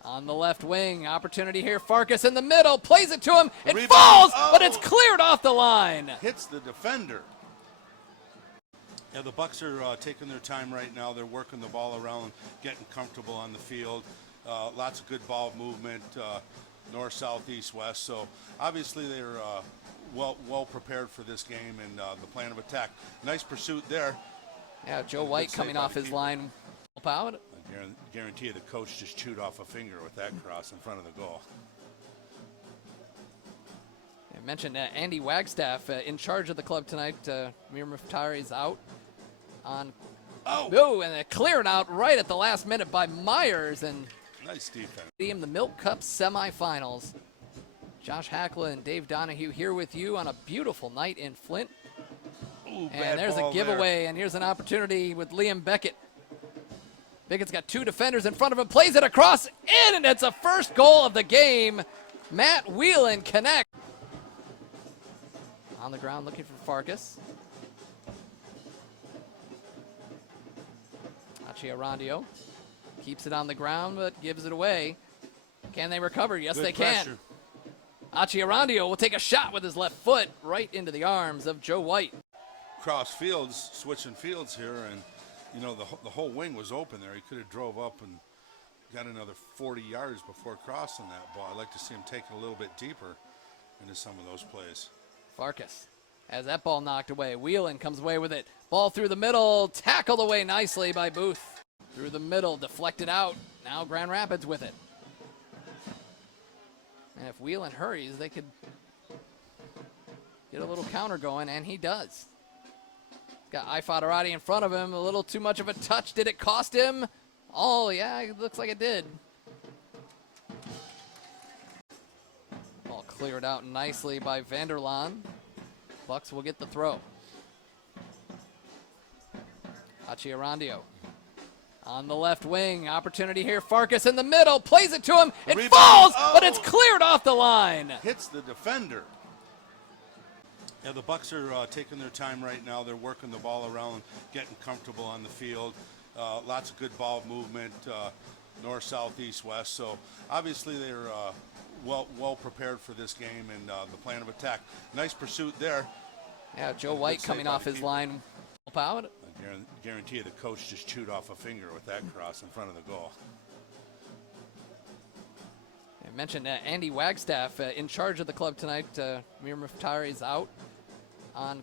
on the left wing. Opportunity here. Farkas in the middle. Plays it to him. It Rebound. falls, Oh! but it's cleared off the line. Hits the defender. Yeah, the Bucks are taking their time right now. They're working the ball around, getting comfortable on the field. Lots of good ball movement, north, south, east, west. So obviously they're well prepared for this game and the plan of attack. Nice pursuit there. Yeah, Joe White coming off his line. Help out. I guarantee you the coach just chewed off a finger with that cross in front of the goal. I mentioned Andy Wagstaff in charge of the club tonight. Mir Muftari's out on. Oh, and it cleared out right at the last minute by Myers. And Nice defense. The Milk Cup semifinals. Josh Hackla and Dave Donahue here with you on a beautiful night in Flint. Ooh, And there's a giveaway, and here's an opportunity with Liam Beckett. Beckett's got two defenders in front of him, plays it across, in, and it's a first goal of the game. Matt Whelan connect. On the ground looking for Farkas. Arandio keeps it on the ground, but gives it away. Can they recover? Yes, Good they pressure. can. Arandio will take a shot with his left foot right into the arms of Joe White. Cross fields, switching fields here, and you know the whole wing was open there. He could have drove up and got another 40 yards before crossing that ball. I'd like to see him take it a little bit deeper into some of those plays. Farkas has that ball knocked away. Whelan comes away with it. Ball through the middle, tackled away nicely by Booth. Through the middle, deflected out. Now Grand Rapids with it. And if Whelan hurries, they could get a little counter going, and he does. Got Ifadarati in front of him. A little too much of a touch. Did it cost him? Oh, yeah, it looks like it did. Ball cleared out nicely by Vanderlaan. Bucks will get the throw. Arandio on the left wing. Opportunity here. Farkas in the middle. Plays it to him. It Rebound. falls, Oh! but it's cleared off the line. Hits the defender. Yeah, the Bucks are taking their time right now. They're working the ball around, getting comfortable on the field. Lots of good ball movement, north, south, east, west. So obviously they're well prepared for this game and the plan of attack. Nice pursuit there. Yeah, Joe White save coming by off the his keeper. line. Help out. I guarantee you the coach just chewed off a finger with that cross in front of the goal. I mentioned Andy Wagstaff in charge of the club tonight. Mir Muftari is out on.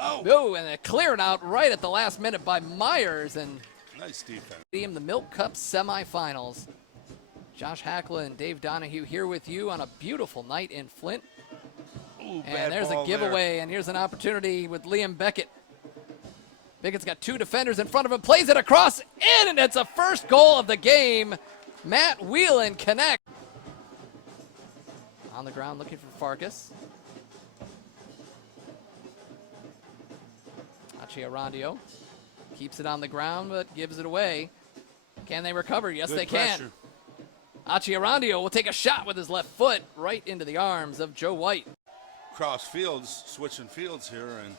Oh, and it cleared out right at the last minute by Myers. And Nice defense. the Milk Cup semifinals. Josh Hackla and Dave Donahue here with you on a beautiful night in Flint. Ooh, bad And there's a ball giveaway, and here's an opportunity with Liam Beckett. Beckett's got two defenders in front of him, plays it across, in, and it's a first goal of the game. Matt Whelan connect. On the ground looking for Farkas. Arandio keeps it on the ground, but gives it away. Can they recover? Yes, Good they pressure. can. Arandio will take a shot with his left foot right into the arms of Joe White. Cross fields, switching fields here, and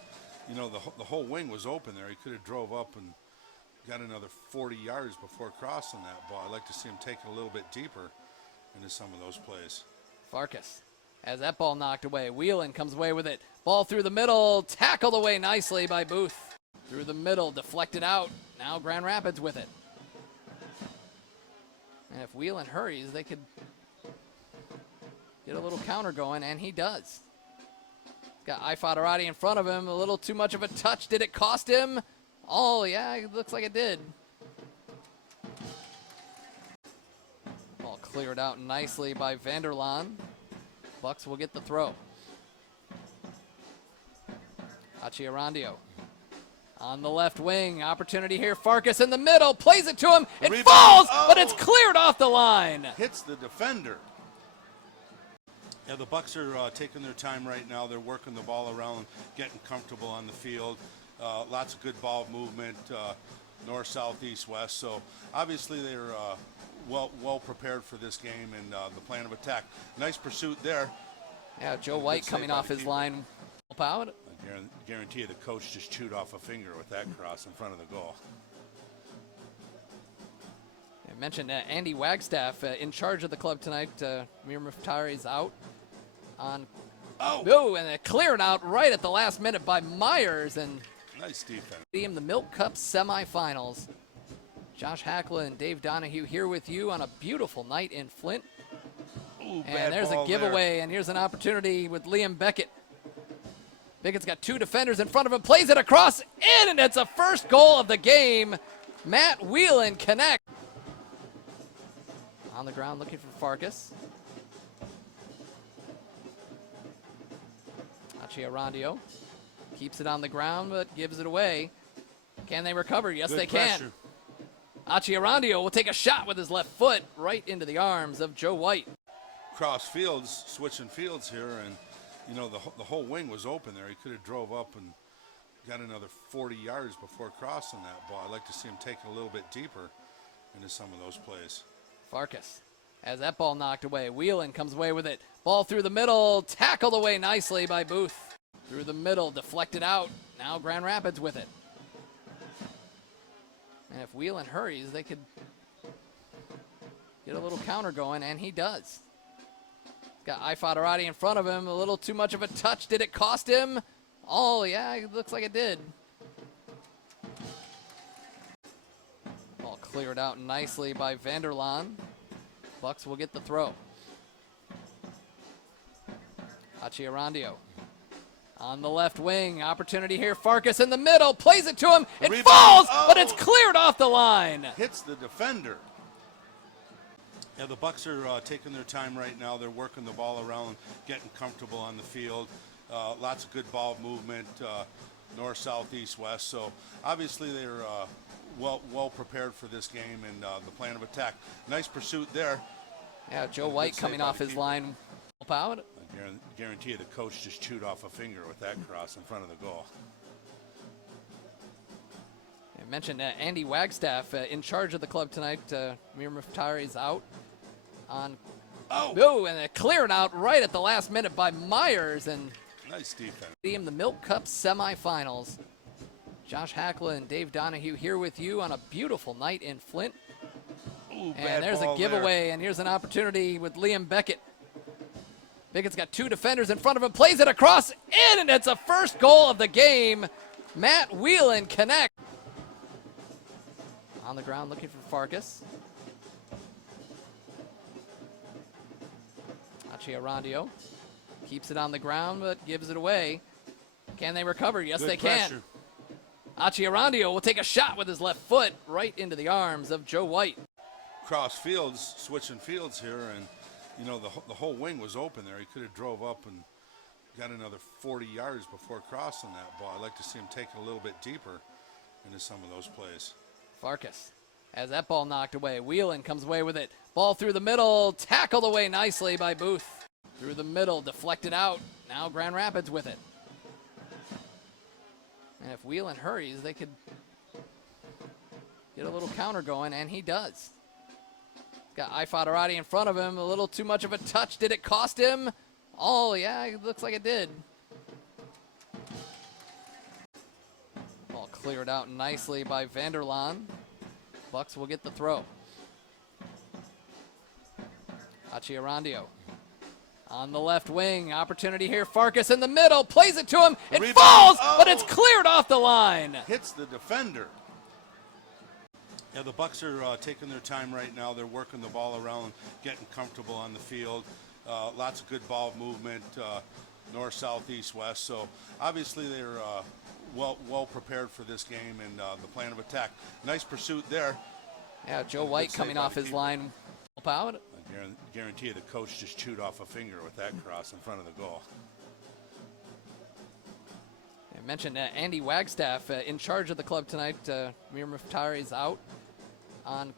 you know the whole wing was open there. He could have drove up and got another 40 yards before crossing that ball. I'd like to see him take it a little bit deeper into some of those plays. Farkas has that ball knocked away. Whelan comes away with it. Ball through the middle, tackled away nicely by Booth. Through the middle, deflected out. Now Grand Rapids with it. And if Whelan hurries, they could get a little counter going, and he does. Got Ifadarati in front of him. A little too much of a touch. Did it cost him? Oh, yeah, it looks like it did. Ball cleared out nicely by Vanderlaan. Bucks will get the throw. Arandio on the left wing. Opportunity here. Farkas in the middle. Plays it to him. It Rebound. falls, Oh! but it's cleared off the line. Hits the defender. Yeah, the Bucks are taking their time right now. They're working the ball around, getting comfortable on the field. Lots of good ball movement, north, south, east, west. So obviously they're well prepared for this game and the plan of attack. Nice pursuit there. Yeah, Joe White save coming by off the his keeper. line. Help out. I guarantee you the coach just chewed off a finger with that cross in front of the goal. I mentioned Andy Wagstaff in charge of the club tonight. Mir Muftari is out on. Oh, and it cleared out right at the last minute by Myers. And Nice defense. the Milk Cup semifinals. Josh Hackla and Dave Donahue here with you on a beautiful night in Flint. Ooh, bad And there's a ball giveaway, and here's an opportunity with Liam Beckett. Beckett's got two defenders in front of him, plays it across, in, and it's a first goal of the game. Matt Whelan connect. On the ground looking for Farkas. Arandio keeps it on the ground, but gives it away. Can they recover? Yes, Good they pressure. can. Achiarandio will take a shot with his left foot right into the arms of Joe White. Cross fields, switching fields here, and you know the whole wing was open there. He could have drove up and got another 40 yards before crossing that ball. I'd like to see him take it a little bit deeper into some of those plays. Farkas has that ball knocked away. Whelan comes away with it. Ball through the middle, tackled away nicely by Booth. Through the middle, deflected out. Now Grand Rapids with it. And if Whelan hurries, they could get a little counter going, and he does. Got Ifadarati in front of him. A little too much of a touch. Did it cost him? Oh, yeah, it looks like it did. Ball cleared out nicely by Vanderlaan. Bucks will get the throw. Achiarandio on the left wing. Opportunity here. Farkas in the middle. Plays it to him. It Rebound. falls, Oh! but it's cleared off the line. Hits the defender. Yeah, the Bucks are taking their time right now. They're working the ball around, getting comfortable on the field. Lots of good ball movement, north, south, east, west. So obviously they're well prepared for this game and the plan of attack. Nice pursuit there. Yeah, Joe White coming off his line. Help out. I guarantee you the coach just chewed off a finger with that cross in front of the goal. I mentioned Andy Wagstaff in charge of the club tonight. Mir Muftari is out on. Oh, and it cleared out right at the last minute by Myers. And nice defense. The Milk Cup semifinals. Josh Hackla and Dave Donahue here with you on a beautiful night in Flint. Ooh, and there's a giveaway, and here's an opportunity with Liam Beckett. Beckett's got two defenders in front of him, plays it across in, and it's a first goal of the game. Matt Whelan connect. On the ground looking for Farkas. Achiarandio keeps it on the ground, but gives it away. Can they recover? Yes, they can. Achiarandio will take a shot with his left foot right into the arms of Joe White. Cross fields, switching fields here, and you know the whole wing was open there. He could have drove up and got another 40 yards before crossing that ball. I'd like to see him take it a little bit deeper into some of those plays. Farkas has that ball knocked away. Whelan comes away with it. Ball through the middle, tackled away nicely by Booth. Through the middle, deflected out. Now Grand Rapids with it. And if Whelan hurries, they could get a little counter going, and he does. Got Ifadarati in front of him. A little too much of a touch. Did it cost him? Oh, yeah, it looks like it did. Ball cleared out nicely by Vanderlaan. Bucks will get the throw. Achiarandio on the left wing. Opportunity here. Farkas in the middle. Plays it to him. It Rebound. falls, Oh! but it's cleared off the line. Hits the defender. Yeah, the Bucks are taking their time right now. They're working the ball around, getting comfortable on the field. Lots of good ball movement, north, south, east, west. So obviously they're well prepared for this game and the plan of attack. Nice pursuit there. Yeah, Joe White coming off his line. Help out. I guarantee you the coach just chewed off a finger with that cross in front of the goal. I mentioned Andy Wagstaff in charge of the club tonight. Mir Muftari is out on.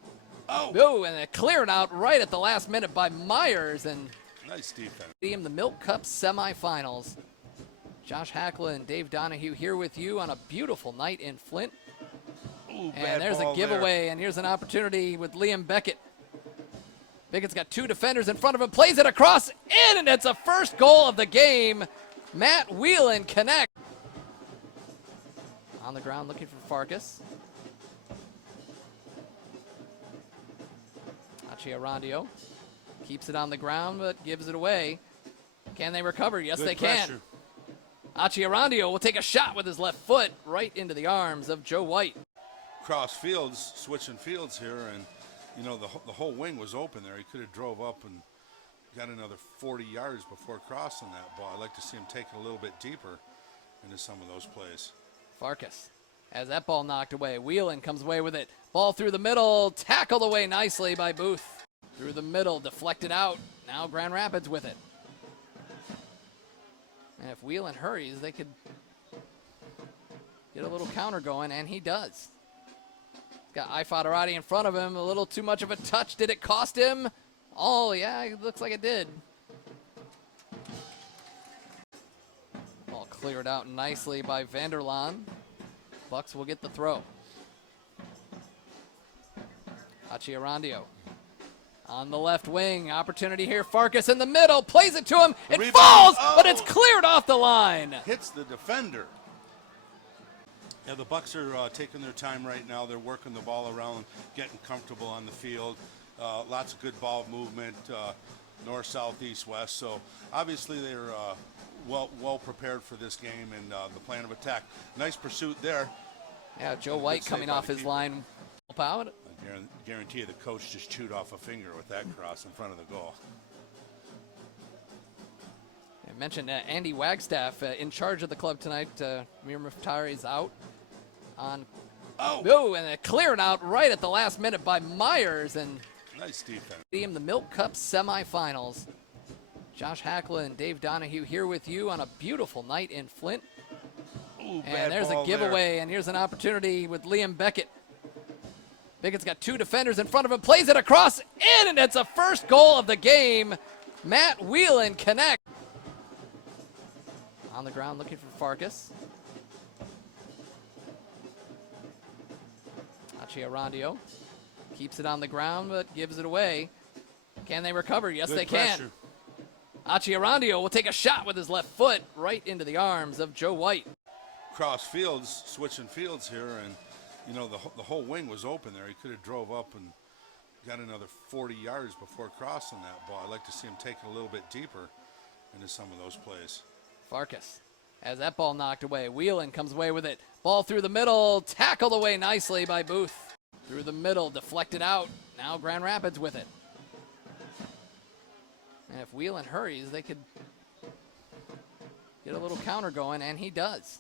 Oh, and it cleared out right at the last minute by Myers. And nice defense. The Milk Cup semifinals. Josh Hackla and Dave Donahue here with you on a beautiful night in Flint. Ooh, and there's a giveaway, and here's an opportunity with Liam Beckett. Beckett's got two defenders in front of him, plays it across in, and it's a first goal of the game. Matt Whelan connect. On the ground looking for Farkas. Achiarandio keeps it on the ground, but gives it away. Can they recover? Yes, Good they pressure. can. Achiarandio will take a shot with his left foot right into the arms of Joe White. Cross fields, switching fields here, and you know the whole wing was open there. He could have drove up and got another 40 yards before crossing that ball. I'd like to see him take it a little bit deeper into some of those plays. Farkas has that ball knocked away. Whelan comes away with it. Ball through the middle, tackled away nicely by Booth. Through the middle, deflected out. Now Grand Rapids with it. And if Whelan hurries, they could get a little counter going, and he does. Got Ifadarati in front of him. A little too much of a touch. Did it cost him? Oh, yeah, it looks like it did. Ball cleared out nicely by Vanderlaan. Bucks will get the throw. Achiarandio on the left wing. Opportunity here. Farkas in the middle. Plays it to him. It Rebound. falls, Oh! but it's cleared off the line. Hits the defender. Yeah, the Bucks are taking their time right now. They're working the ball around, getting comfortable on the field. Lots of good ball movement, north, south, east, west. So obviously they're well prepared for this game and the plan of attack. Nice pursuit there. Yeah, Joe White coming off his line. Help out. I guarantee you the coach just chewed off a finger with that cross in front of the goal. I mentioned Andy Wagstaff in charge of the club tonight. Mir Muftari's out on. Oh, and it cleared out right at the last minute by Myers. And nice defense. the Milk Cup semifinals. Josh Hackla and Dave Donahue here with you on a beautiful night in Flint. Ooh, And there's a giveaway, and here's an opportunity with Liam Beckett. Beckett's got two defenders in front of him, plays it across, in, and it's a first goal of the game. Matt Whelan connect. On the ground looking for Farkas. Achiarandio keeps it on the ground, but gives it away. Can they recover? Yes, Good they pressure. can. Achiarandio will take a shot with his left foot right into the arms of Joe White. Cross fields, switching fields here, and you know the whole wing was open there. He could have drove up and got another 40 yards before crossing that ball. I'd like to see him take it a little bit deeper into some of those plays. Farkas has that ball knocked away. Whelan comes away with it. Ball through the middle, tackled away nicely by Booth. Through the middle, deflected out. Now Grand Rapids with it. And if Whelan hurries, they could get a little counter going, and he does.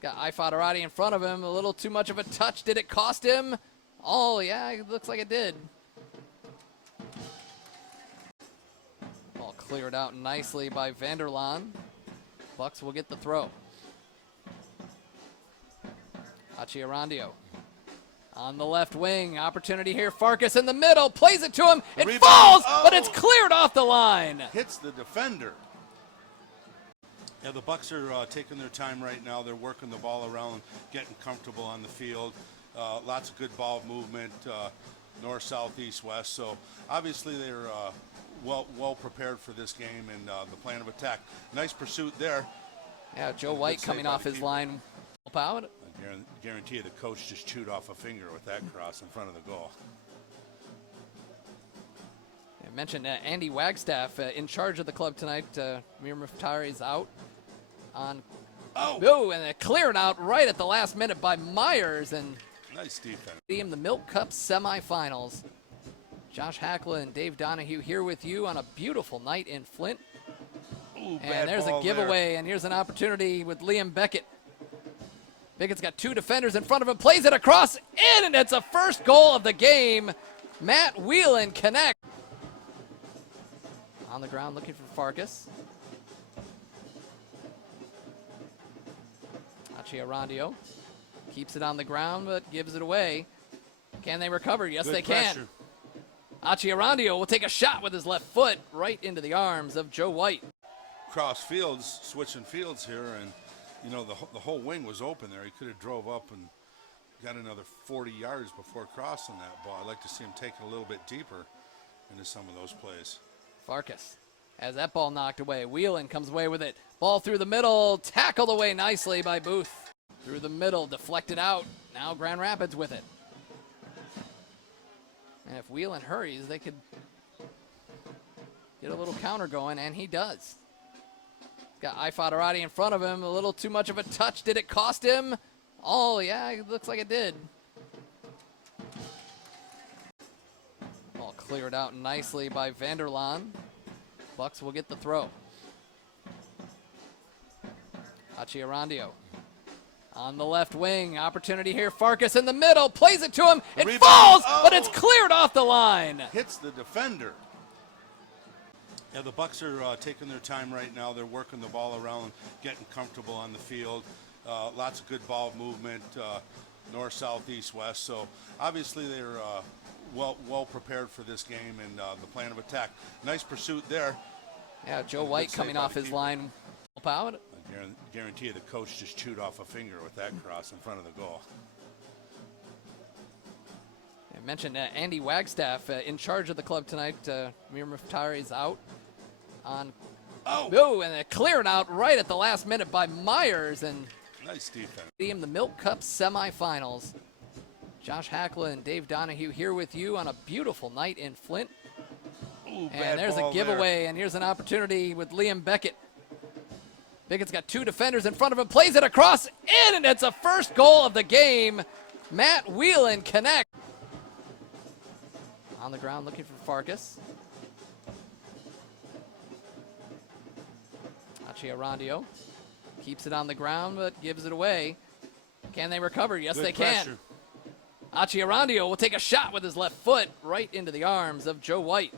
Got Ifadarati in front of him. A little too much of a touch. Did it cost him? Oh, yeah, it looks like it did. Ball cleared out nicely by Vanderlaan. Bucks will get the throw. Achiarandio on the left wing. Opportunity here. Farkas in the middle. Plays it to him. It Rebound. falls, Oh! but it's cleared off the line. Hits the defender. Yeah, the Bucks are taking their time right now. They're working the ball around, getting comfortable on the field. Lots of good ball movement, north, south, east, west. So obviously they're well prepared for this game and the plan of attack. Nice pursuit there. Yeah, Joe White coming off his line. Help out. I guarantee you the coach just chewed off a finger with that cross in front of the goal. I mentioned Andy Wagstaff in charge of the club tonight. Mir Muftari's out on. Oh, and it cleared out right at the last minute by Myers. And nice defense. the Milk Cup semifinals. Josh Hackla and Dave Donahue here with you on a beautiful night in Flint. Ooh, And there's a giveaway, and here's an opportunity with Liam Beckett. Beckett's got two defenders in front of him, plays it across, in, and it's a first goal of the game. Matt Whelan connect. On the ground looking for Farkas. Achiarandio keeps it on the ground, but gives it away. Can they recover? Yes, Good they pressure. can. Achiarandio will take a shot with his left foot right into the arms of Joe White. Cross fields, switching fields here, and you know the whole wing was open there. He could have drove up and got another 40 yards before crossing that ball. I'd like to see him take it a little bit deeper into some of those plays. Farkas has that ball knocked away. Whelan comes away with it. Ball through the middle, tackled away nicely by Booth. Through the middle, deflected out. Now Grand Rapids with it. And if Whelan hurries, they could get a little counter going, and he does. Got Ifadarati in front of him. A little too much of a touch. Did it cost him? Oh, yeah, it looks like it did. Ball cleared out nicely by Vanderlaan. Bucks will get the throw. Achiarandio on the left wing. Opportunity here. Farkas in the middle. Plays it to him. It Rebound. falls, Oh! but it's cleared off the line. Hits the defender. Yeah, the Bucks are taking their time right now. They're working the ball around, getting comfortable on the field. Lots of good ball movement, north, south, east, west. So obviously they're well prepared for this game and the plan of attack. Nice pursuit there. Yeah, Joe White coming off his line. Help out. I guarantee you the coach just chewed off a finger with that cross in front of the goal. I mentioned Andy Wagstaff in charge of the club tonight. Mir Muftari's out on. Oh, and it cleared out right at the last minute by Myers. And nice defense. The Milk Cup semifinals. Josh Hackla and Dave Donahue here with you on a beautiful night in Flint. Ooh, and there's a giveaway, and here's an opportunity with Liam Beckett. Beckett's got two defenders in front of him, plays it across, in, and it's a first goal of the game. Matt Whelan connect. On the ground looking for Farkas. Arandio keeps it on the ground, but gives it away. Can they recover? Yes, Good they pressure. can. Arandio will take a shot with his left foot right into the arms of Joe White.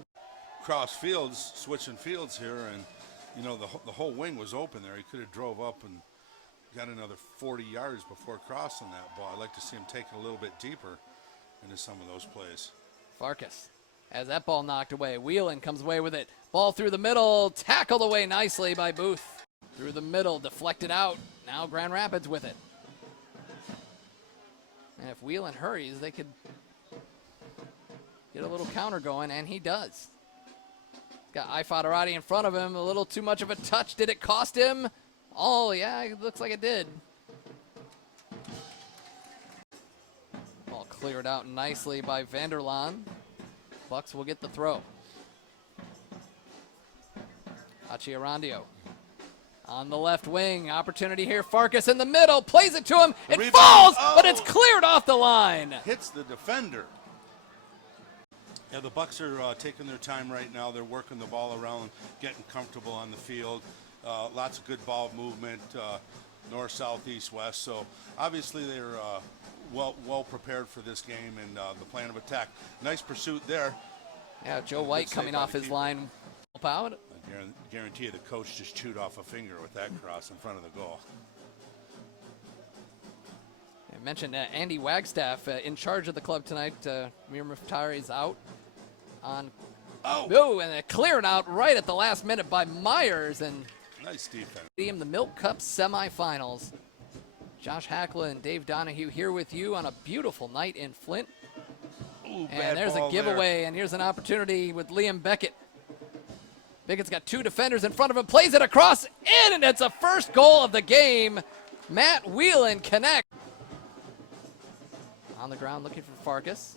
Cross fields, switching fields here, and you know the whole wing was open there. He could have drove up and got another 40 yards before crossing that ball. I'd like to see him take it a little bit deeper into some of those plays. Farkas has that ball knocked away. Whelan comes away with it. Ball through the middle, tackled away nicely by Booth. Through the middle, deflected out. Now Grand Rapids with it. And if Whelan hurries, they could get a little counter going, and he does. Got Ifadarati in front of him. A little too much of a touch. Did it cost him? Oh, yeah, it looks like it did. Ball cleared out nicely by Vanderlaan. Bucks will get the throw. Arandio on the left wing. Opportunity here. Farkas in the middle. Plays it to him. It Rebound. falls, Oh! but it's cleared off the line. Hits the defender. Yeah, the Bucks are taking their time right now. They're working the ball around, getting comfortable on the field. Lots of good ball movement, north, south, east, west. So obviously they're well prepared for this game and the plan of attack. Nice pursuit there. Yeah, Joe White coming off his line. Help out. I guarantee you the coach just chewed off a finger with that cross in front of the goal. I mentioned Andy Wagstaff in charge of the club tonight. Mir Muftari's out on. Oh, and it cleared out right at the last minute by Myers. And nice defense. The Milk Cup semifinals. Josh Hackla and Dave Donahue here with you on a beautiful night in Flint. Ooh, and there's a giveaway, and here's an opportunity with Liam Beckett. Beckett's got two defenders in front of him, plays it across, in, and it's a first goal of the game. Matt Whelan connect. On the ground looking for Farkas.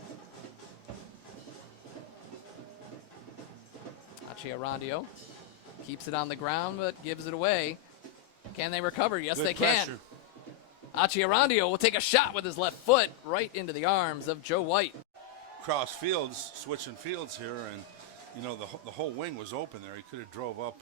Arandio keeps it on the ground, but gives it away. Can they recover? Yes, Good they pressure. can. Arandio will take a shot with his left foot right into the arms of Joe White. Cross fields, switching fields here, and you know the whole wing was open there. He could have drove up.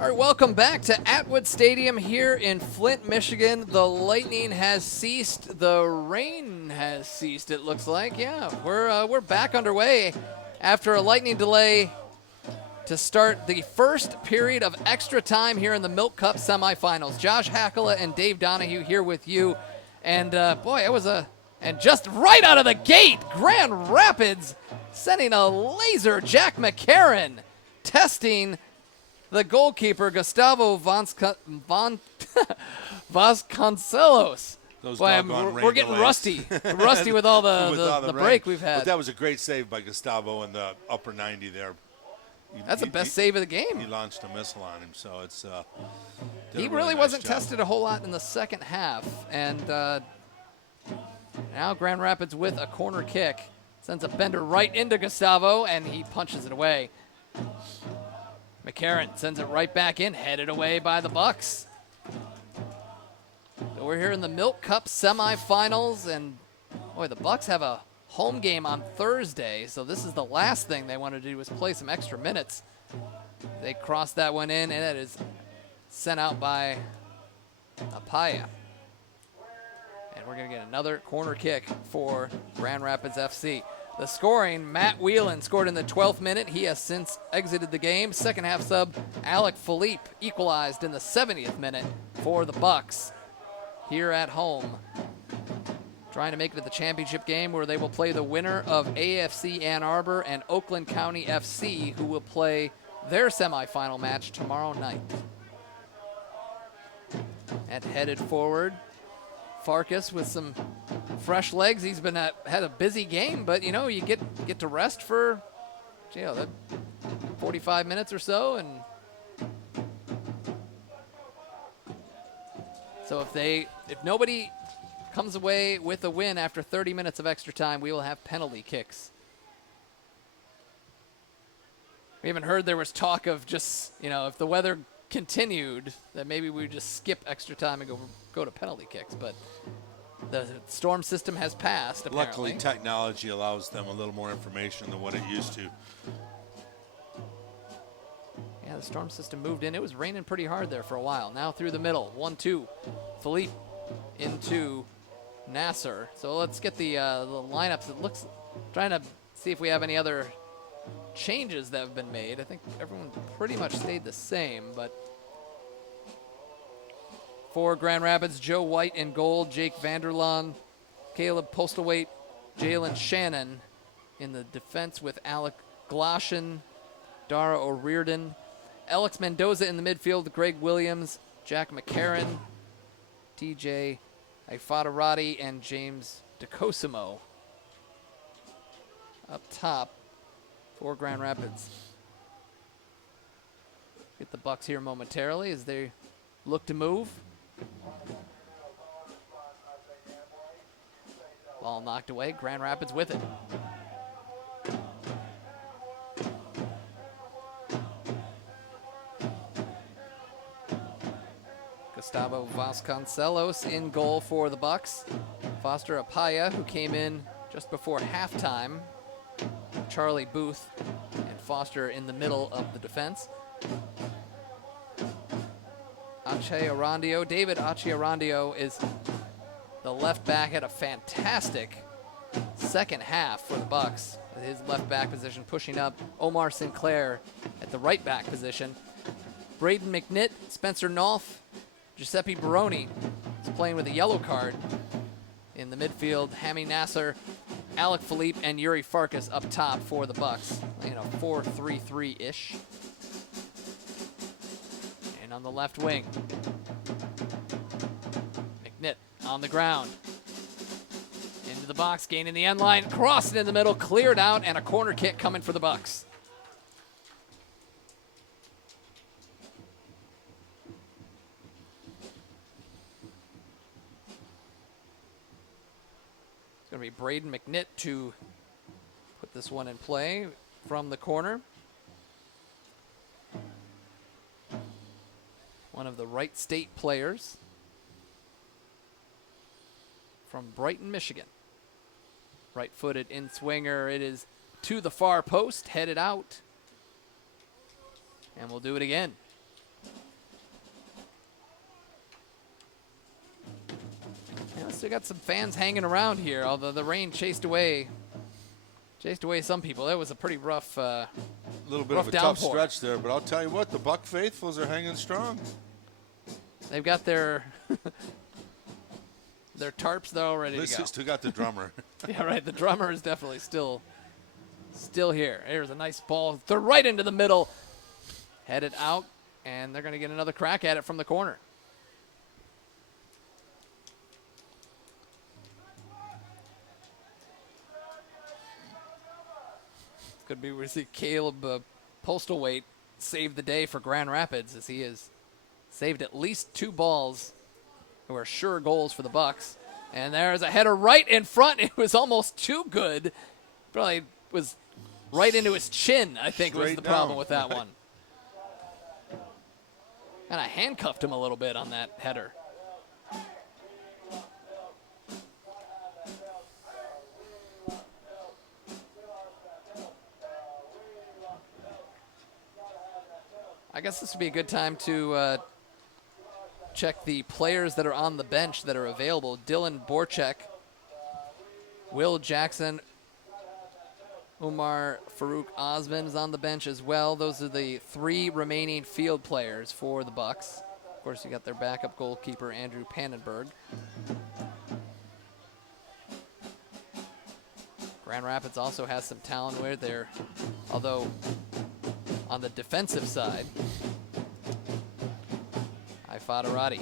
All right, welcome back to Atwood Stadium here in Flint, Michigan. The lightning has ceased. The rain has ceased, it looks like. Yeah, we're back underway after a lightning delay to start the first period of extra time here in the Milk Cup semifinals. Josh Hackala and Dave Donahue here with you. And, boy, it was and just right out of the gate, Grand Rapids sending a laser. Jack McCarron testing the goalkeeper, Gustavo Vasconcelos. Boy, we're getting rusty with all the break we've had. But that was a great save by Gustavo in the upper 90 there. That's the best save of the game. He launched a missile on him, so it's. He really wasn't tested a whole lot in the second half, and now Grand Rapids with a corner kick sends a bender right into Gustavo, and he punches it away. McCarron sends it right back in, headed away by the Bucks. So we're here in the Milk Cup semifinals, and boy, the Bucks have a home game on Thursday, so this is the last thing they want to do is play some extra minutes. They cross that one in, and it is sent out by Apaya. And we're going to get another corner kick for Grand Rapids FC. The scoring, Matt Whelan scored in the 12th minute. He has since exited the game. Second half sub, Alec Philippe equalized in the 70th minute for the Bucks here at home. Trying to make it to the championship game where they will play the winner of AFC Ann Arbor and Oakland County FC, who will play their semifinal match tomorrow night. And headed forward, Farkas with some fresh legs. He's been had a busy game, but you know, you get to rest for 45 minutes or so, and so if nobody comes away with a win after 30 minutes of extra time, we will have penalty kicks. We haven't heard there was talk of just, if the weather continued, that maybe we would just skip extra time and go to penalty kicks, but the storm system has passed, apparently. Luckily, technology allows them a little more information than what it used to. Yeah, the storm system moved in. It was raining pretty hard there for a while. Now through the middle, 1-2. Philippe into Nasser. So let's get the lineups. It looks, trying to see if we have any other changes that have been made. I think everyone pretty much stayed the same, but for Grand Rapids, Joe White in goal, Jake Vanderlaan, Caleb Postlethwaite, Jalen Shannon in the defense with Alec Gloshin, Dara O'Riordan, Alex Mendoza in the midfield, Greg Williams, Jack McCarron, TJ Ifadarati, and James DeCosimo up top for Grand Rapids. Get the Bucks here momentarily as they look to move. Ball knocked away. Grand Rapids with it. Gustavo Vasconcelos in goal for the Bucks. Foster Apaya, who came in just before halftime. Charlie Booth and Foster in the middle of the defense. David Ache is the left back, had a fantastic second half for the Bucks with his left back position, pushing up Omar Sinclair at the right back position. Braden McNitt, Spencer Nolf, Giuseppe Baroni is playing with a yellow card. In the midfield, Hami Nasser, Alec Philippe, and Yuri Farkas up top for the Bucks. 4-3-3-ish. And on the left wing, McNitt on the ground. Into the box, gaining the end line, crossed it in the middle, cleared out, and a corner kick coming for the Bucks. It's going to be Braden McNitt to put this one in play from the corner. One of the Wright State players from Brighton, Michigan. Right-footed in-swinger. It is to the far post, headed out. And we'll do it again. Still got some fans hanging around here, although the rain chased away some people. That was a pretty rough little bit rough of a downpour. tough stretch there, but I'll tell you what, the Buck faithfuls are hanging strong. They've got their their tarps there all ready to go. Still got the drummer. Yeah, right. The drummer is definitely still here. Here's a nice ball. They're right into the middle. Headed out, and they're going to get another crack at it from the corner. Could be we see Caleb Postalwaite save the day for Grand Rapids, as he has saved at least 2 balls who are sure goals for the Bucks. And there's a header right in front. It was almost too good. Probably was right into his chin, I think, was the problem with that one. Kind of handcuffed him a little bit on that header. I guess this would be a good time to check the players that are on the bench that are available. Dylan Borchek, Will Jackson, Umar Farouk Osman is on the bench as well. Those are the 3 remaining field players for the Bucks. Of course, you got their backup goalkeeper, Andrew Pannenberg. Grand Rapids also has some talent where they're, although on the defensive side, Fadarati.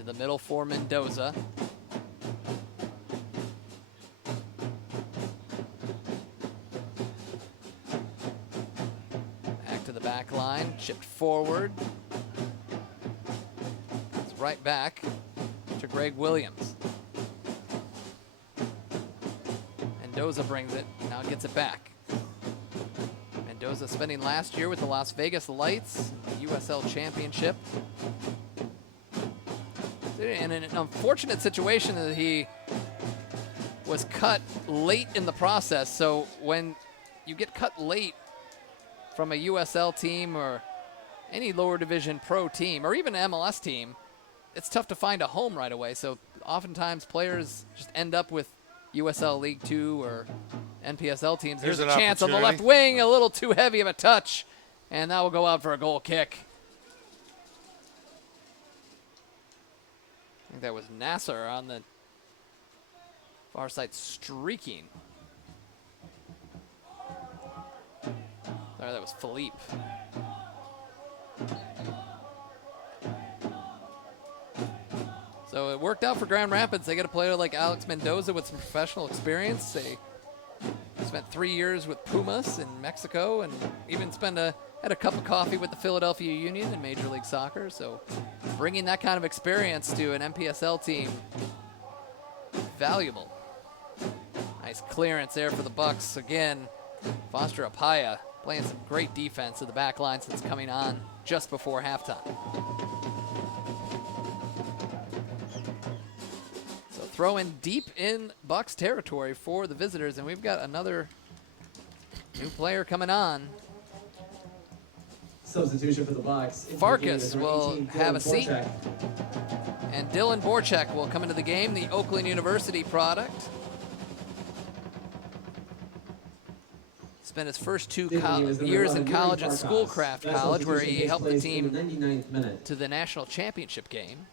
In the middle for Mendoza. Back to the back line, chipped forward. It's right back to Greg Williams. Mendoza brings it, now gets it back. Mendoza spending last year with the Las Vegas Lights, USL Championship. In an unfortunate situation that he was cut late in the process. So when you get cut late from a USL team or any lower division pro team or even MLS team, it's tough to find a home right away. So oftentimes players just end up with USL League 2 or NPSL teams. Here's a chance on the left wing, a little too heavy of a touch, and that will go out for a goal kick. I think that was Nasser on the far side streaking. Sorry, that was Philippe. So it worked out for Grand Rapids. They get a player like Alex Mendoza with some professional experience. They spent 3 years with Pumas in Mexico and even had a cup of coffee with the Philadelphia Union in Major League Soccer. So bringing that kind of experience to an MPSL team, valuable. Nice clearance there for the Bucks. Again, Foster Apaya playing some great defense at the back line since coming on just before halftime. So throw in deep in Bucks territory for the visitors, and we've got another new player coming on. Substitution for the Bucks. Farkas will have a seat, and Dylan Borchek will come into the game, the Oakland University product. Spent his first 2 years in college at Schoolcraft College, where he helped the team to the national championship game.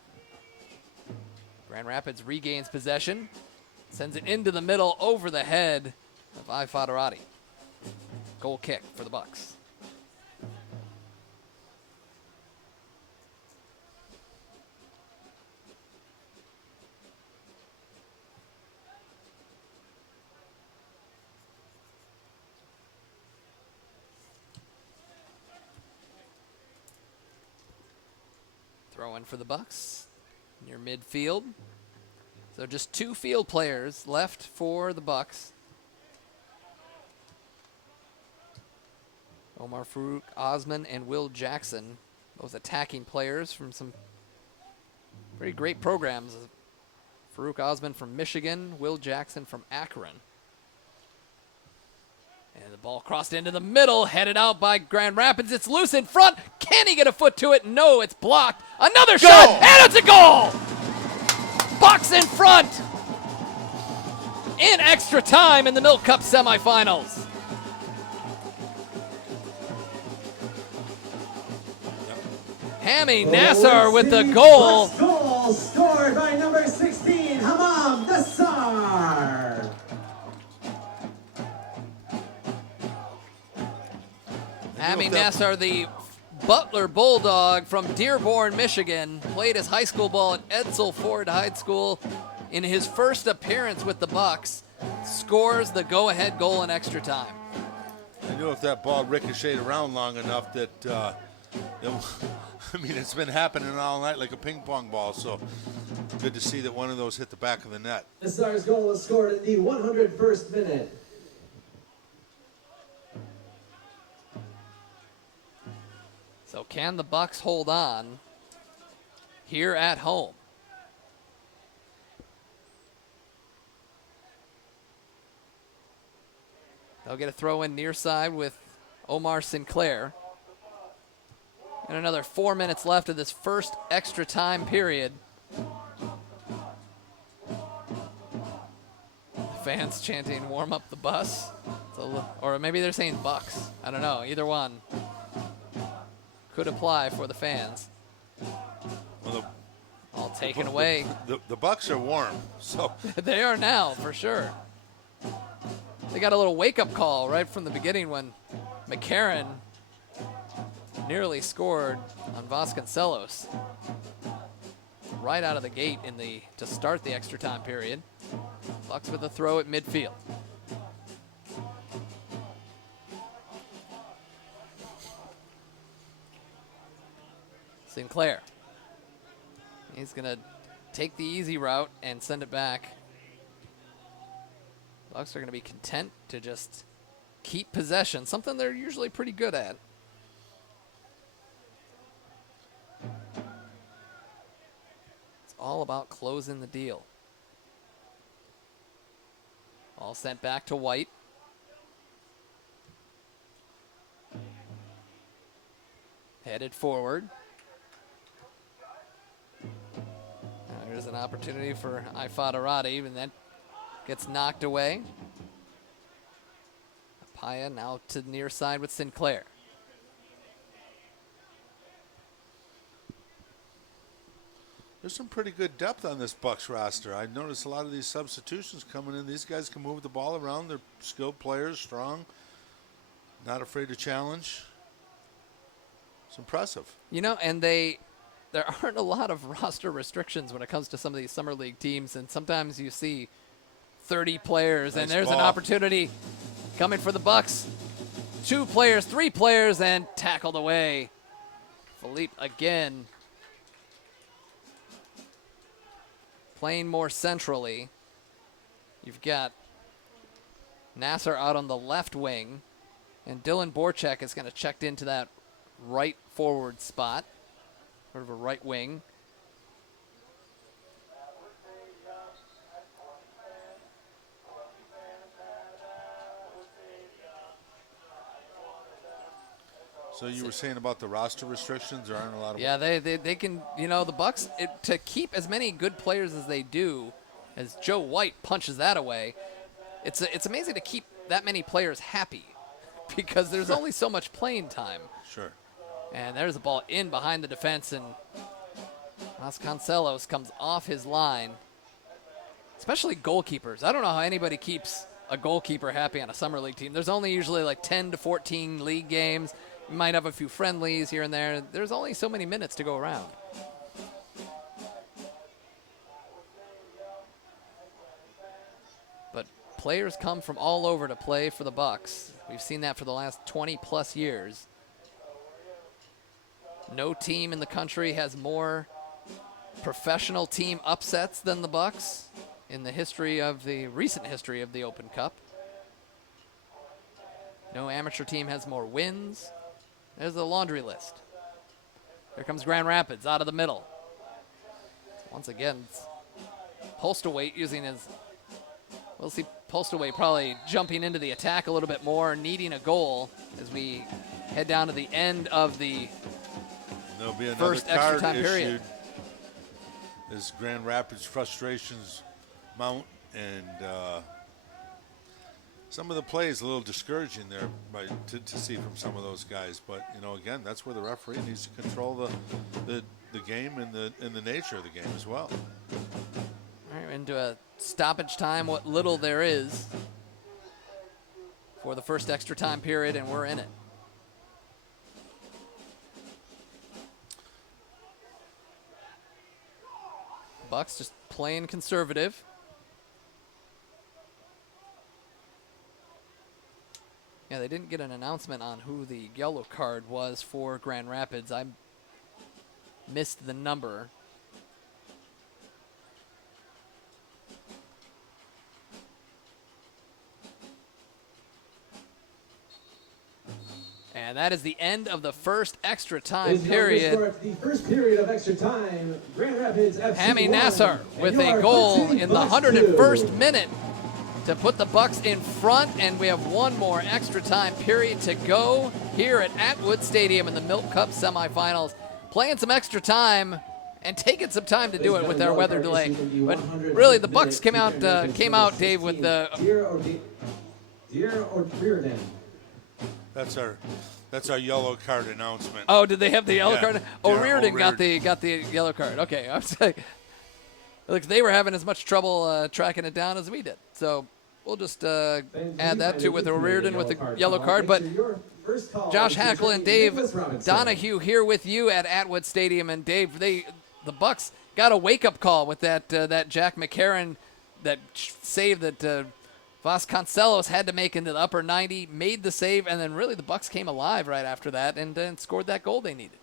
Grand Rapids regains possession, sends it into the middle over the head of Fadarati. Goal kick for the Bucks. Throw in for the Bucks near midfield. So just 2 field players left for the Bucks. Omar Farouk Osman and Will Jackson, both attacking players from some pretty great programs. Farouk Osman from Michigan, Will Jackson from Akron. And the ball crossed into the middle, headed out by Grand Rapids. It's loose in front. Can he get a foot to it? No, it's blocked. Another shot, and it's a goal! Bucks in front in extra time in the Milk Cup semifinals. Hammy Nassar with the goal. Goal scored by number 16, Hamam Nassar. Hammy Nassar, the Butler Bulldog from Dearborn, Michigan, played his high school ball at Edsel Ford High School. In his first appearance with the Bucks, scores the go-ahead goal in extra time. I knew if that ball ricocheted around long enough that, I mean, it's been happening all night like a ping pong ball, so good to see that one of those hit the back of the net. Nassar's goal was scored in the 101st minute. So can the Bucks hold on here at home? They'll get a throw in near side with Omar Sinclair. And another 4 minutes left of this first extra time period. Fans chanting warm up the bus. Or maybe they're saying Bucks. I don't know. Either one could apply for the fans. Well, all taken away. The Bucks are warm, so they are now for sure. They got a little wake-up call right from the beginning when McCarron nearly scored on Vasconcelos right out of the gate to start the extra time period. Bucks with a throw at midfield. Sinclair. He's going to take the easy route and send it back. Bucks are going to be content to just keep possession, something they're usually pretty good at. It's all about closing the deal. All sent back to White. Headed forward. There's an opportunity for Ifadarati, and that gets knocked away. Paya now to the near side with Sinclair. there's some pretty good depth on this Bucks roster. I noticed a lot of these substitutions coming in. These guys can move the ball around. They're skilled players, strong, not afraid to challenge. It's impressive. You know, and there aren't a lot of roster restrictions when it comes to some of these summer league teams, and sometimes you see 30 players, nice and there's ball. an opportunity coming for the Bucks. 2 players, 3 players, and tackled away. Philippe again playing more centrally. You've got Nassar out on the left wing, and Dylan Borchak is going to check into that right forward spot, sort of a right wing. So you were saying about the roster restrictions? There aren't a lot of. Yeah, they can, you know, the Bucks, to keep as many good players as they do, as Joe White punches that away, it's amazing to keep that many players happy because there's only so much playing time. Sure. And there's a ball in behind the defense, and Vasconcelos comes off his line. Especially goalkeepers. I don't know how anybody keeps a goalkeeper happy on a summer league team. There's only usually like 10 to 14 league games. You might have a few friendlies here and there. There's only so many minutes to go around. But players come from all over to play for the Bucks. We've seen that for the last 20 plus years. No team in the country has more professional team upsets than the Bucks in the recent history of the Open Cup. No amateur team has more wins. There's the laundry list. Here comes Grand Rapids out of the middle. Once again, Postlethwaite using his, we'll see Postlethwaite probably jumping into the attack a little bit more, needing a goal as we head down to the end of the There'll be another first extra card time issued. period. as Grand Rapids frustrations mount, and some of the plays a little discouraging there to see from some of those guys. But again, that's where the referee needs to control the game and the nature of the game as well. All right, into a stoppage time, what little there is for the first extra time period, and we're in it. Bucks just playing conservative. Yeah, they didn't get an announcement on who the yellow card was for Grand Rapids. I missed the number. And that is the end of the first extra time period. The first period of extra time, Grand Rapids FC Hami won, Nassar and with your a goal Flint City in the Bucks 101st 2. minute to put the Bucks in front, and we have one more extra time period to go here at Atwood Stadium in the Milk Cup semifinals. Playing some extra time and taking some time to do it with our weather delay. But really, the Bucks came out, Dave, with the Dear or Reardon. That's our yellow card announcement. Oh, did they have the yellow Yeah. card? O'Riordan got the yellow card. Okay, I was like, look, they were having as much trouble tracking it down as we did. So we'll just add that to with O'Riordan with the yellow card. But Josh Hackle and Dave Donahue here with you at Atwood Stadium, and Dave, the Bucks got a wake-up call with that Jack McCarron, that save that Vasconcelos had to make into the upper 90, made the save, and then really the Bucks came alive right after that and scored that goal they needed.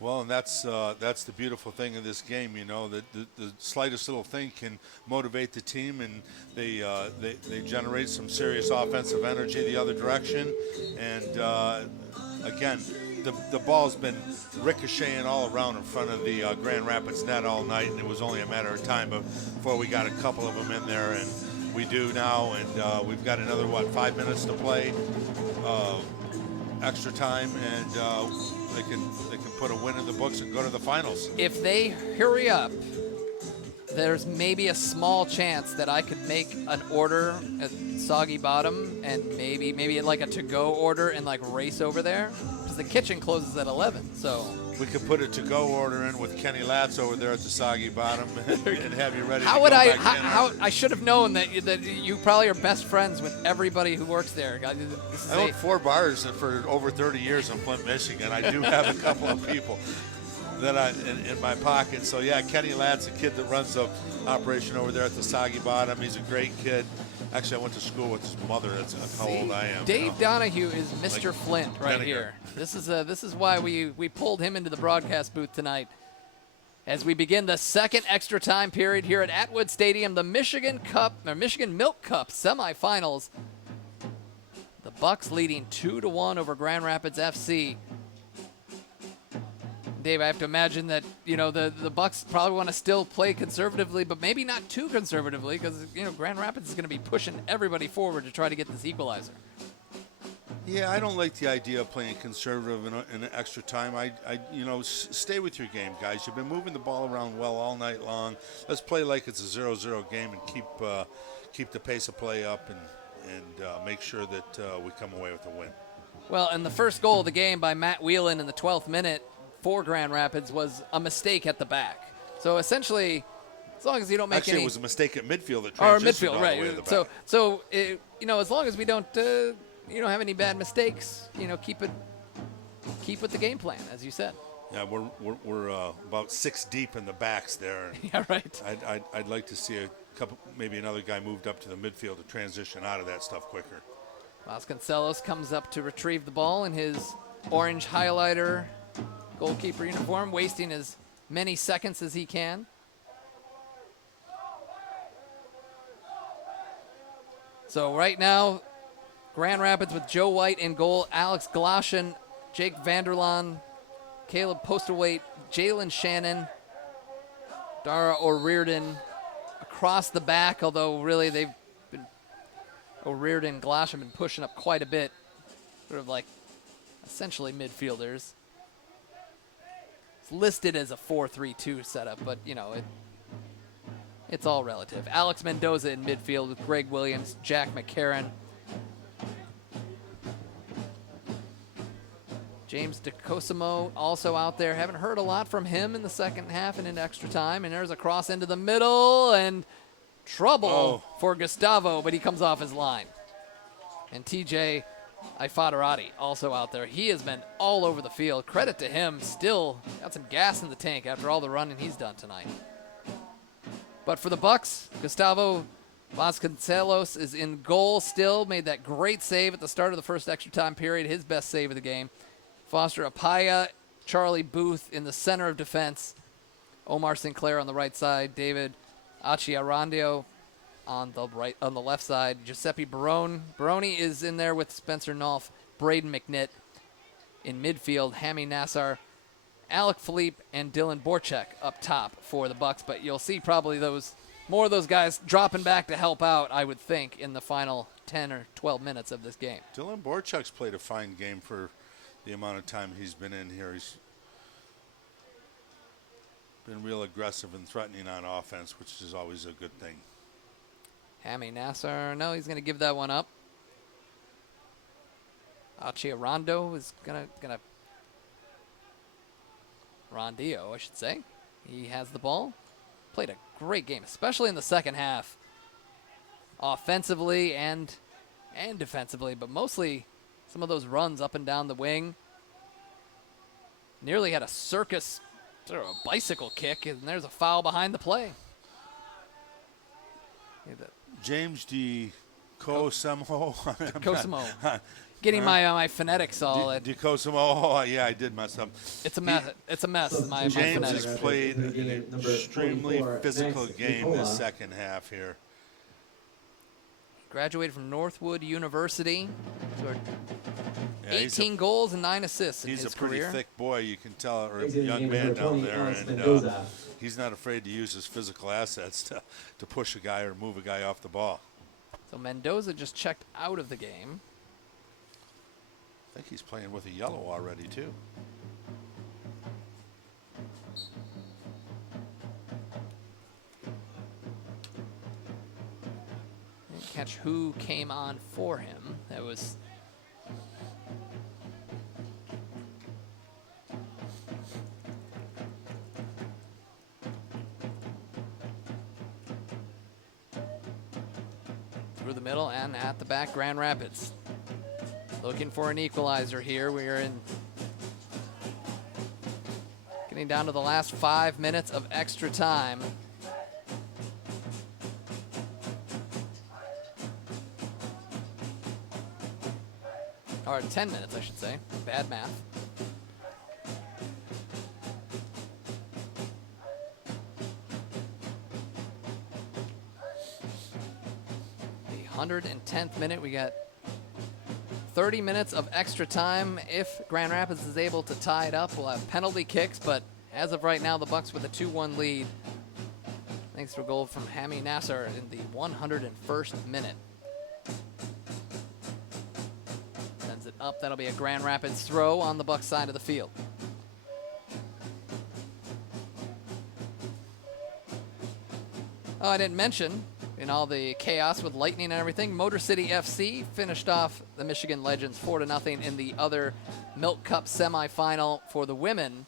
Well, and that's the beautiful thing of this game, that the slightest little thing can motivate the team, and they generate some serious offensive energy the other direction. And again, the ball's been ricocheting all around in front of the Grand Rapids net all night, and it was only a matter of time before we got a couple of them in there, and we do now, and we've got another 5 minutes to play, extra time, and they can put a win in the books and go to the finals. If they hurry up, there's maybe a small chance that I could make an order at Soggy Bottom and maybe like a to-go order and race over there, because the kitchen closes at 11. So we could put a to-go order in with Kenny Latz over there at the Soggy Bottom and have you ready. How would I? I should have known that you probably are best friends with everybody who works there. I own 4 bars for over 30 years in Flint, Michigan. I do have a couple of people that in my pocket. So yeah, Kenny Latz, a kid that runs the operation over there at the Soggy Bottom. He's a great kid. Actually, I went to school with his mother. That's how old I am. Dave Donahue is Mr. Flint right here. This is why we pulled him into the broadcast booth tonight. As we begin the second extra time period here at Atwood Stadium, the Michigan Milk Cup semifinals. The Bucks leading 2-1 over Grand Rapids FC. Dave, I have to imagine that the Bucks probably want to still play conservatively, but maybe not too conservatively, because Grand Rapids is going to be pushing everybody forward to try to get this equalizer. Yeah, I don't like the idea of playing conservative in an extra time. Stay with your game, guys. You've been moving the ball around well all night long. Let's play like it's a 0-0 game and keep the pace of play up and make sure that we come away with a win. Well, and the first goal of the game by Matt Whelan in the 12th minute for Grand Rapids was a mistake at the back. So essentially, as long as you don't make Actually, any... it was a mistake at midfield that or transitioned midfield, all right. the way to the back. So as long as we don't have any bad mistakes, keep with the game plan, as you said. Yeah, we're about 6 deep in the backs there. Yeah, right. I'd like to see maybe another guy moved up to the midfield to transition out of that stuff quicker. Vasconcelos comes up to retrieve the ball in his orange highlighter goalkeeper uniform, wasting as many seconds as he can. So right now, Grand Rapids with Joe White in goal, Alex Gloshin, Jake Vanderlaan, Caleb Postlethwaite, Jalen Shannon, Dara O'Riordan across the back, although really O'Riordan and Gloshin have been pushing up quite a bit, sort of like essentially midfielders. It's listed as a 4-3-2 setup, but It's all relative. Alex Mendoza in midfield with Greg Williams, Jack McCarron. James DeCosimo also out there. Haven't heard a lot from him in the second half and in extra time. And there's a cross into the middle and trouble for Gustavo, but he comes off his line. And TJ Ifadarati also out there. He has been all over the field. Credit to him. Still got some gas in the tank after all the running he's done tonight. But for the Bucks, Gustavo Vasconcelos is in goal still. Made that great save at the start of the first extra time period. His best save of the game. Foster Apaya, Charlie Booth in the center of defense. Omar Sinclair on the right side. David Achiarandio on the left side. Giuseppe Baroni is in there with Spencer Nolf, Braden McNitt in midfield. Hammy Nassar, Alec Philippe, and Dylan Borchek up top for the Bucks. But you'll see probably more of those guys dropping back to help out, I would think, in the final 10 or 12 minutes of this game. Dylan Borchek's played a fine game for the amount of time he's been in here. He's been real aggressive and threatening on offense, which is always a good thing. Hammy Nassar, no, he's going to give that one up. Achiarondo is going to Rondio, I should say. He has the ball. Played a great game, especially in the second half. Offensively and defensively, but mostly some of those runs up and down the wing. Nearly had a circus, sort of a bicycle kick, and there's a foul behind the play. James DeCosimo. Cosimo. Getting my phonetics all. DeCosimo. Oh, yeah, I did mess up. It's a mess. It's a mess. My James phonetics. has played an extremely physical game this second half here. Graduated from Northwood University. So Yeah, 18 goals and 9 assists in his He's a pretty career. thick boy, you can tell, or a young man down there, and he's not afraid to use his physical assets to push a guy or move a guy off the ball. So Mendoza just checked out of the game. I think he's playing with a yellow already, too. Didn't catch who came on for him. That was through the middle and at the back. Grand Rapids looking for an equalizer here. We are getting down to the last 5 minutes of extra time. Or 10 minutes, I should say. Bad math. The 110th minute, we got 30 minutes of extra time. If Grand Rapids is able to tie it up, we'll have penalty kicks, but as of right now, the Bucks with a 2-1 lead. Thanks to a goal from Hammy Nassar in the 101st minute. Sends it up. That'll be a Grand Rapids throw on the Bucks side of the field. Oh, I didn't mention, in all the chaos with lightning and everything, Motor City FC finished off the Michigan Legends 4-0 in the other Milk Cup semifinal for the women.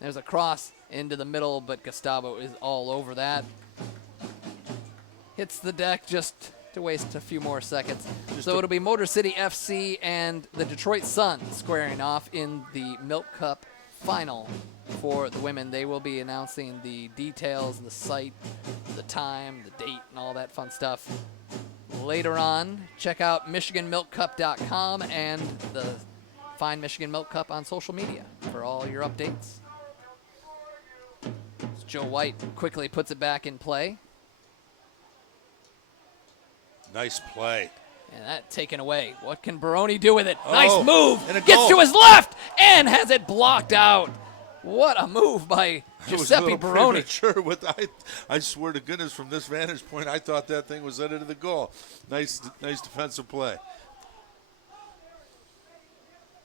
There's a cross into the middle, but Gustavo is all over that. Hits the deck just to waste a few more seconds. So it'll be Motor City FC and the Detroit Sun squaring off in the Milk Cup final for the women. They will be announcing the details, the site, the time, the date, and all that fun stuff later on. Check out MichiganMilkCup.com and the Find Michigan Milk Cup on social media for all your updates. So Joe White quickly puts it back in play. Nice play. And that taken away. What can Baroni do with it? Oh, nice move. and a Gets goal. to his left and has it blocked out. What a move by It was a Giuseppe little Baroni. premature with I swear to goodness, from this vantage point, I thought that thing was headed to the goal. Nice defensive play.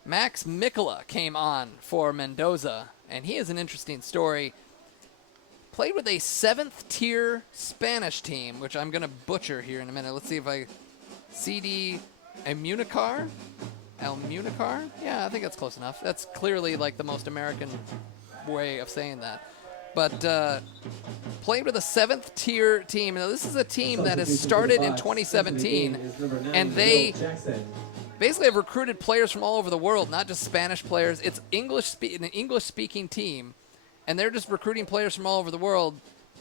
Max Mikola came on for Mendoza, and he is an interesting story. played with a 7th tier Spanish team, which I'm going to butcher here in a minute. Let's see if I... CD Almunicar? Almunicar? Yeah, I think that's close enough. That's clearly like the most American way of saying that. But played with a 7th tier team. Now, this is a team that has started in 2017, and they basically have recruited players from all over the world, not just Spanish players. It's an English-speaking team, and they're just recruiting players from all over the world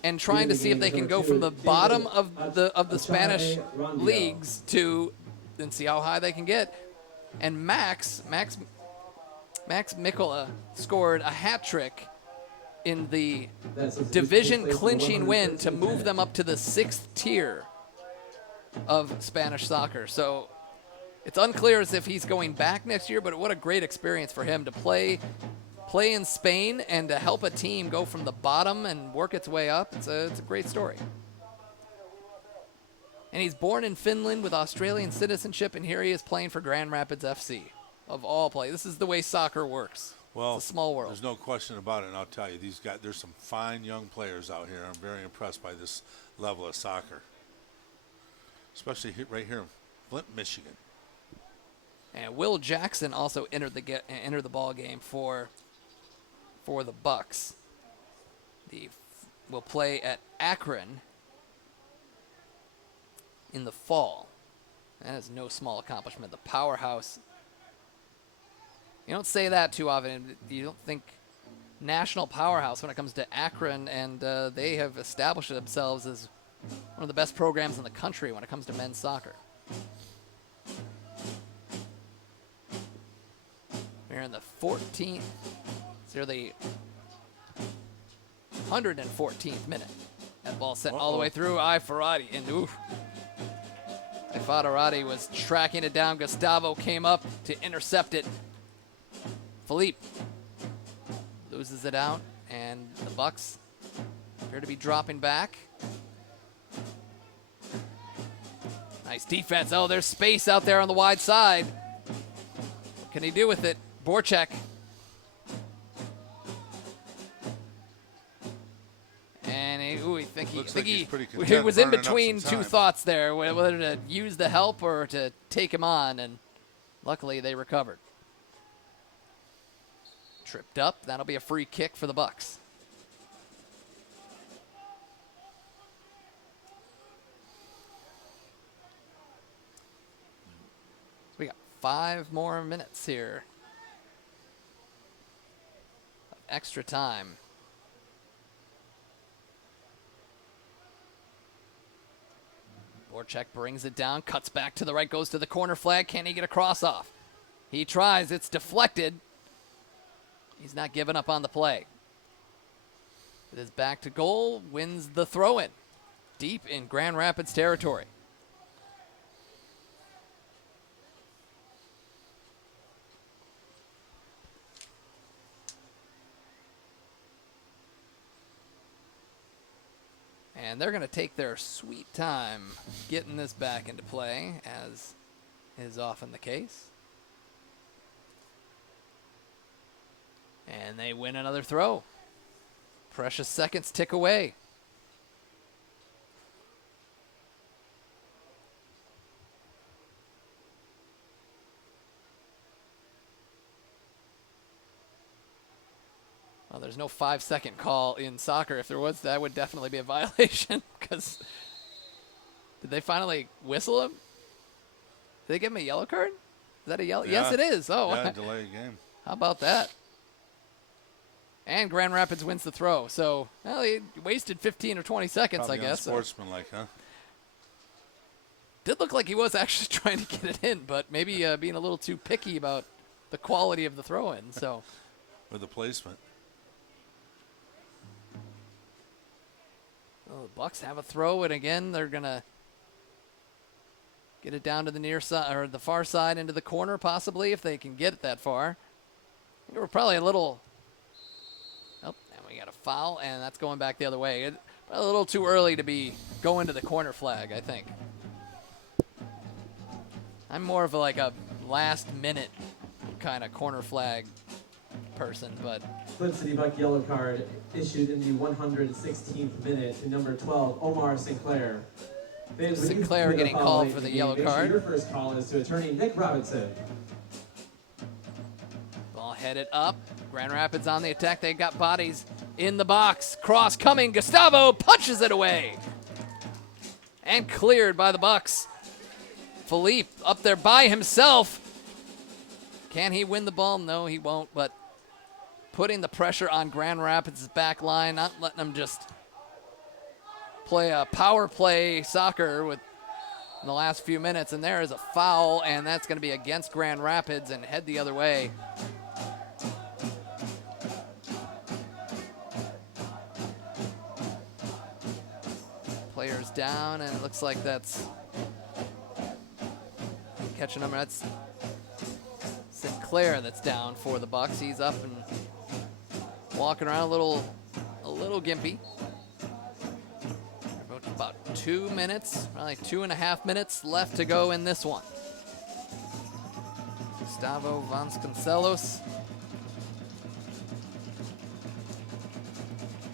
and trying to see if they can go from the bottom of the Spanish leagues to and see how high they can get. And Max Mikola scored a hat trick in the division clinching win to move them up to the 6th tier of Spanish soccer. So it's unclear as if he's going back next year, but what a great experience for him to play in Spain and to help a team go from the bottom and work its way up. It's a great story. And he's born in Finland with Australian citizenship, and here he is playing for Grand Rapids FC. Of all play, this is the way soccer works. Well, it's a small world. There's no question about it, and I'll tell you, there's some fine young players out here. I'm very impressed by this level of soccer, especially right here in Flint, Michigan. And Will Jackson also entered the ball game for the Bucks. Will play at Akron in the fall. That is no small accomplishment. The powerhouse. You don't say that too often. You don't think national powerhouse when it comes to Akron, and they have established themselves as one of the best programs in the country when it comes to men's soccer. We're in the 14th. So the 114th minute. That ball sent all the way through. Faradi, and oof. Faradi was tracking it down. Gustavo came up to intercept it. Philippe loses it out, and the Bucks appear to be dropping back. Nice defense. Oh, there's space out there on the wide side. What can he do with it? Borchek. And he was in between two thoughts there, whether to use the help or to take him on, and luckily they recovered. Tripped up. That'll be a free kick for the Bucks. We got 5 more minutes here of extra time. Borchek brings it down, cuts back to the right, goes to the corner flag. Can he get a cross off? He tries. It's deflected. He's not giving up on the play. With his back to goal, wins the throw-in. Deep in Grand Rapids territory. And they're going to take their sweet time getting this back into play, as is often the case. And they win another throw. Precious seconds tick away. Well, there's no 5-second call in soccer. If there was, that would definitely be a violation. Because did they finally whistle him? Did they give him a yellow card? Is that a yellow? Yeah. Yes, it is. Oh, yeah, delay game. How about that? And Grand Rapids wins the throw. So, well, he wasted 15 or 20 seconds, Probably I guess. Sportsmanlike, huh? Did look like he was actually trying to get it in, but maybe being a little too picky about the quality of the throw-in. So, With the placement. well, the Bucks have a throw, and again, they're gonna get it down to the near side or the far side into the corner, possibly, if they can get it that far. I think we're probably a little. Oh, and we got a foul, and that's going back the other way. A little too early to be going to the corner flag, I think. I'm more of like a last-minute kind of corner flag person, but Flint City Buck yellow card issued in the 116th minute to number 12, Omar Sinclair. Fans, when you Sinclair hear the getting foul called late for in the game, yellow make sure card. your first call is to attorney Nick Robinson. Ball headed up. Grand Rapids on the attack. They got bodies in the box. Cross coming. Gustavo punches it away. And cleared by the Bucks. Philippe up there by himself. Can he win the ball? No, he won't, but putting the pressure on Grand Rapids' back line, not letting them just play a power play soccer with in the last few minutes. And there is a foul, and that's going to be against Grand Rapids and head the other way. Players down, and it looks like that's catching number. That's Sinclair that's down for the Bucks. He's up and walking around a little gimpy. About 2 minutes, probably 2.5 minutes left to go in this one. Gustavo Vasconcelos.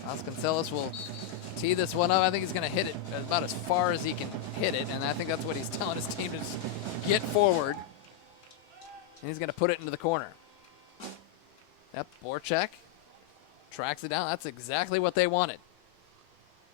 Vasconcelos will tee this one up. I think he's going to hit it about as far as he can hit it, and I think that's what he's telling his team to just get forward. And he's going to put it into the corner. Yep, Borchak tracks it down. That's exactly what they wanted.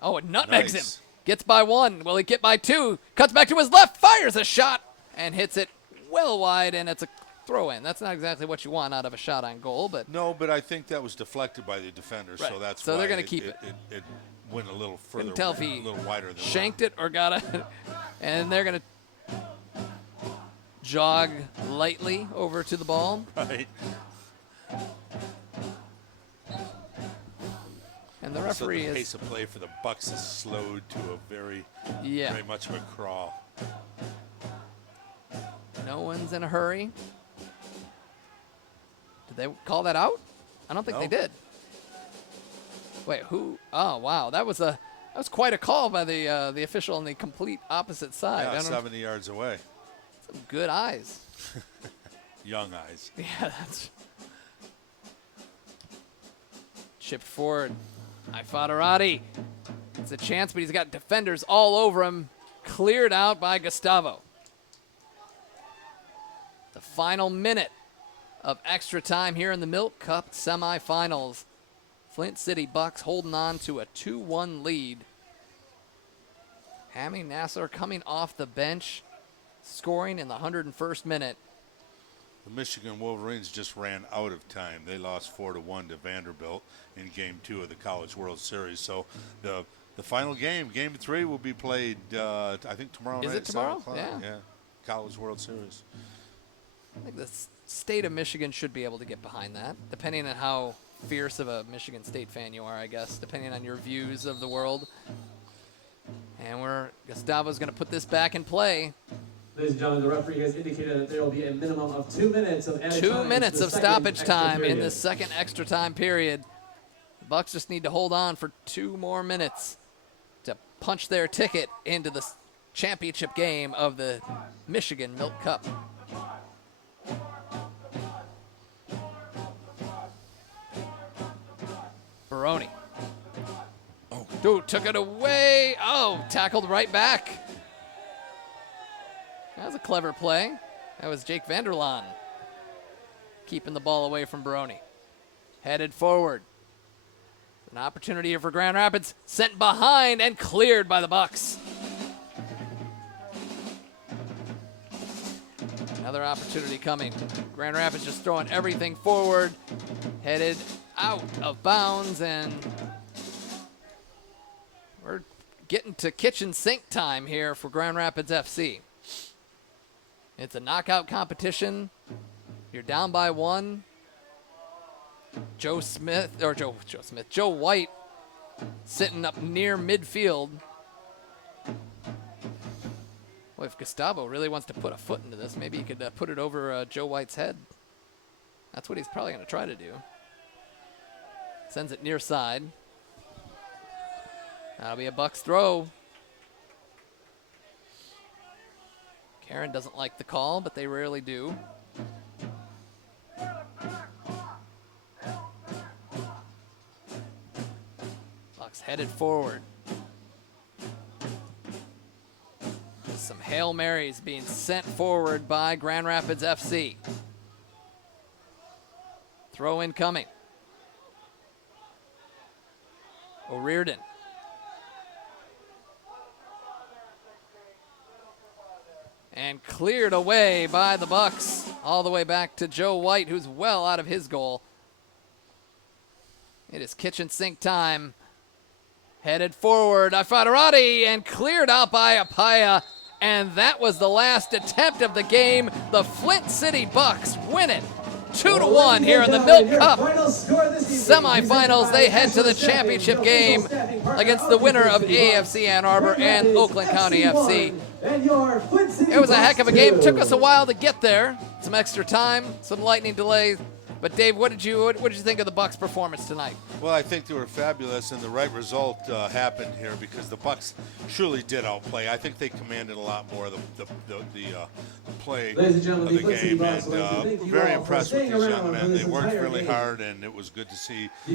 Oh, it nutmegs him. Gets by one. Will he get by two? Cuts back to his left, fires a shot, and hits it well wide, and it's a throw-in. That's not exactly what you want out of a shot on goal, but No, but I think that was deflected by the defender, Right. so that's So why they're gonna keep it. It went a little further, couldn't tell if a he little wider than shanked it or got it. And they're going to jog lightly over to the ball. right. And the So referee the is pace of play for the Bucks is slowed to a very much of a crawl. No one's in a hurry. Did they call that out? I don't think they No. did. Wait, who? Oh, wow. That was quite a call by the official on the complete opposite side. Yeah, I don't 70 yards away. Some good eyes. Young eyes. Yeah, that's chipped forward. Ifadarati. It's a chance, but he's got defenders all over him. Cleared out by Gustavo. The final minute of extra time here in the Milk Cup semifinals. Flint City Bucks holding on to a 2-1 lead. Hami Nassar coming off the bench, scoring in the 101st minute. The Michigan Wolverines just ran out of time. They lost 4-1 to Vanderbilt in Game 2 of the College World Series. So the final game, Game 3, will be played, I think, tomorrow night. Is it tomorrow? 7 o'clock. Yeah. College World Series. I think the state of Michigan should be able to get behind that, depending on how fierce of a Michigan State fan you are, I guess, depending on your views of the world. And Gustavo's going to put this back in play. Ladies and gentlemen, the referee has indicated that there will be a minimum of 2 minutes of added time. 2 minutes to the of second stoppage extra time in period. this second extra time period. The Bucks just need to hold on for 2 more minutes to punch their ticket into the championship game of the Michigan Milk Cup. Baroni. Oh, dude, took it away. Oh, tackled right back. That was a clever play. That was Jake Vanderlaan keeping the ball away from Baroni. Headed forward. An opportunity here for Grand Rapids. Sent behind and cleared by the Bucks. Another opportunity coming. Grand Rapids just throwing everything forward. Headed out of bounds, and we're getting to kitchen sink time here for Grand Rapids FC. It's a knockout competition. You're down by 1. Joe White sitting up near midfield. Well, if Gustavo really wants to put a foot into this, maybe he could put it over Joe White's head. That's what he's probably going to try to do. Sends it near side. That'll be a Bucks throw. Karen doesn't like the call, but they rarely do. is headed forward. Some Hail Marys being sent forward by Grand Rapids FC. Throw in coming. O'Riordan. And cleared away by the Bucks. All the way back to Joe White, who's well out of his goal. It is kitchen sink time. Headed forward, Ifadarati, and cleared out by Apaya. And that was the last attempt of the game. The Flint City Bucks win it 2-1 here in the Milk Cup semifinals. They head to the championship game against the winner of AFC Ann Arbor and Oakland County FC. It was a heck of a game. It took us a while to get there. Some extra time, some lightning delays. But Dave, what did you think of the Bucks' performance tonight? Well, I think they were fabulous, and the right result happened here because the Bucks truly did outplay. I think they commanded a lot more of the play of the game, and very impressed with these young men. They worked really hard, and it was good to see the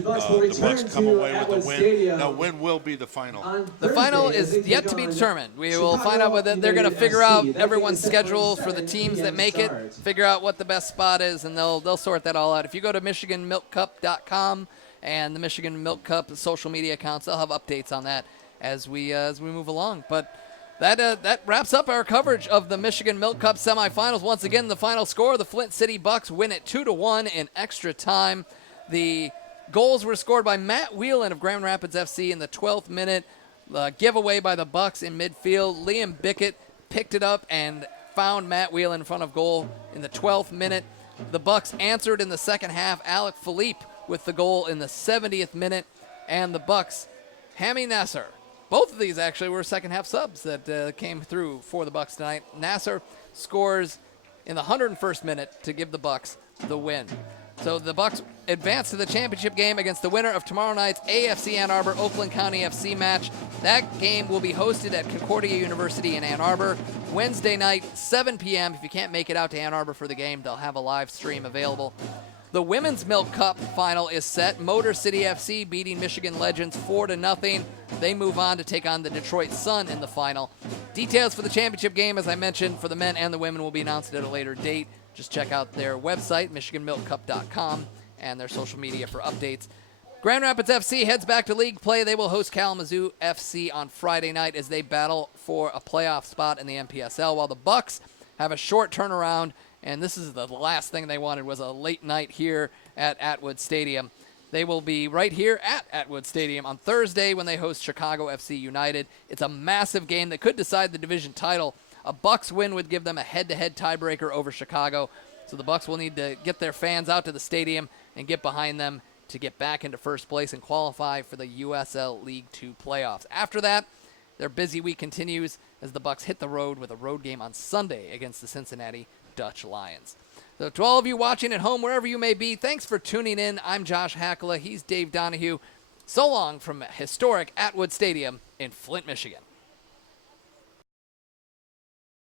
Bucks come away with the win. Now, when will be the final? The final is yet to be determined. We will find out whether they're going to figure out everyone's schedule for the teams that make it, figure out what the best spot is, and they'll sort that all out. If you go to MichiganMilkCup.com and the Michigan Milk Cup social media accounts, they'll have updates on that as we move along. But that wraps up our coverage of the Michigan Milk Cup semifinals. Once again, the final score: the Flint City Bucks win it 2-1 in extra time. The goals were scored by Matt Whelan of Grand Rapids FC in the 12th minute. Giveaway by the Bucks in midfield. Liam Bickett picked it up and found Matt Whelan in front of goal in the 12th minute. The Bucks answered in the second half. Alec Philippe with the goal in the 70th minute. And the Bucks, Hami Nasser. Both of these actually were second half subs that came through for the Bucks tonight. Nasser scores in the 101st minute to give the Bucks the win. So the Bucks advance to the championship game against the winner of tomorrow night's AFC Ann Arbor Oakland County FC match. That game will be hosted at Concordia University in Ann Arbor Wednesday night, 7 p.m. If you can't make it out to Ann Arbor for the game, they'll have a live stream available. The Women's Milk Cup final is set. Motor City FC beating Michigan Legends 4-0. They move on to take on the Detroit Sun in the final. Details for the championship game, as I mentioned, for the men and the women will be announced at a later date. Just check out their website, MichiganMilkCup.com, and their social media for updates. Grand Rapids FC heads back to league play. They will host Kalamazoo FC on Friday night as they battle for a playoff spot in the MPSL, while the Bucks have a short turnaround, and this is the last thing they wanted was a late night here at Atwood Stadium. They will be right here at Atwood Stadium on Thursday when they host Chicago FC United. It's a massive game that could decide the division title. A Bucks win would give them a head-to-head tiebreaker over Chicago. So the Bucks will need to get their fans out to the stadium and get behind them to get back into first place and qualify for the USL League 2 playoffs. After that, their busy week continues as the Bucks hit the road with a road game on Sunday against the Cincinnati Dutch Lions. So to all of you watching at home, wherever you may be, thanks for tuning in. I'm Josh Hackala. He's Dave Donahue. So long from historic Atwood Stadium in Flint, Michigan.